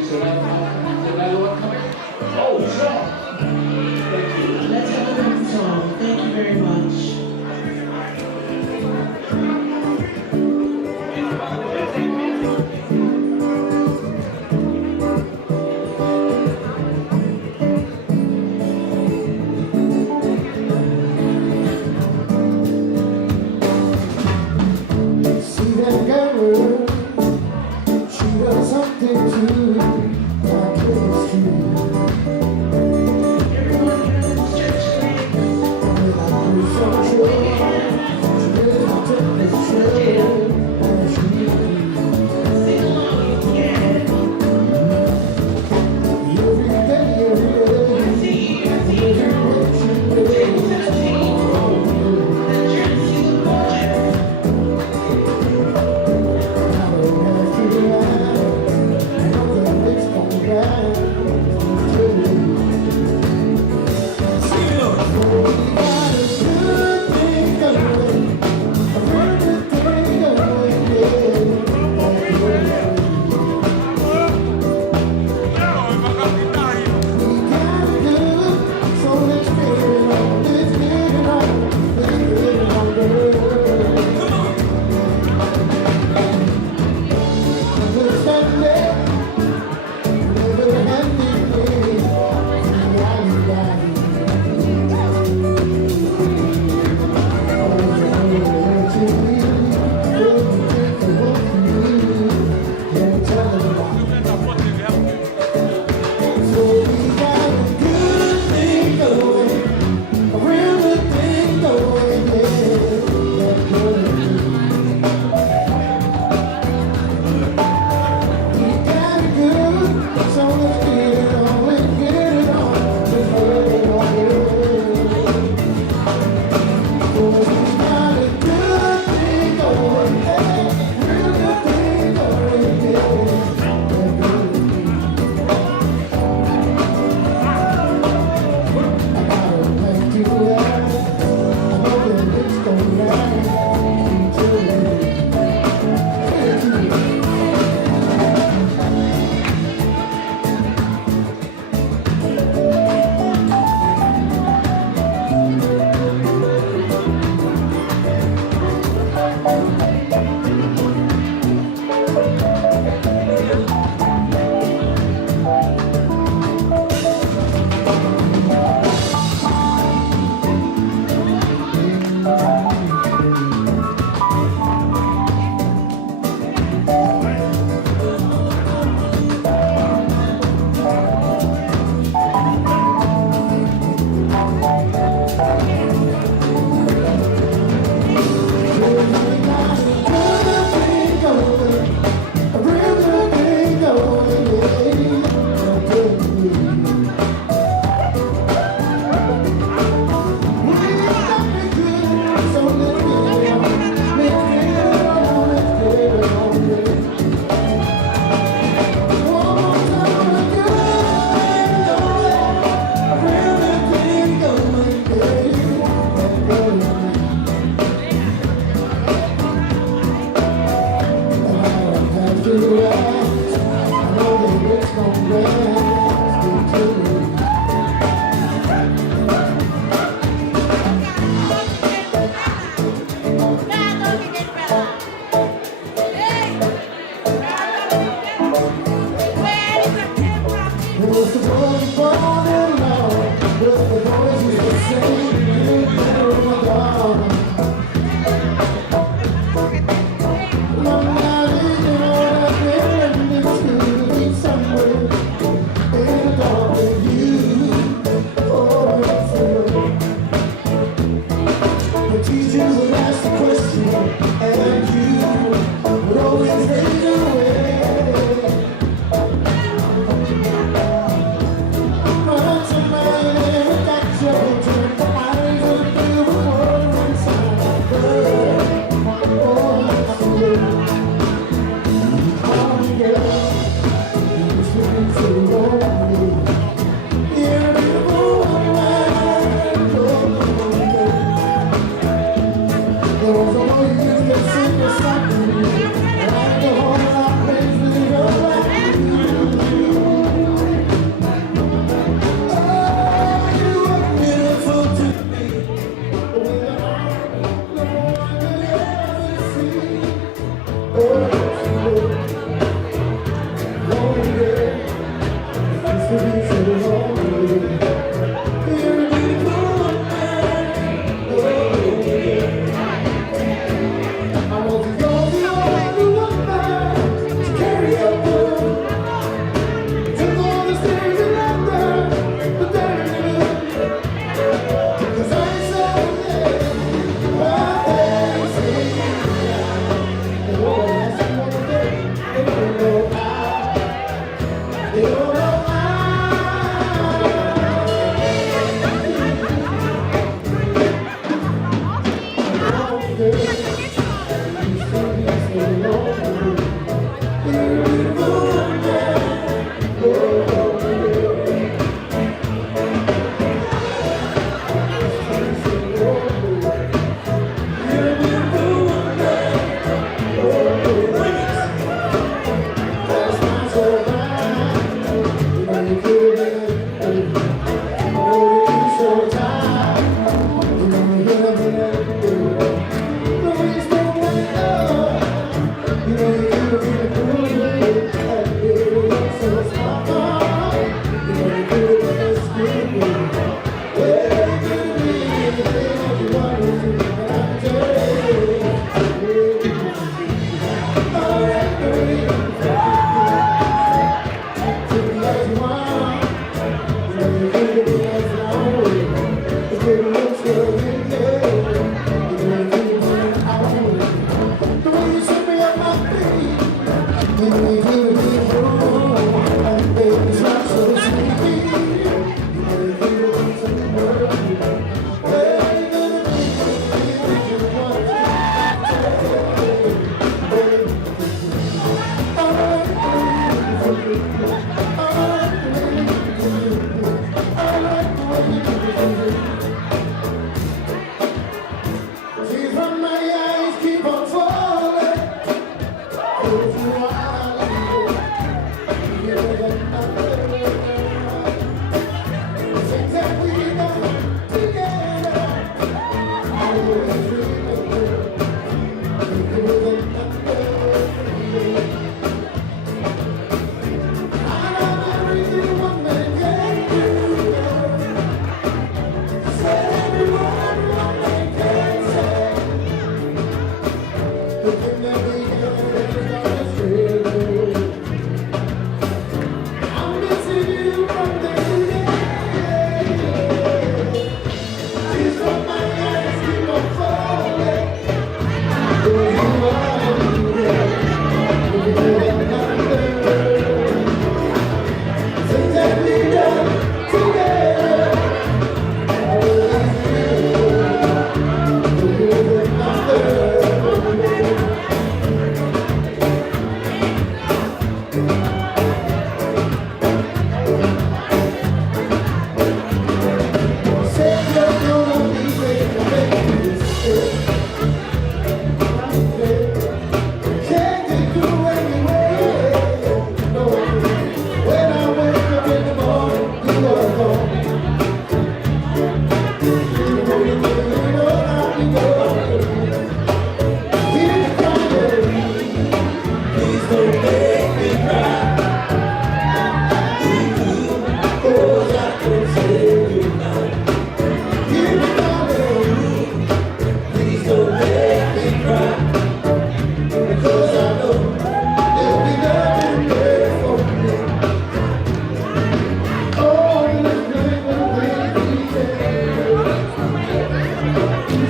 Is another one coming? Oh, sure. Thank you. Let's have a good song. Thank you very much.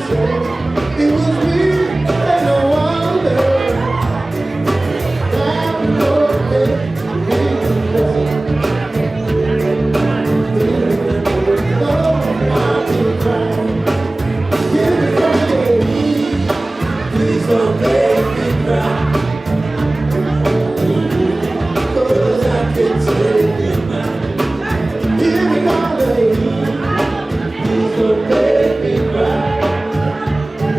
It was me and no wonder. Now your head please don't make me cry. 'Cause I can take it now. Hear me now, lady. Please don't make me cry.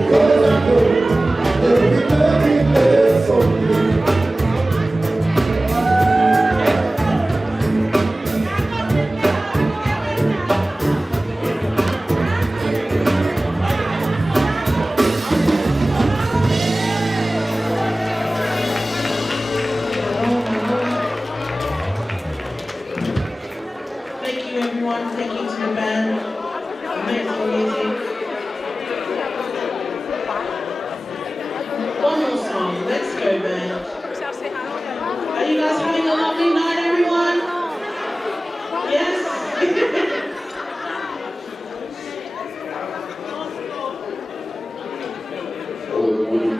'Cause I know there'll be nothing left for me. Thank you everyone, thank you to the band, amazing music. One more song, let's go band. Are you guys having a lovely night everyone? Yes? Oh, the woman.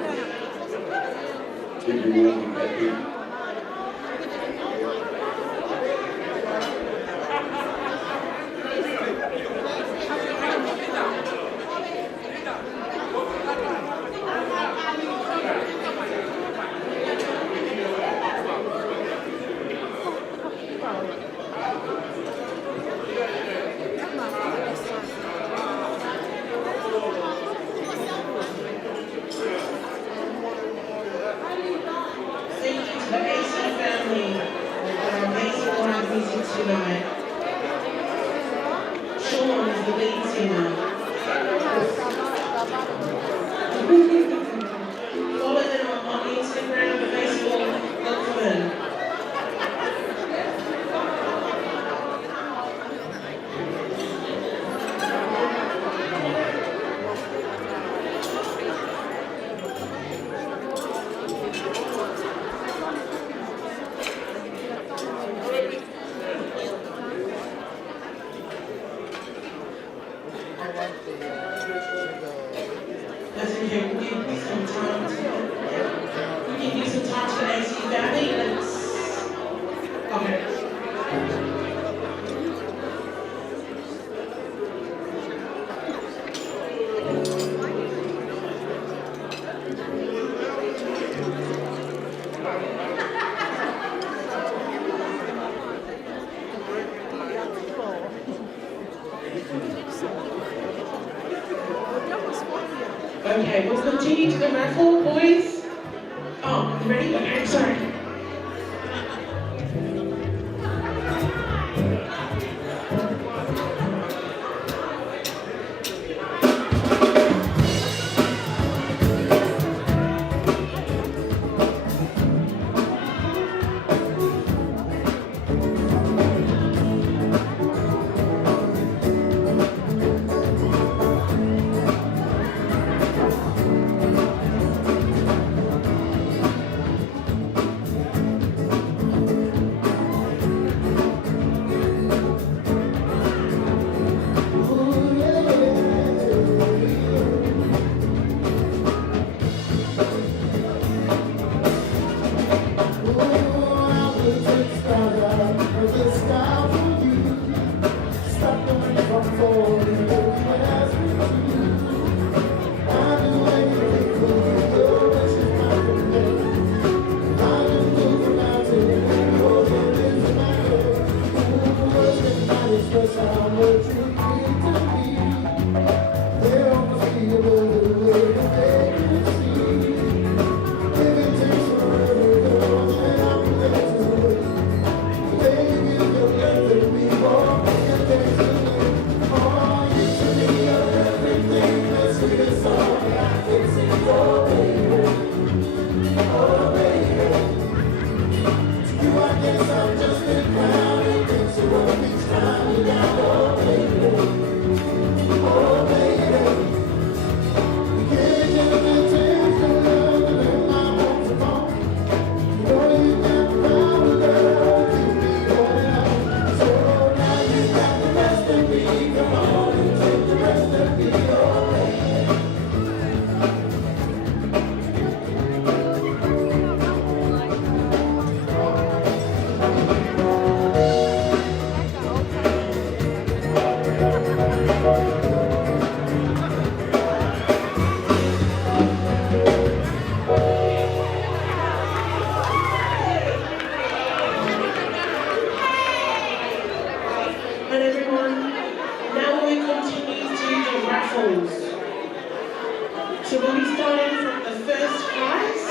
Keep you warm and happy. Thank you to the AC family for our amazing live music tonight. Sean is the lead singer. Follow them on Instagram, Facebook, Volcano. Let's give some time to the AC family. Okay. Okay, we'll continue to the raffle, boys. Oh, you ready? Okay, sorry. So we'll be starting from the first prize.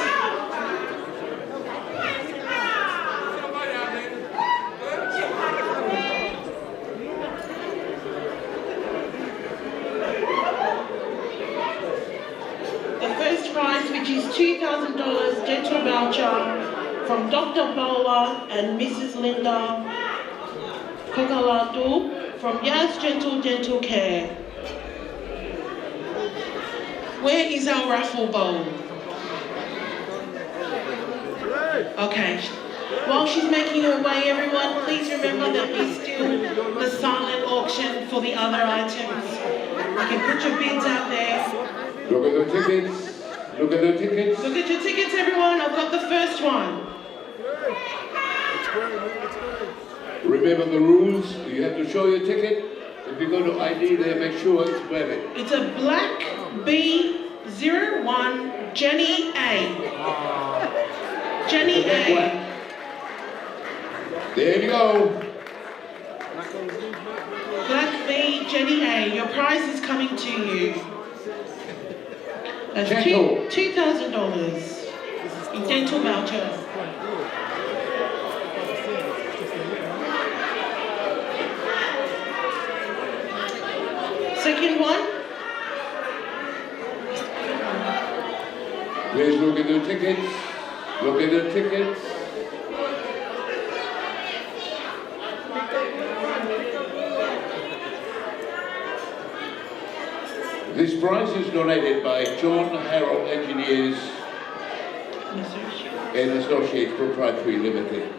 The first prize, which is $2,000 dental voucher from Dr. Paula and Mrs. Linda Kokalatu from Yas Dental Care. Where is our raffle bowl? Okay. While she's making her way, everyone, please remember that there's still the silent auction for the other items. You can put your bids out there. Look at the tickets. Look at the tickets. Look at your tickets, everyone. I've got the first one. Remember the rules. You have to show your ticket. If you go to ID there, make sure it's valid. It's a black B01 Jenny A. Jenny A. There you go. Black B Jenny A. Your prize is coming to you. That's $2,000 in dental voucher. Second one. Please look at the tickets. Look at the tickets. This prize is donated by John Harrell Engineers and Associates Proprietary Limited.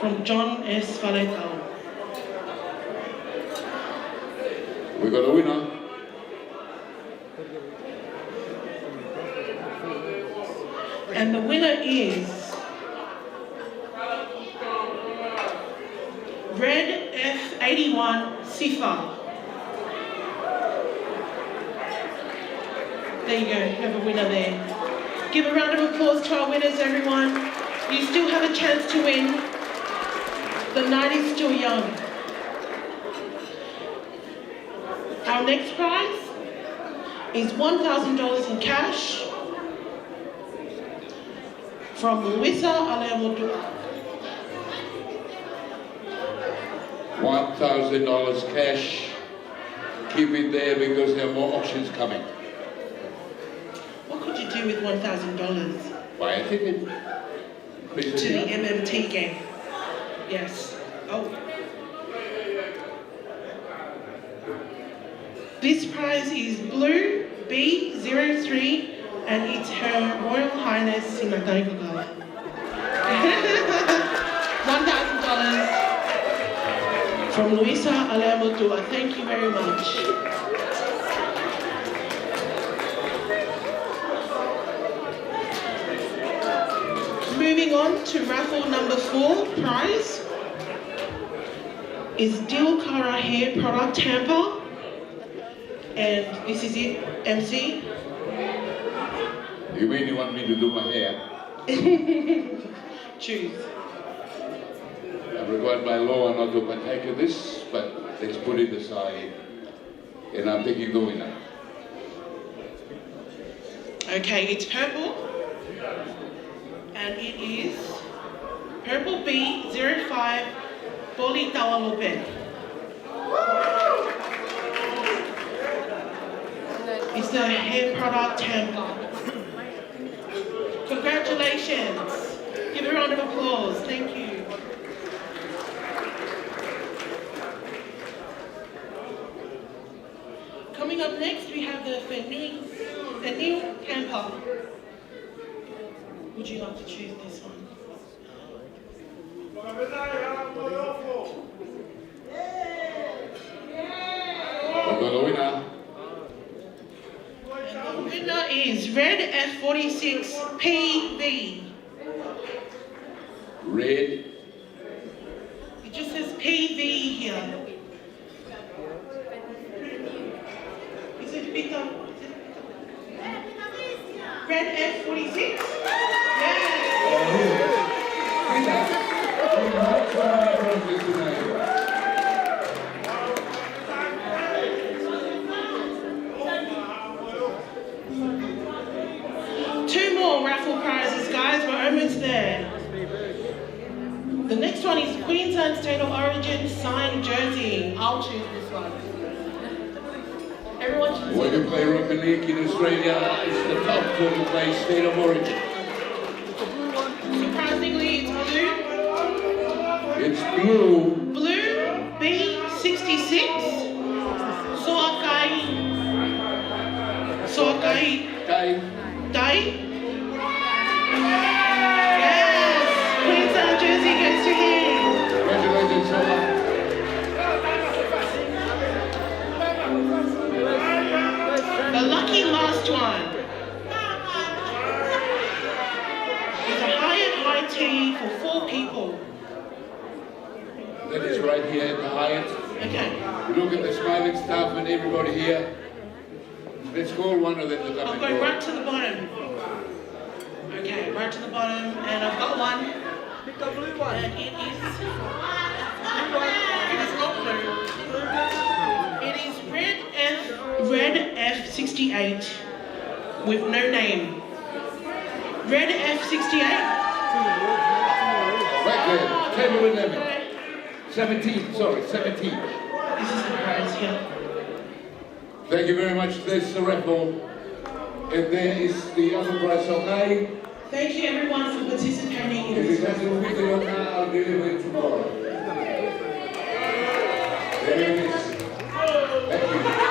From John S. Vaikau'aki. We got a winner. And the winner is Red F81 Sifa. There you go, you have a winner there. Give a round of applause to our winners, everyone. You still have a chance to win. The night is still young. Our next prize is $1,000 in cash from Luisa Alemodu. $1,000 cash. Keep it there because there are more auctions coming. What could you do with $1,000? Buy a ticket. To the MMT game. Yes. Oh. This prize is Blue B03 and it's Her Royal Highness Sinaitakala. $1,000 from Luisa Alemodu. Thank you very much. Moving on to raffle number 4 prize is Dilkara Hair Product Hamper. And this is it, MC. You mean you want me to do my hair? Choose. I'm required by law not to partake of this, but let's put it aside. And I'm picking the winner. Okay, it's purple. And it is Purple B05 PilietauhalaACT. It's the hair product hamper. Congratulations. Give a round of applause. Thank you. Coming up next, we have the new hamper. Would you like to choose this one? We got a winner. And the winner is Red F46 PV. Red. It just says PV here. Is it Peter? Red F46? Yes. raffle prizes, guys. We're almost there. The next one is Queensland State of Origin signed jersey. I'll choose this one. Everyone choose. When you play rugby league in Australia, it's the top to play State of Origin. Surprisingly, it's blue. It's blue. Blue B66. Soakai. Dai. Dai. Yes. Queensland jersey goes to him. Congratulations, Sola. The lucky last one is a Hyatt high tea for 4 people. That is right here at the Hyatt. Okay. Look at the smiling staff and everybody here. Let's call one of them to come I'll and go go. right to the bottom. Okay, right to the bottom, and I've got one. Pick the blue one. And it is not blue. It is red F68 with no name. Red F68. Right there, table 11. 17, sorry, 17. This is the prize here. Thank you very much. There's the raffle. And there is the other prize, okay? Thank you everyone for participating in If this it doesn't fit in your car, I'll deliver it tomorrow. There it is. Thank you.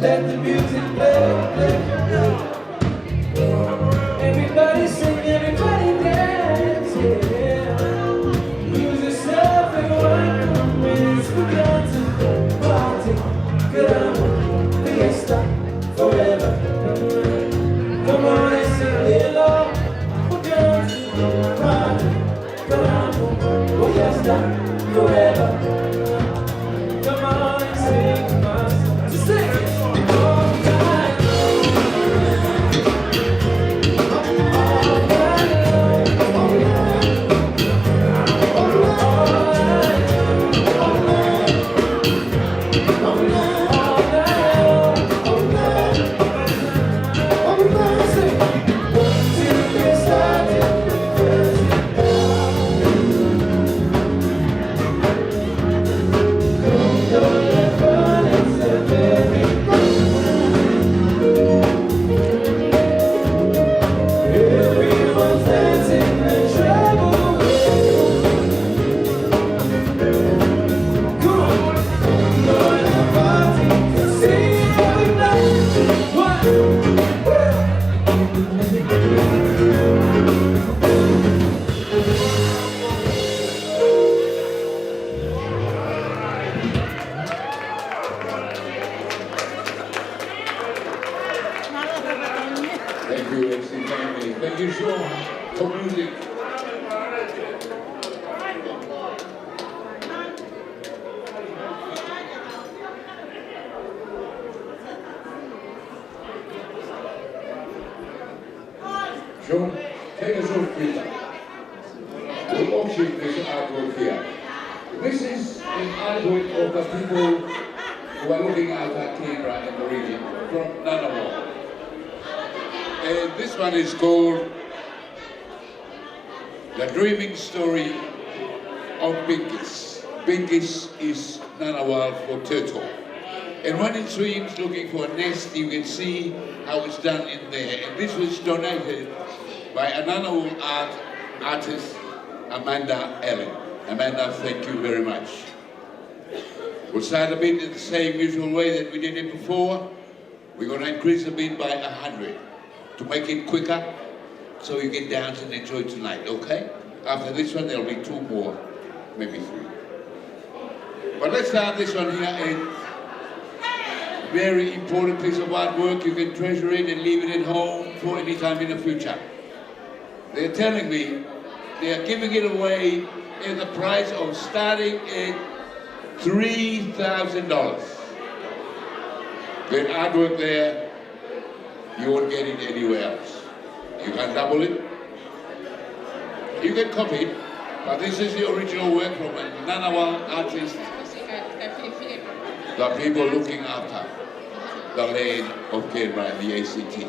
Let the music play. Everybody sing, everybody dance, yeah. Use yourself and one romance. We're going to party, Carajo, fiesta, forever. Come on and sing along. We're going to party, Carajo, fiesta, forever. Come on and sing my song. Just sing it. John, take us off, Peter. We're watching this artwork here. This is an artwork of the people who are looking out at Canberra in the region, from Ngunnawal. And this one is called The Dreaming Story of Bingis. Bingis is Ngunnawal for turtle. And when it swims looking for a nest, you can see how it's done in there. And this was donated by a Ngunnawal artist, Amanda Allen. Amanda, thank you very much. We'll start a bit in the same usual way that we did it before. We're going to increase the bid by 100 to make it quicker so you get down and enjoy tonight, okay? After this one, there'll be 2 more, maybe 3. But let's start this one here. A very important piece of artwork. You can treasure it and leave it at home for any time in the future. They're telling me they are giving it away at the price of starting at $3,000. Good artwork there, you won't get it anywhere else. You can double it, you can copy it, but this is the original work from a Ngunnawal artist, the people looking after the land of Canberra and the ACT.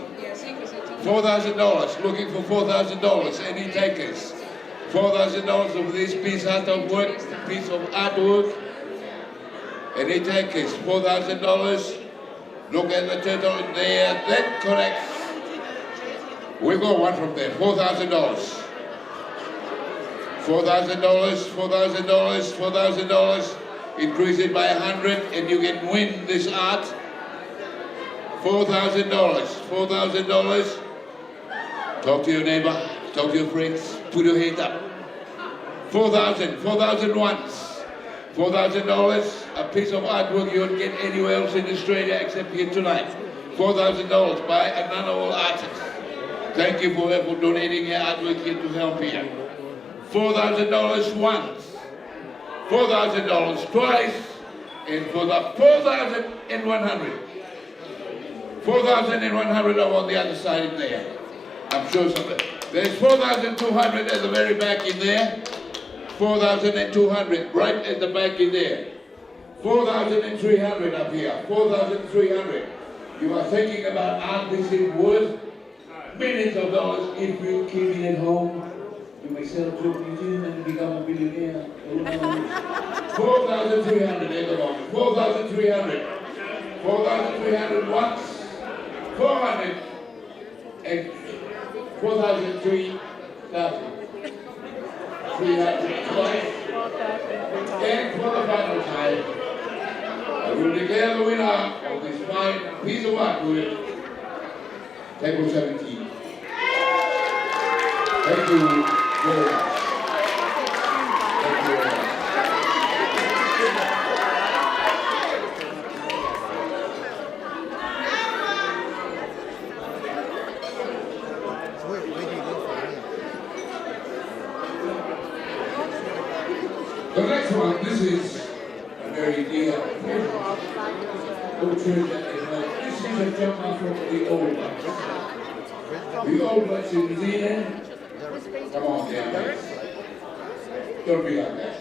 $4,000, looking for $4,000, any takers? $4,000 of this piece of work, piece of artwork. Any takers? $4,000. Look at the turtle in there. That connects. We got one from there. $4,000. $4,000. $4,000. $4,000. Increase it by 100, and you can win this art. $4,000. $4,000. Talk to your neighbor. Talk to your friends. Put your hand up. 4,000. 4,000 once. $4,000. A piece of artwork you won't get anywhere else in Australia except here tonight. $4,000 by a Ngunnawal artist. Thank you for donating your artwork here to help here. $4,000 once. $4,000 twice. And for the 4,100. 4,100 are on the other side in there. I'm sure something. There's 4,200 at the very back in there. 4,200 right at the back in there. 4,300 up here. 4,300. You are thinking about art this is worth millions of dollars if you keep it at home. You may sell it to a museum and become a billionaire. 4,300 at the moment. 4,300. 4,300 once. 400 and 4,300 twice. And for the final time, I will declare the winner of this fine piece of artwork, table 17. Thank you very much. Thank you very much. The next one, this is a very dear old church that they have. This is a jumper from the Old Blacks. The Old Blacks in New Zealand. Come on, guys. Don't be like that.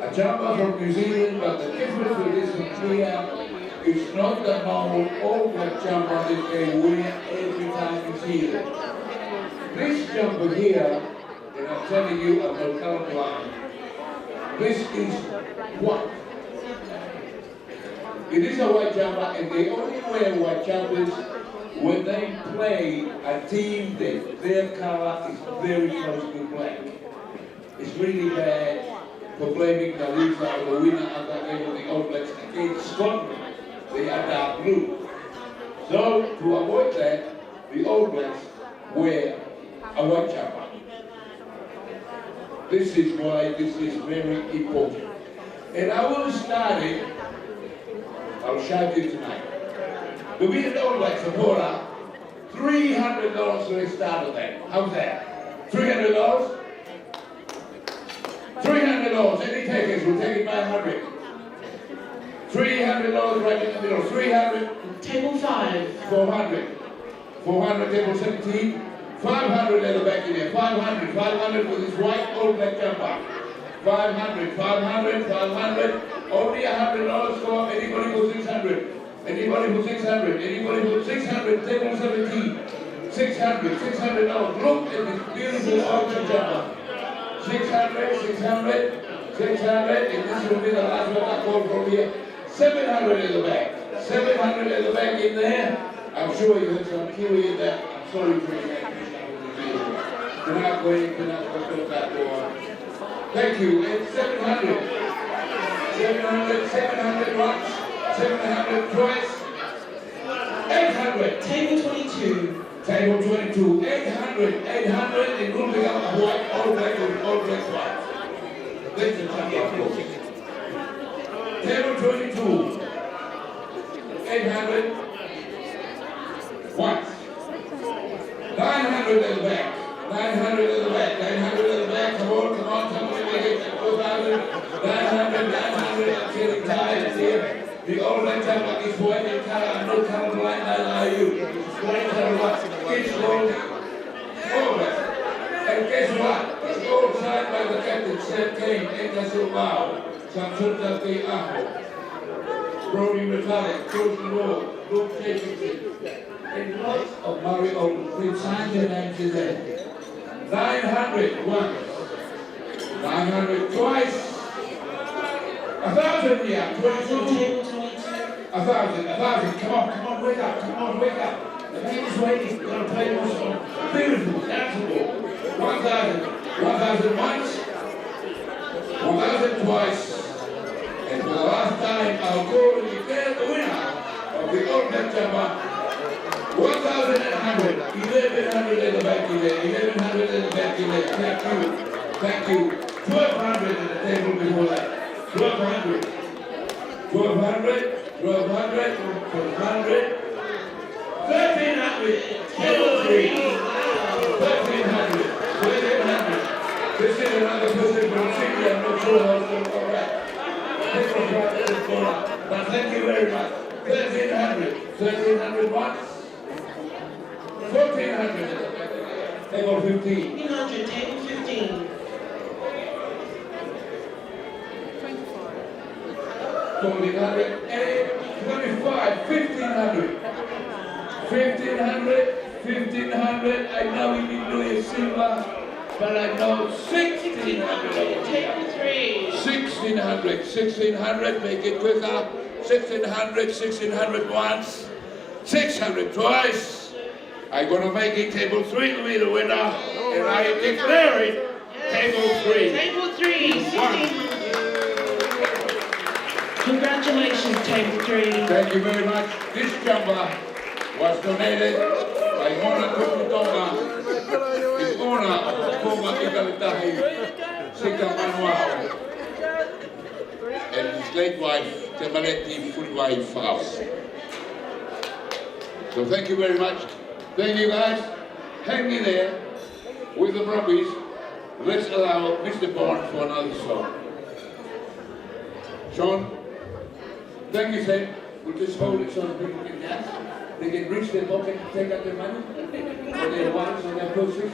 A jumper from New Zealand, but the difference with this one here, it's not the normal Old Black jumper that they wear every time you see them. This jumper here, and I'm telling you, I'm not colorblind. This is white. It is a white jumper, and they only wear white jumpers when they play a team that their color is very close to black. It's really bad for blaming the loser or the winner of the game of the All Blacks against Scotland. They are dark blue. So, to avoid that, the All Blacks wear a white jumper. This is why this is very important. And I will start it, I'll shout it tonight. The winner All Blacks Tauhala, $300 for the start of that. How's that? $300? $300. Any takers will take it by 100. $300 right in the middle. 300. Table 5. 400. 400, table 17. 500 at the back in there. 500. 500 for this white All Black jumper. 500. 500. 500. Only $100 for anybody for 600. Anybody for 600. Anybody for 600. Table 17. 600. $600. Look at this beautiful All Black jumper. 600. 600. 600. And this will be the last one I call from here. 700 at the back. 700 at the back in there. I'm sure you have some Kiwi in there. I'm sorry for that. Cannot wait, cannot go back door. Thank you. And 700. 700, 700 once. 700 twice. 800. Table 22. Table 22. 800. 800. And we'll pick up a white, All Black with All Black white. That's the top of course. Table 22. 800. Once. 900 at the back. 900 at the back. 900 at the back. Come on, come on, come on. Make it 4,000. 900, 900. I'm getting tired here. The All Black jumper is white and color. I'm not colorblind, I lie you. White color. It's gold. All Black. And guess what? It's all signed by the captain, Sam Kane, Tukuʻaho, Tutoatasi, Brody Metallic, George Law, Luke Jacobson, and lots of Murray Oldham. We've signed their names in there. 900 once. 900 twice. 1,000 here. 22. 1,000. Come on, wake up. The people's waiting. We're going to play more songs. Beautiful, danceable. 1,000. 1,000 once. 1,000 twice. And for the last time, I'll go and declare the winner of the All Black jumper. 1,100. 1,100 at the back in there. 1,100 at the back in there. Thank you. 1,200 at the table before that. 1,200. 1,200. 1,200. 1,200. 1,300. Table 3. 1,300. 1,300. This is another person from Sydney. I'm not sure how it's going to go back. But thank you very much. 1,300. 1,300 once. 1,400. Table 15. 1,500. Table 15. 1,400. And 25. 1,500. 1,500. 1,500. I know we need doing silver, but I know 1,600. Table 3. 1,600. 1,600. Make it quicker. 1,600. 1,600 once. 600 twice. I'm going to make it table 3 to be the winner, and I declare it table 3. Table 3. 1. Congratulations, Table 3. Thank you very much. This jumper was donated by Mona Tupouto'a, in honor of Tonga Ikalitahi, Sika Manuao, and his late wife, Te Maleti Fuliwai Fakaola. So thank you very much. Thank you guys. Hang in there with the rubbies. Let's allow Mr. Bond for another song. Sean, thank you, Sam. We'll just hold it so that people can dance. They can reach their pocket and take out their money, or their wallets, or their purses.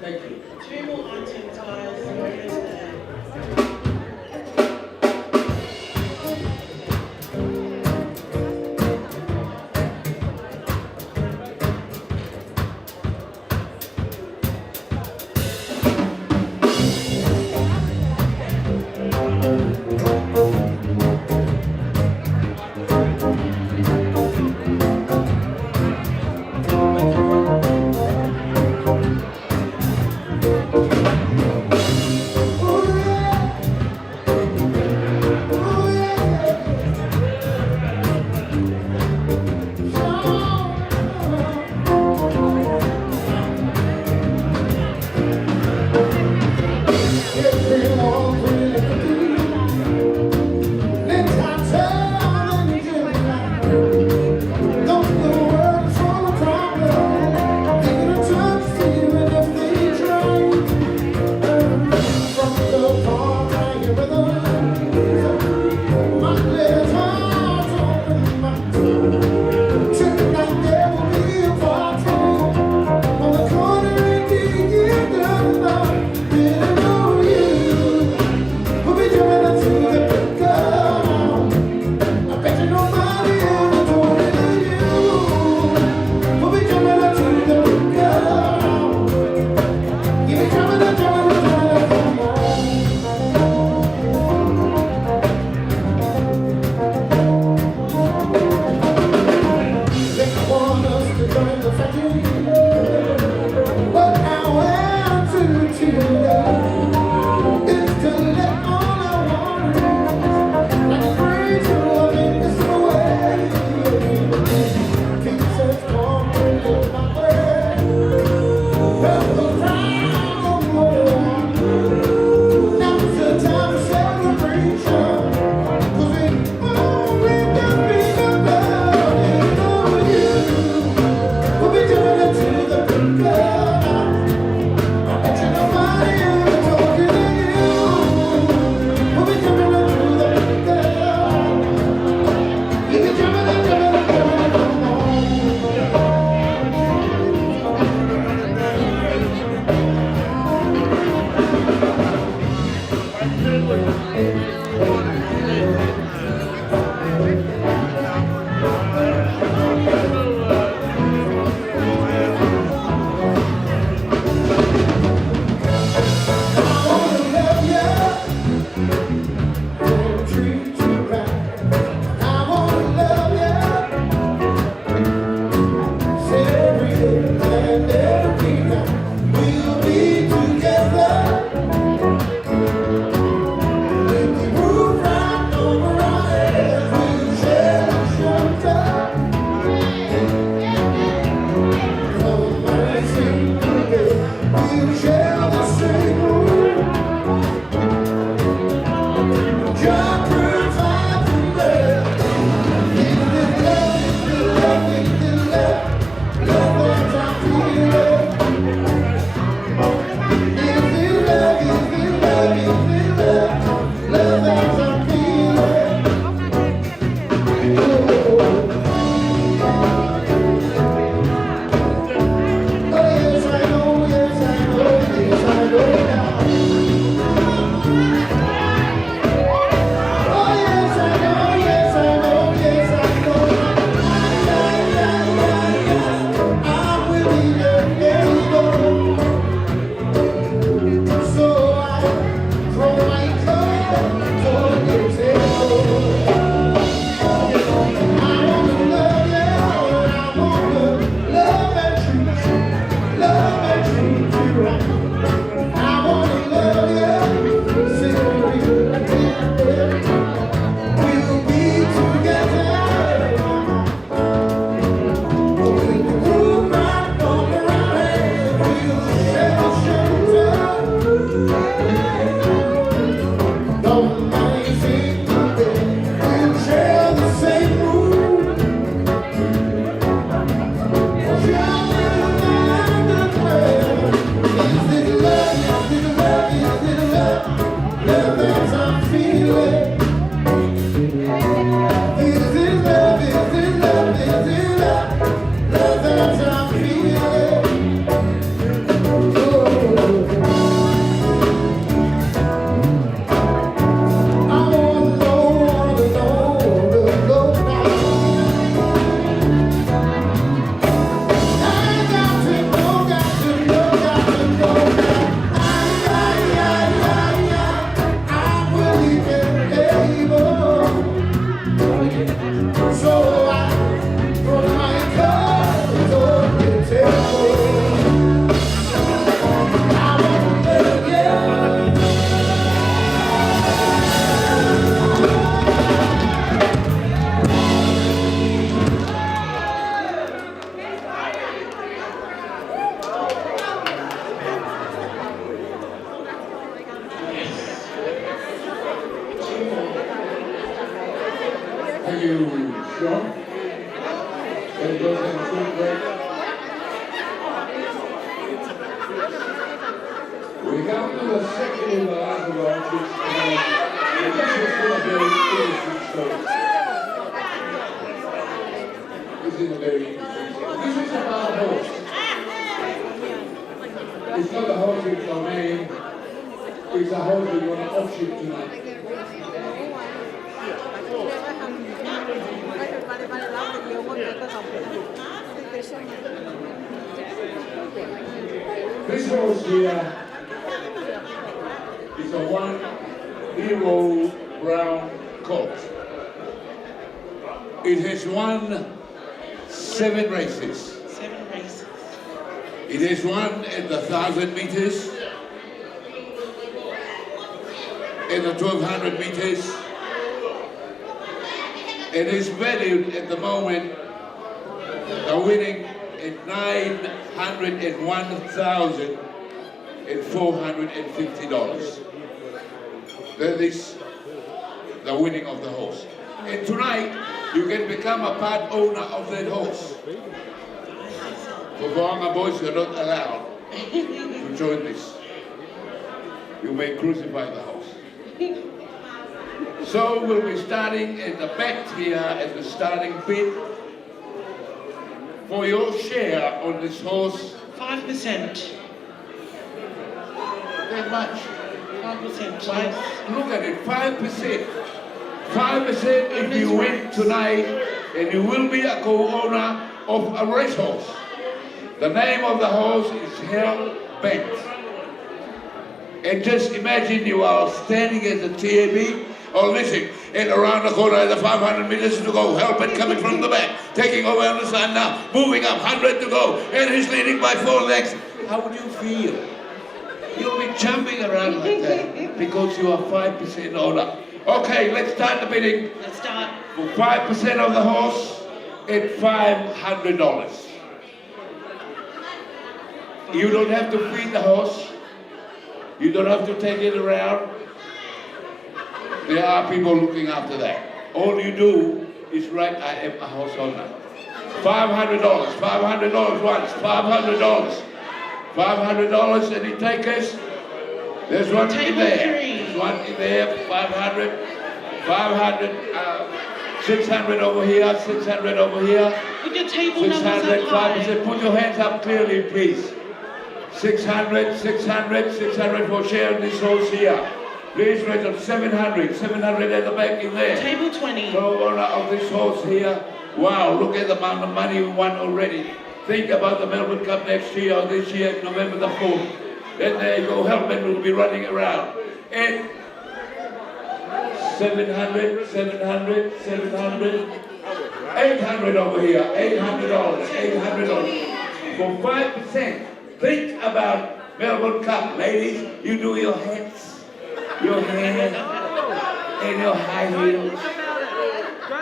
Thank you. 2 more items, guys. Oh yeah. Thank you, Sean. Very good, and great. We come to the second and the last of our trips tonight. This is going to be an interesting story. This is a very interesting story. This is about a horse. It's not a horse with no name. It's a horse we want to auction tonight. This horse here is a 1-year-old brown colt. It has won 7 races. 7 races. It has won at the 1,000 meters, at the 1,200 meters. It is valued at the moment, winning at $901,450. That is the winning of the horse. And tonight, you can become a part owner of that horse. For Tonga boys, you're not allowed to join this. You may crucify the horse. So we'll be starting at the back here at the starting bid. For your share on this horse, 5%. that much. 5%. Look at it, 5%. 5% if you win tonight, and you will be a co-owner of a racehorse. The name of the horse is Hell Bent. And just imagine you are standing at the TAB, or listen, and around the corner at the 500 meters to go, Hell Bent coming from the back, taking over on the side now, moving up, 100 to go, and he's leading by 4 legs. How would you feel? You'll be jumping around like that because you are 5% owner. Okay, let's start the bidding. Let's start. For 5% of the horse at $500. You don't have to feed the horse. You don't have to take it around. There are people looking after that. All you do is write, I am a horse owner. $500, $500 once, $500. $500, any takers? There's one in there. There's one in there, 500, 600 over here, 600 over here. Put your table 600, numbers up high. 5%. Put your hands up clearly, please. 600, 600, 600 for share this horse here. Please raise up 700, 700 at the back in there. Table 20. Co-owner of this horse here. Wow, look at the amount of money we won already. Think about the Melbourne Cup next year or this year, November the 4th. Then there you go, Helmet will be running around. And 700, 700, 700, 800 over here, $800, $800. For 5%, think about Melbourne Cup, ladies. You do your hands, your hair, and your high heels,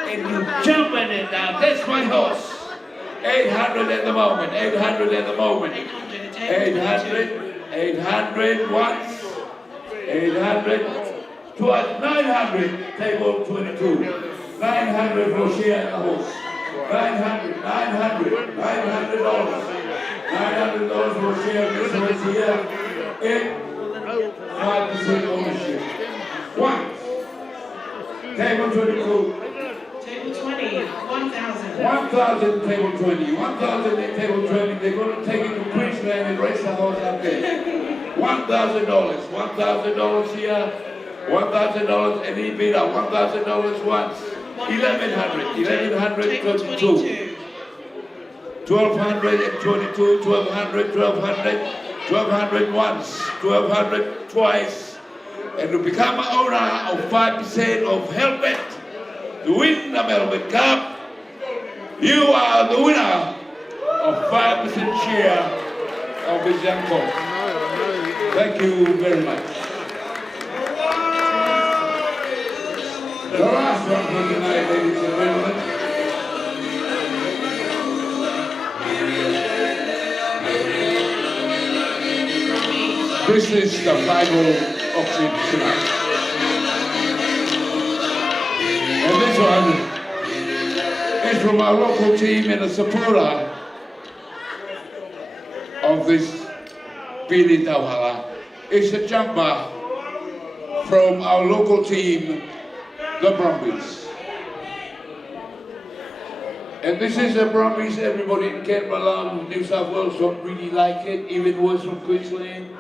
and you jump in it now. That's my horse. 800 at the moment, 800 at the moment. 800, 800 once, 800, twice, 900, table 22. 900 for share the horse. 900, $900, $900. $900 for share this horse here. And 5% ownership. Once, table 22. Table 20, 1,000. 1,000 table 20, 1,000 in table 20, they're going to take it to Queensland and race the horse up there. $1,000, $1,000 here, $1,000 and he beat up, $1,000 once, 1,100, 1,122. 1,200 and 22, 1,200, 1,200, 1,200 once, 1,200 twice, and to become an owner of 5% of Helmet to win the Melbourne Cup, you are the winner of 5% share of this young colt. Thank you very much. The last one for tonight, ladies and gentlemen. This is the final auction tonight. And this one from our local team and a supporter of this Pili Tauhala is a jumper from our local team, the Brumbies. And this is the Brumbies. Everybody in Canberra, New South Wales don't really like it, even worse from Queensland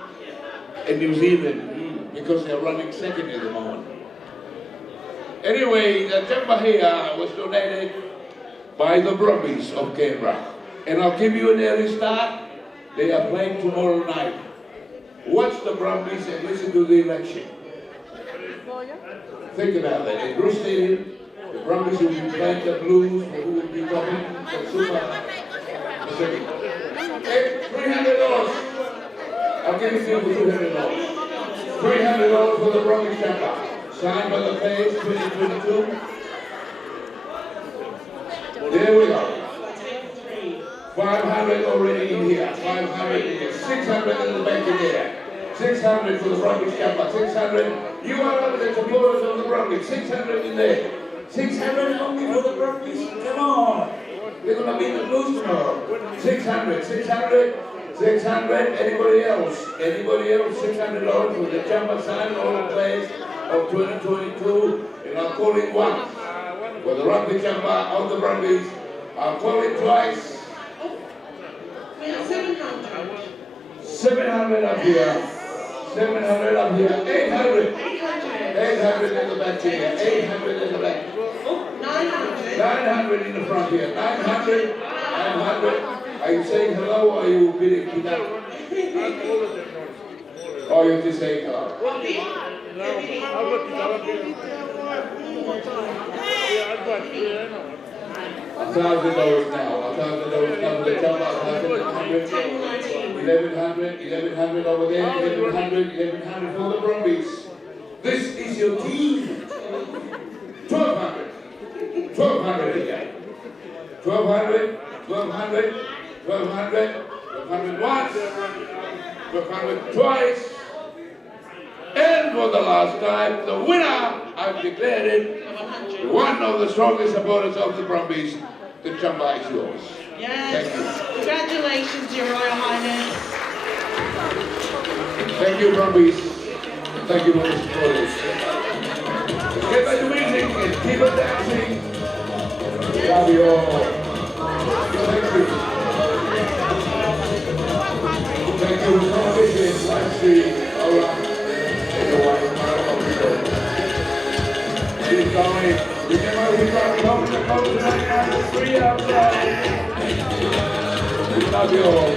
and New Zealand, because they're running second at the moment. Anyway, the jumper here was donated by the Brumbies of Canberra. And I'll give you an early start. They are playing tomorrow night. Watch the Brumbies and listen to the election. Think about that. In Bruce Stadium, the Brumbies will be playing the Blues, who will be coming from Super Pacific. $300. I'll give it to you for $200. $300 for the Brumbies jumper. Signed by the players, 2022. There we go. 500 already in here. 500 in here. 600 in the back in there. 600 for the Brumbies jumper. 600. You are the supporters of the Brumbies. 600 in there. 600 only for the Brumbies. Come on. They're going to be in the Blues tomorrow. 600. 600. 600. Anybody else? Anybody else? $600 for the jumper signed all the players of 2022. And I'll call it once. For the rugby jumper of the Brumbies. I'll call it twice. 700 up here. 700 up here. 800. 800 in the back here. 800 in the back. 900 in the front here. 900. 900. Are you saying hello or are you bidding it up? Or you just saying hello? $1,000 now. $1,000 now for the jumper. 1,100. 1,100 over there. 1,100. 1,100 for the Brumbies. This is your team. 1,200. 1,200 again. 1,200. 1,200. 1,200. 1,200 once. 1,200 twice. And for the last time, the winner, I've declared it, one of the strongest supporters of the Brumbies, the jumper is yours. Yes. Thank you. Congratulations, Your Royal Highness. Thank you, Brumbies. Thank you for the supporters. Get back to music and keep on dancing. Love you all. Thank you. Thank you for television, live stream, all right. Keep going. Remember, we got to come to the coast tonight after 3 outside. We love you all.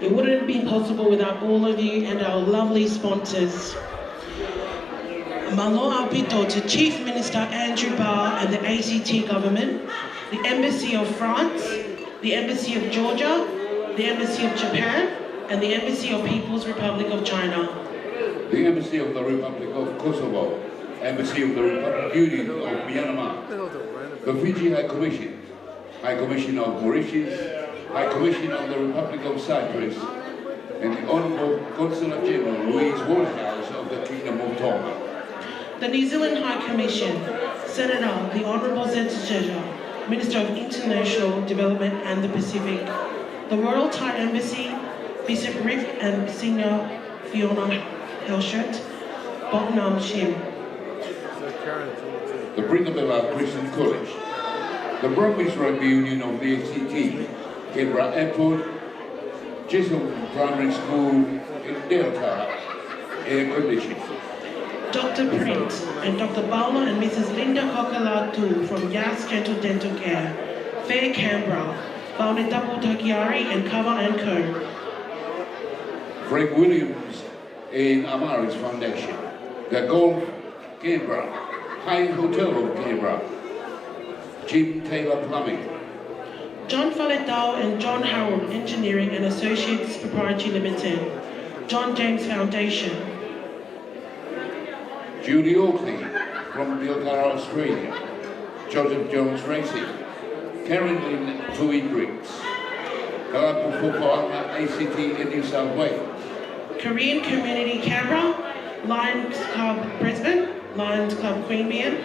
It wouldn't have been possible without all of you and our lovely sponsors. Maloa Pito to Chief Minister Andrew Barr and the ACT government, the Embassy of France, the Embassy of Georgia, the Embassy of Japan, and the Embassy of People's Republic of China. The Embassy of the Republic of Kosovo, Embassy of the Republic Union of Myanmar, the Fiji High Commission, High Commission of Mauritius, High Commission of the Republic of Cyprus, and the Honourable Consular General Louise Waterhouse of the Kingdom of Tonga. The New Zealand High Commission, Senator, the Honourable Zeta, Minister of International Development and the Pacific, the Royal Thai Embassy, Bishop Rick and Senior Fiona Helshert, Botnam Shim. The Brindabella Christian College, the Brumbies Rugby Union of the ACT, Canberra Airport, Chisholm Primary School in Delta, air conditioning. Dr. Prince and Dr. Bala and Mrs. Linda Hokalatu from Yas Gentle Dental Care, Fair Canberra, founded Tupouto'a and Cover & Co. Frank Williams and Amaris Foundation, the Golf Canberra, Hyatt Hotel of Canberra, Jim Taylor Plumbing, John Faletau and John Harold Engineering and Associates Proprietary Limited, John James Foundation, Judy Oakley from Ulukalala, Australia, Joseph Jones Racing, Karen Lynn Tui Briggs, Tauhala ACT in New South Wales, Korean Community Canberra, Lions Club Brisbane, Lions Club Queanbeyan,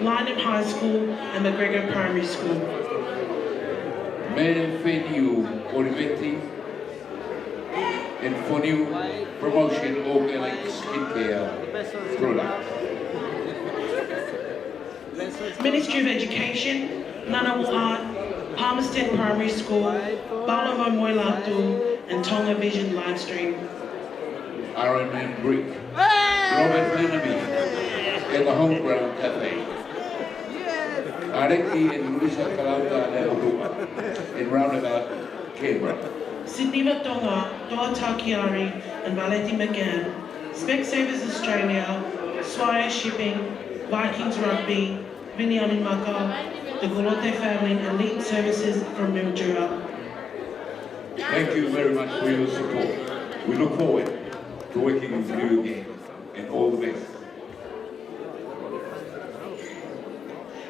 Lynham High School and McGregor Primary School. Menfeniu Olivetti and Fonu Promotion Organic Skincare Products. Ministry of Education, Nanawa Art Palmerston Primary School, Ballroom Moilatu, and Tonga Vision Livestream. RMM Brick, Robert Langi, and the Home Ground Cafe. Areki and Ulukalala in roundabout Canberra. Sydney Tonga, Tutoatasi, and Valeti McGann. Specsavers Australia, Swire Shipping, Vikings Rugby, Vineyard in Macau, the Golote family, and Elite Services from Mildura. Thank you very much for your support. We look forward to working with you again, and all the best.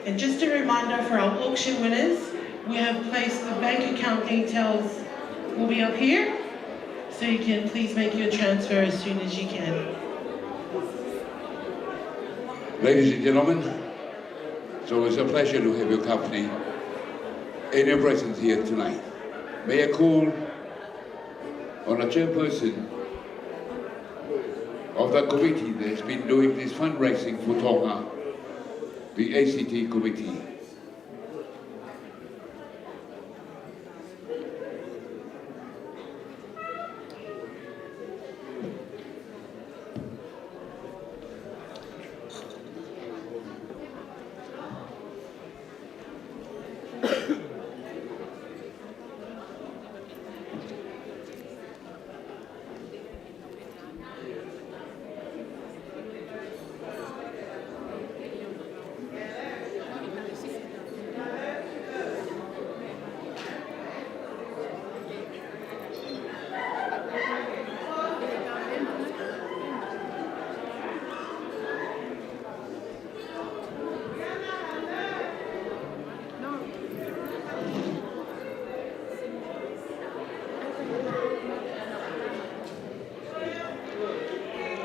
And just a reminder for our auction winners, we have placed the bank account details will be up here, so you can please make your transfer as soon as you can. Ladies and gentlemen, it's always a pleasure to have your company and your presence here tonight. May I call on the chairperson of the committee that's been doing this fundraising for Tonga, the ACT Committee.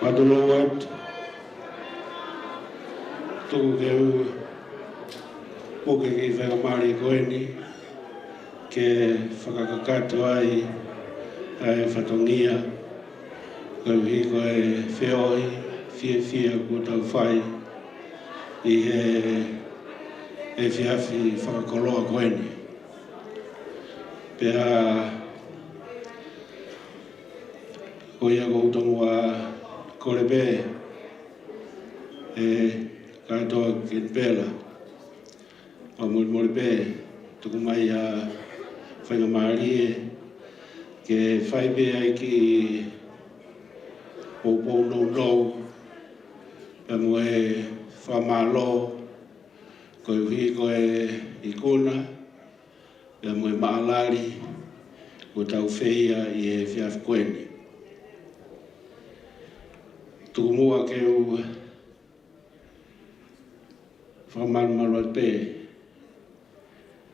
Madulawat tu keu poke ki whakamari koeni ke whakakakato ai whatongia koe hi koe whioi whia ko tau whai i he whiawhi whakakoloa koeni. Pea ko ia ko utonga Korebe katoa Canberra o Moribe tuku mai a whaingamari ke whaipe ai ki o no pe moe whamalo koe uhi koe ikuna pe moe maalari ko tau whea i e whiawhi koeni. Tuku mua ke u whamarumaro pe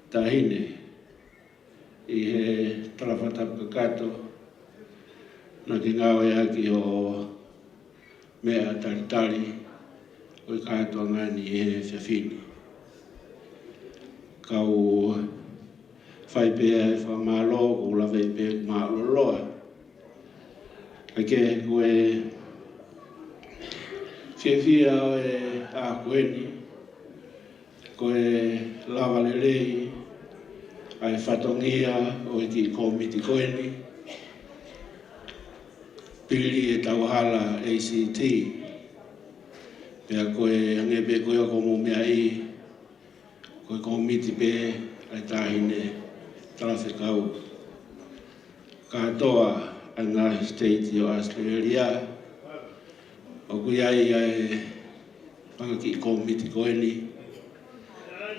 tahine i he tarawhatapu kakato na ki ngawe aki o mea taritari o i katoa ngani i he whiawhini. Kau whaipea e whamalo ko lawe pe maaloloa. Ake koe whiawhia e a koeni, koe lawa lelei, ai whatongia o i ki komiti koeni, Pili e Tauhala ACT, pea koe angepe koe o komo mea i, koe komiti pe ai tahine Fakaola. Katoa anga state o Australia, o kui ai e whangaki komiti koeni,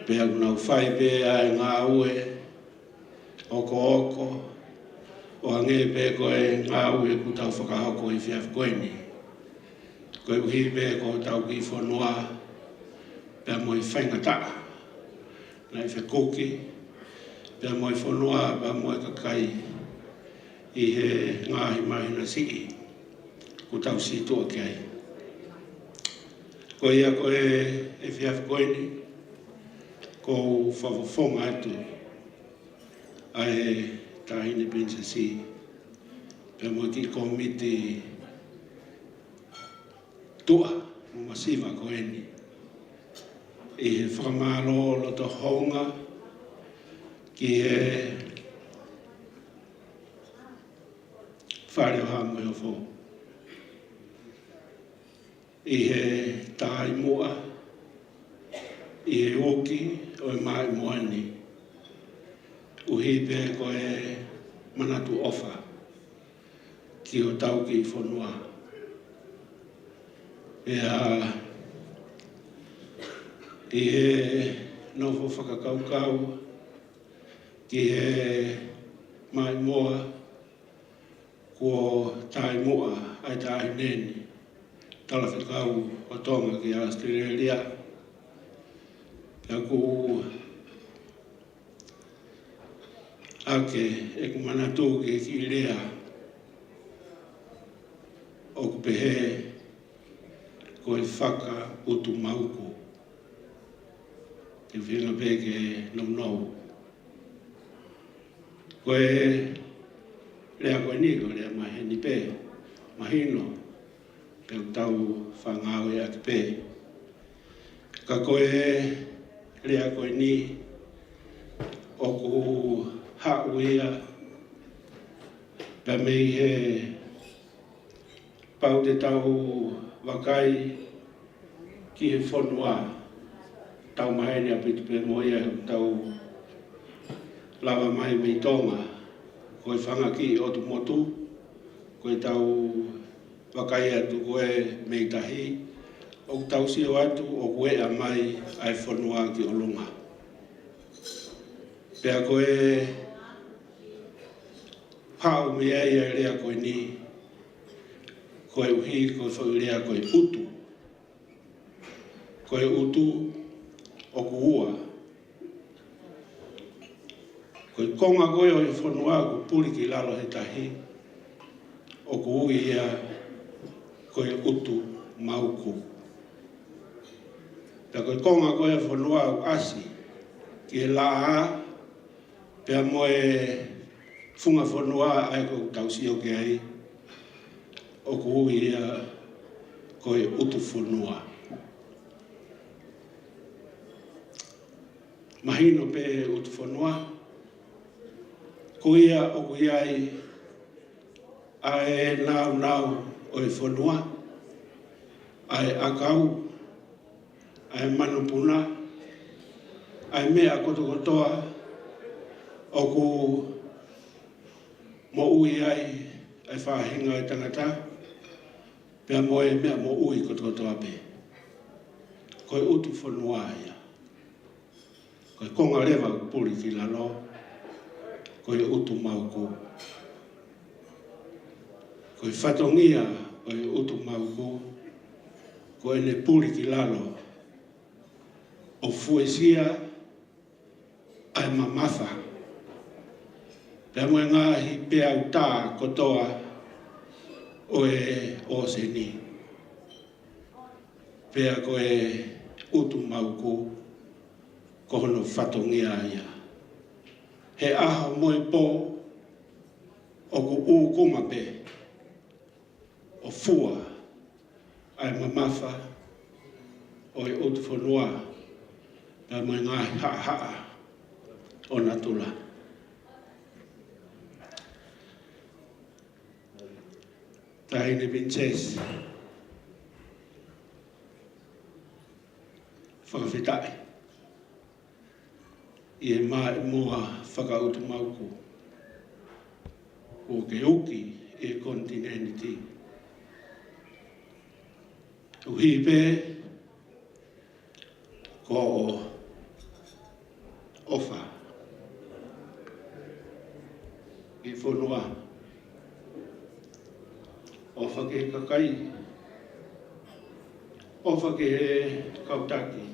pea kunau whai pea e ngā ue, oko, o hange pe koe ngā ue ku tau whakahoko i whiawhi koeni. Koe uhi pe ko tau ki whanua, pea moi whaingata, nai whakoki, pea moi whanua, pea moi kakai, i he ngāhi mahina siki, ku tau situa ki ai. Ko ia koe e whiawhi koeni, ko whawawhonga atu, ai tahine princesi, pia mo ki komiti tua, mo masiva koeni. I he whakamalo lo to honga, ki e whare o hamo o fo. I he tāi mua, i he oki o e mai moani. Uhi pe ko e manatu ofa ki o tau ki whanua. Pea i he nofo whakakaukau, ki he mai moa, ko tai moa ai tai neni, talawhikau o Tonga ki Australia. Pea ku ake e ku manatu ki ki rea o ku pehe ko e whaka utu mauku. Te whina peke nau. Ko e rea koe ni, ko rea maheni pe, mahino, pe o tau whangau e ake pe. Ka koe rea koe ni, o ku hau ia, pe mei he pau te tau wakai ki he whanua. Tau mahene a pitu pe moia tau lava mai mei Tonga. Koe whanga ki o tu motu, koe tau wakai atu koe mei tahi, o tau sio atu o koe a mai ai whanua ki o lunga. Pea koe hau mea ia rea koe ni, koe uhi koe whaurea koe utu. Koe utu o kuua. Koe konga koe o i whanua ku puri ki lalo he tahi. O kuui ia koe utu mauku. Pea koe konga koe o whanua ku asi ki e laa pea moe funga whanua ai koe tausio ke ai. O kuui ia koe utu whanua. Mahino pe utu whanua, ko ia o ko iai ae nau o e whanua, ae akau, ae manupuna, ae mea kotokotoa o ko mo ui ai ae whahinga e tangata, pea moe mea mo ui kotokotoa pe. Koe utu whanua ia. Koe konga rewa puri ki lalo, koe utu mauku. Koe whatongia koe utu mauku, koe ne puri ki lalo. O fuesia ai mamafa. Pea moe ngahi pea uta kotoa o e o seni. Pea koe utu mauku, kohono whatongia ia. He aho moe po o ku u kumape o fua ai mamafa o e utu whanua pea moe ngahi haa o natula. Tahine Vinces whakawhitai. I e mai mua whakautu mauku. O ke uki e kontinenti. Uhi pe ko o ofa. I whanua. Ofa ke kakai. Ofa ke he kautaki.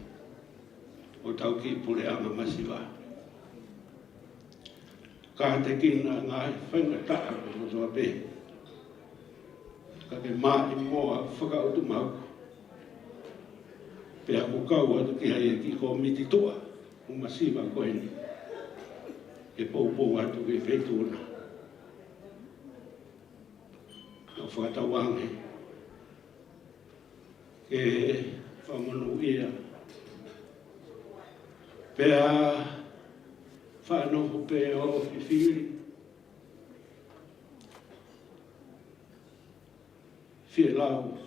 O tau ki pule anga masiwa. Ka te kina ngai whainga taa ko toa pe. Ka ke maa i moa whakautu mauku. Pea ko kau atu ki hai ki ko miti tua. O masiwa koe ni. E pou atu ki whetuna. O whakatawange. Ke whamanu ia. Pea whanoko pe o whiwhiri. Whie lau.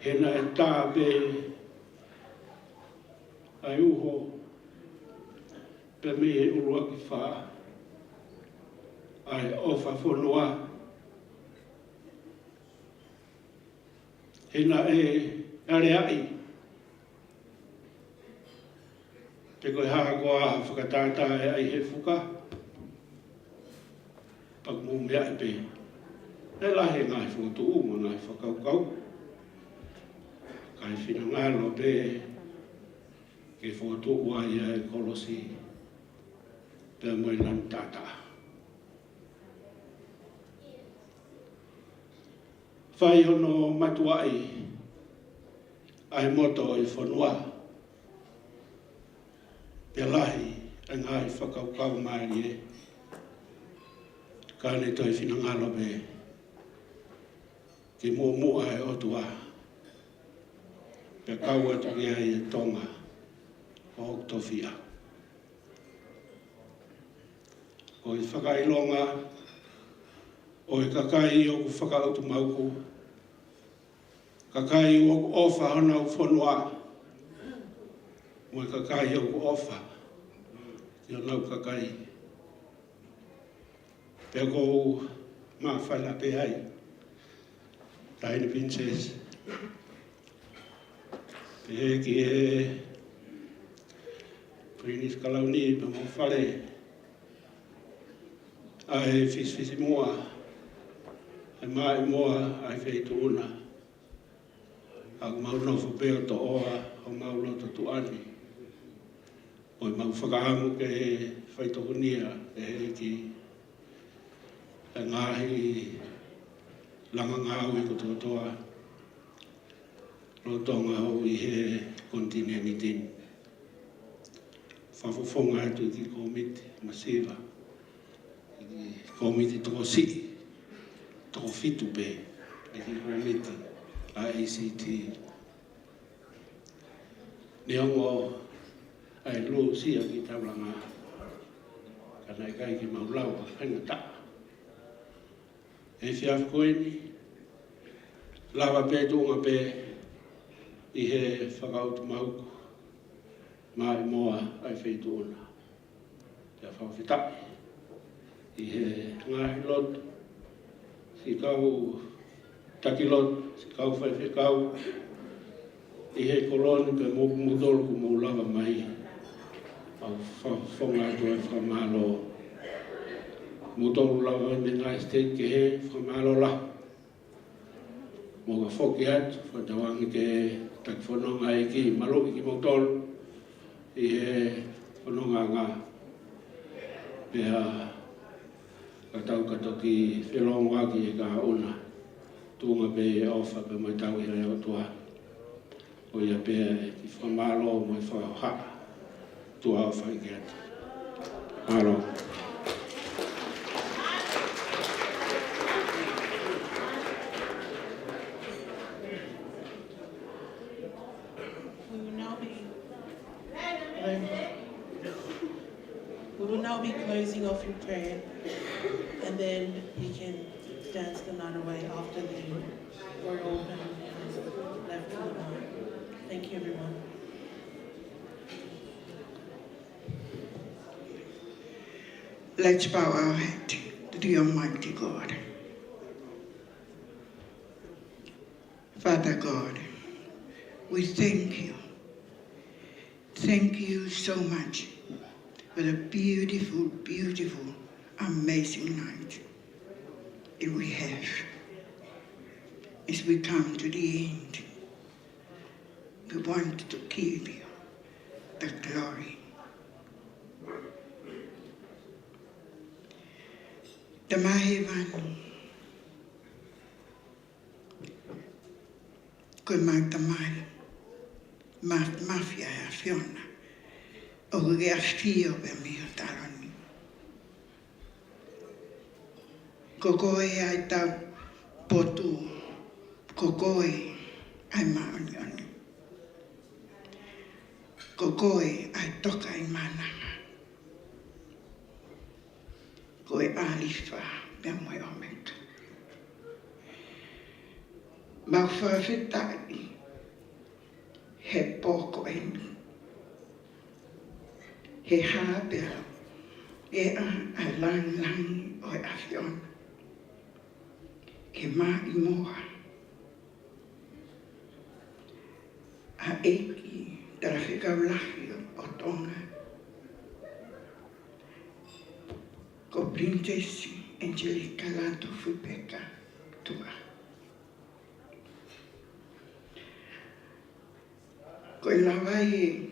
Hena e tā pe ai uho pe me e urua ki wha. Ai o whawhonua. Hena e are ai. Te koe haha koa whakatātā e ai he whuka. Pak mō mea e pe. E lahe ngai whakatu uma ngai whakaukau. Kai whina ngālo pe. Ke whakatu ua ia e kolosi. Pea moi lan tātā. Whai hono matuai. Ai moto i whanua. Pea lahi a ngai whakaukau mai e. Kāne toi whina ngālo pe. Ke mua e otua. Pea kau atu ki ai e Tonga. O Oktofia. Ko i whakailonga. O i kakai o ku whakautu mauku. Kakai o ku ofa hana u whanua. Mo i kakai o ku ofa. Ki o nau kakai. Pea kou maa whaila pe ai. Taini princess. Pe ki e Prinis Kalauni pe mo whale. Ai fisi mua. Ai mai mua ai feitu una. Ak mauno fu peo to oa o mauno to tuani. O mau whakahamu ke whaito hunia e he ki e ngahi langa ngāu i ko Tutoatasi. Lo Tonga ho i he kontineni tini. Whawhawhonga atu i ki komiti masiva. I komiti toko si. Toko fitu pe. I ki komiti ACT. Ni ongo ai lo sia ki tauranga. Kana i kai ki maulau hanga ta. E whiaf koeni. Lava pe tunga pe. I he whakautu mauku. Mai moa ai wheitu ona. Te a whawhitai. I he ngahi lot. Si kau takilot. Si kau whaiwhekau. I he koloni pe mudolu ku maulawa mai. Au whonga atu e whamalo. Mudolu lawa me ngai state ke he whamalo la. Mo ka whoki atu. Whatawangi ke takiwhanonga e ki maroki ki mautolu. I he whanonga ngā. Pea katau katoki whelonga ki e ka una. Tunga pe e ofa pe mai tau i rei o tua. O ia pea ki whamalo mai whakauha. Tua o whai ki atu. Aro. We will now be closing off in prayer, and then we can dance the night away after the royal family has left for the night. Thank you, everyone. Let's bow our head to the Almighty God. Father God, we thank you. Thank you so much for the beautiful, beautiful, amazing night that we have. As we come to the end, we want to give you the glory. The Mahevan, good Magdamai, Mafia, Fiona, o que afio pe mi taloni. Kokoe ai tau potu, kokoe ai maoni. Kokoe ai toka i mana. ko e alifa me moe o meka. Mau whawhitai he pōko enu. He hāpea e a langi o e awhiona. Ke mā I moa. A eiki tara Fakaola o Tonga. Ko Princess Angelika Lātūfuipeka tua. Ko e lawai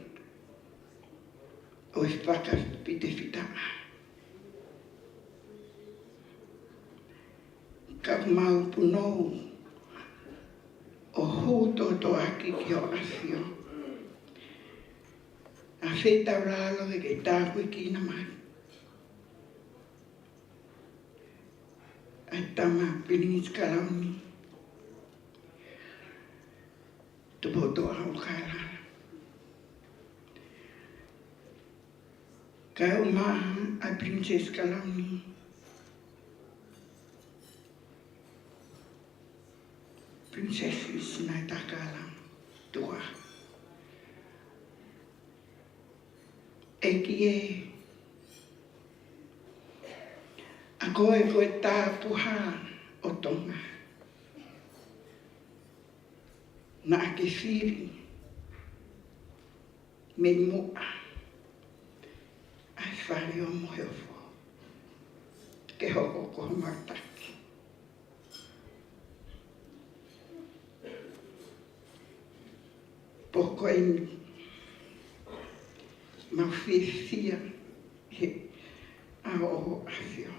o e whakapitewhita'a. Ka mau punou o Tutoatasi ki o asio. A whetau e ke tāpui ki na mai. A tama Pili kalauni. Tupouto'a Ulukalala. Ka umaha a Princess kalauni. Princess Sinaitakala tua. Eki e a koe Tauhala o Tonga. Na ake whiri me moa ai whare o moheofo ke hoko ko mataki. Poko imi mau whiwhia he ao o awhio.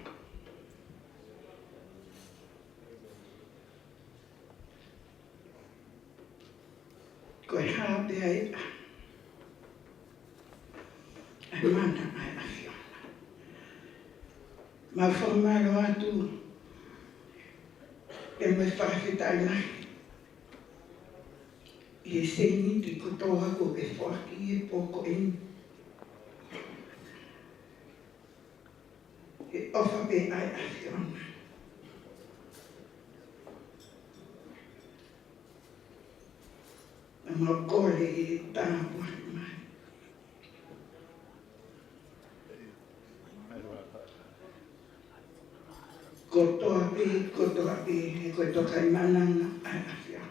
Ko e hāpea e ai mana ai awhiona. Mau whamaro atu e me whawhitai nai. I seni te kotoa ko e whaki e poko eni. E ofa pe ai awhiona. A mau kore e tāpua mai. Kotoa pe, e koe tokai manana ai awhiona.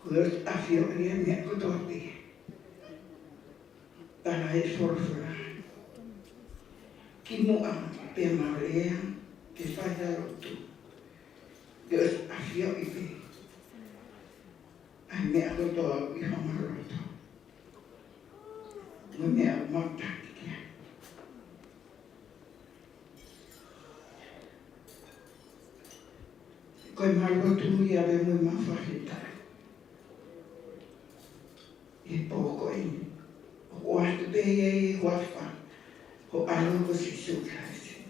Kua awhio ria mea kotoa pe. Tara e whorwhora. Ki mua pe maurea, te whaia rotu. Deus awhio I pe. Ai mea kotoa I homa rotu. Nui mea mautaki kia. Koe marotu I awe mui mawhahitai. E pōko eni. O atu pe e wawha. Ho alo ko si sukaisi.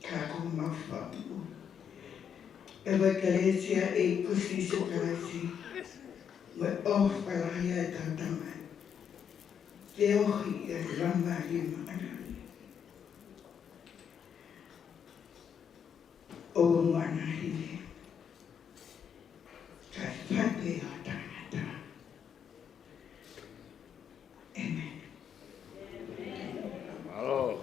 Ka ko mawha. E wai kalesia e ko si sukaisi. Wai whalaia e tātamai. Te ohi e rama I maanani. O mana hine. Ka whape o tangata. Amen. Hello.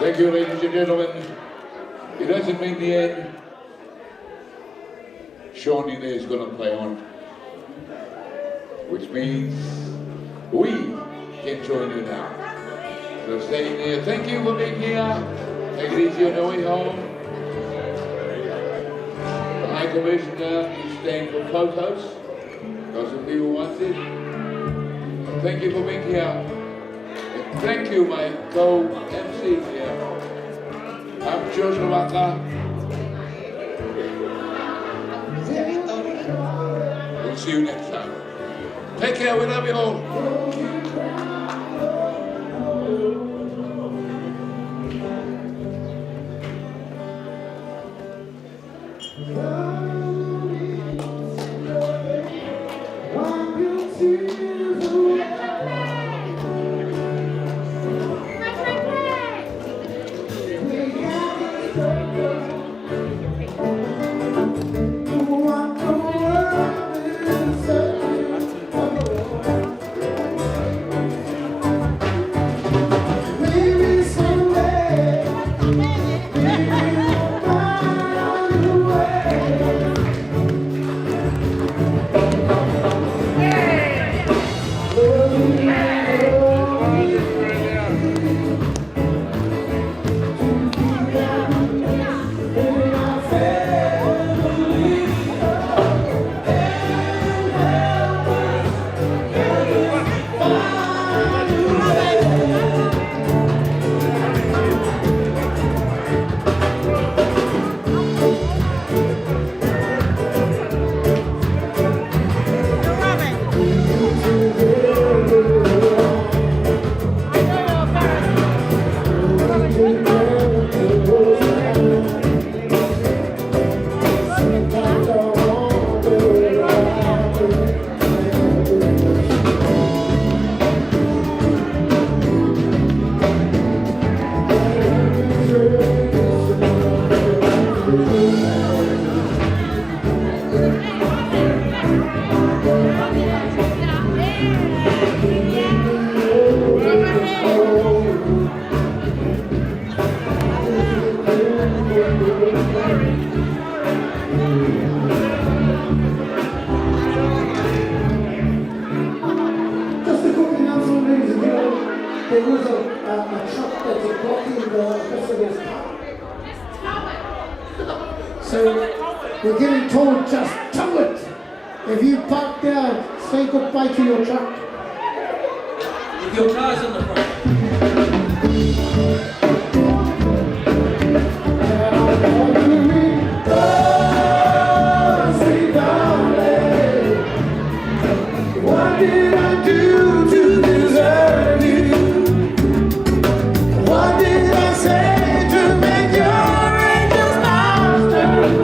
Thank you, ladies and gentlemen. It doesn't mean the end. Shawnee there is going to play on, which means we can join you now. So staying there. Thank you for being here. Take it easy on the way home. The High Commissioner is staying for photos. Those of you who want it. Thank you for being here. And thank you, my co-MC here. I'm Joshua Waka. We'll see you next time. Take care, we love you all. There was a truck that's blocking the President's car. So we're getting told just tow it. If you park there, say goodbye to your truck. If your car's in the front. What did I do to deserve you? What did I say to make your angels stars turn away?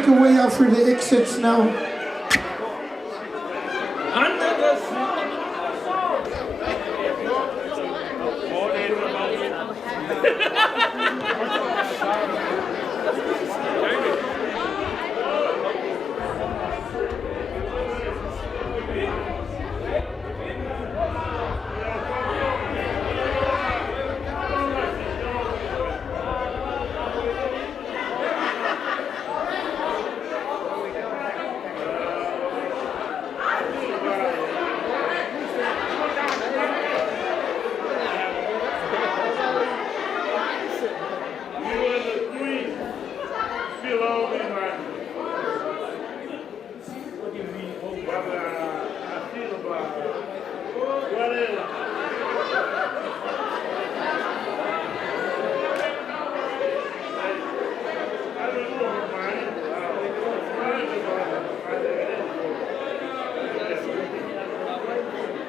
make our way out through the exits now.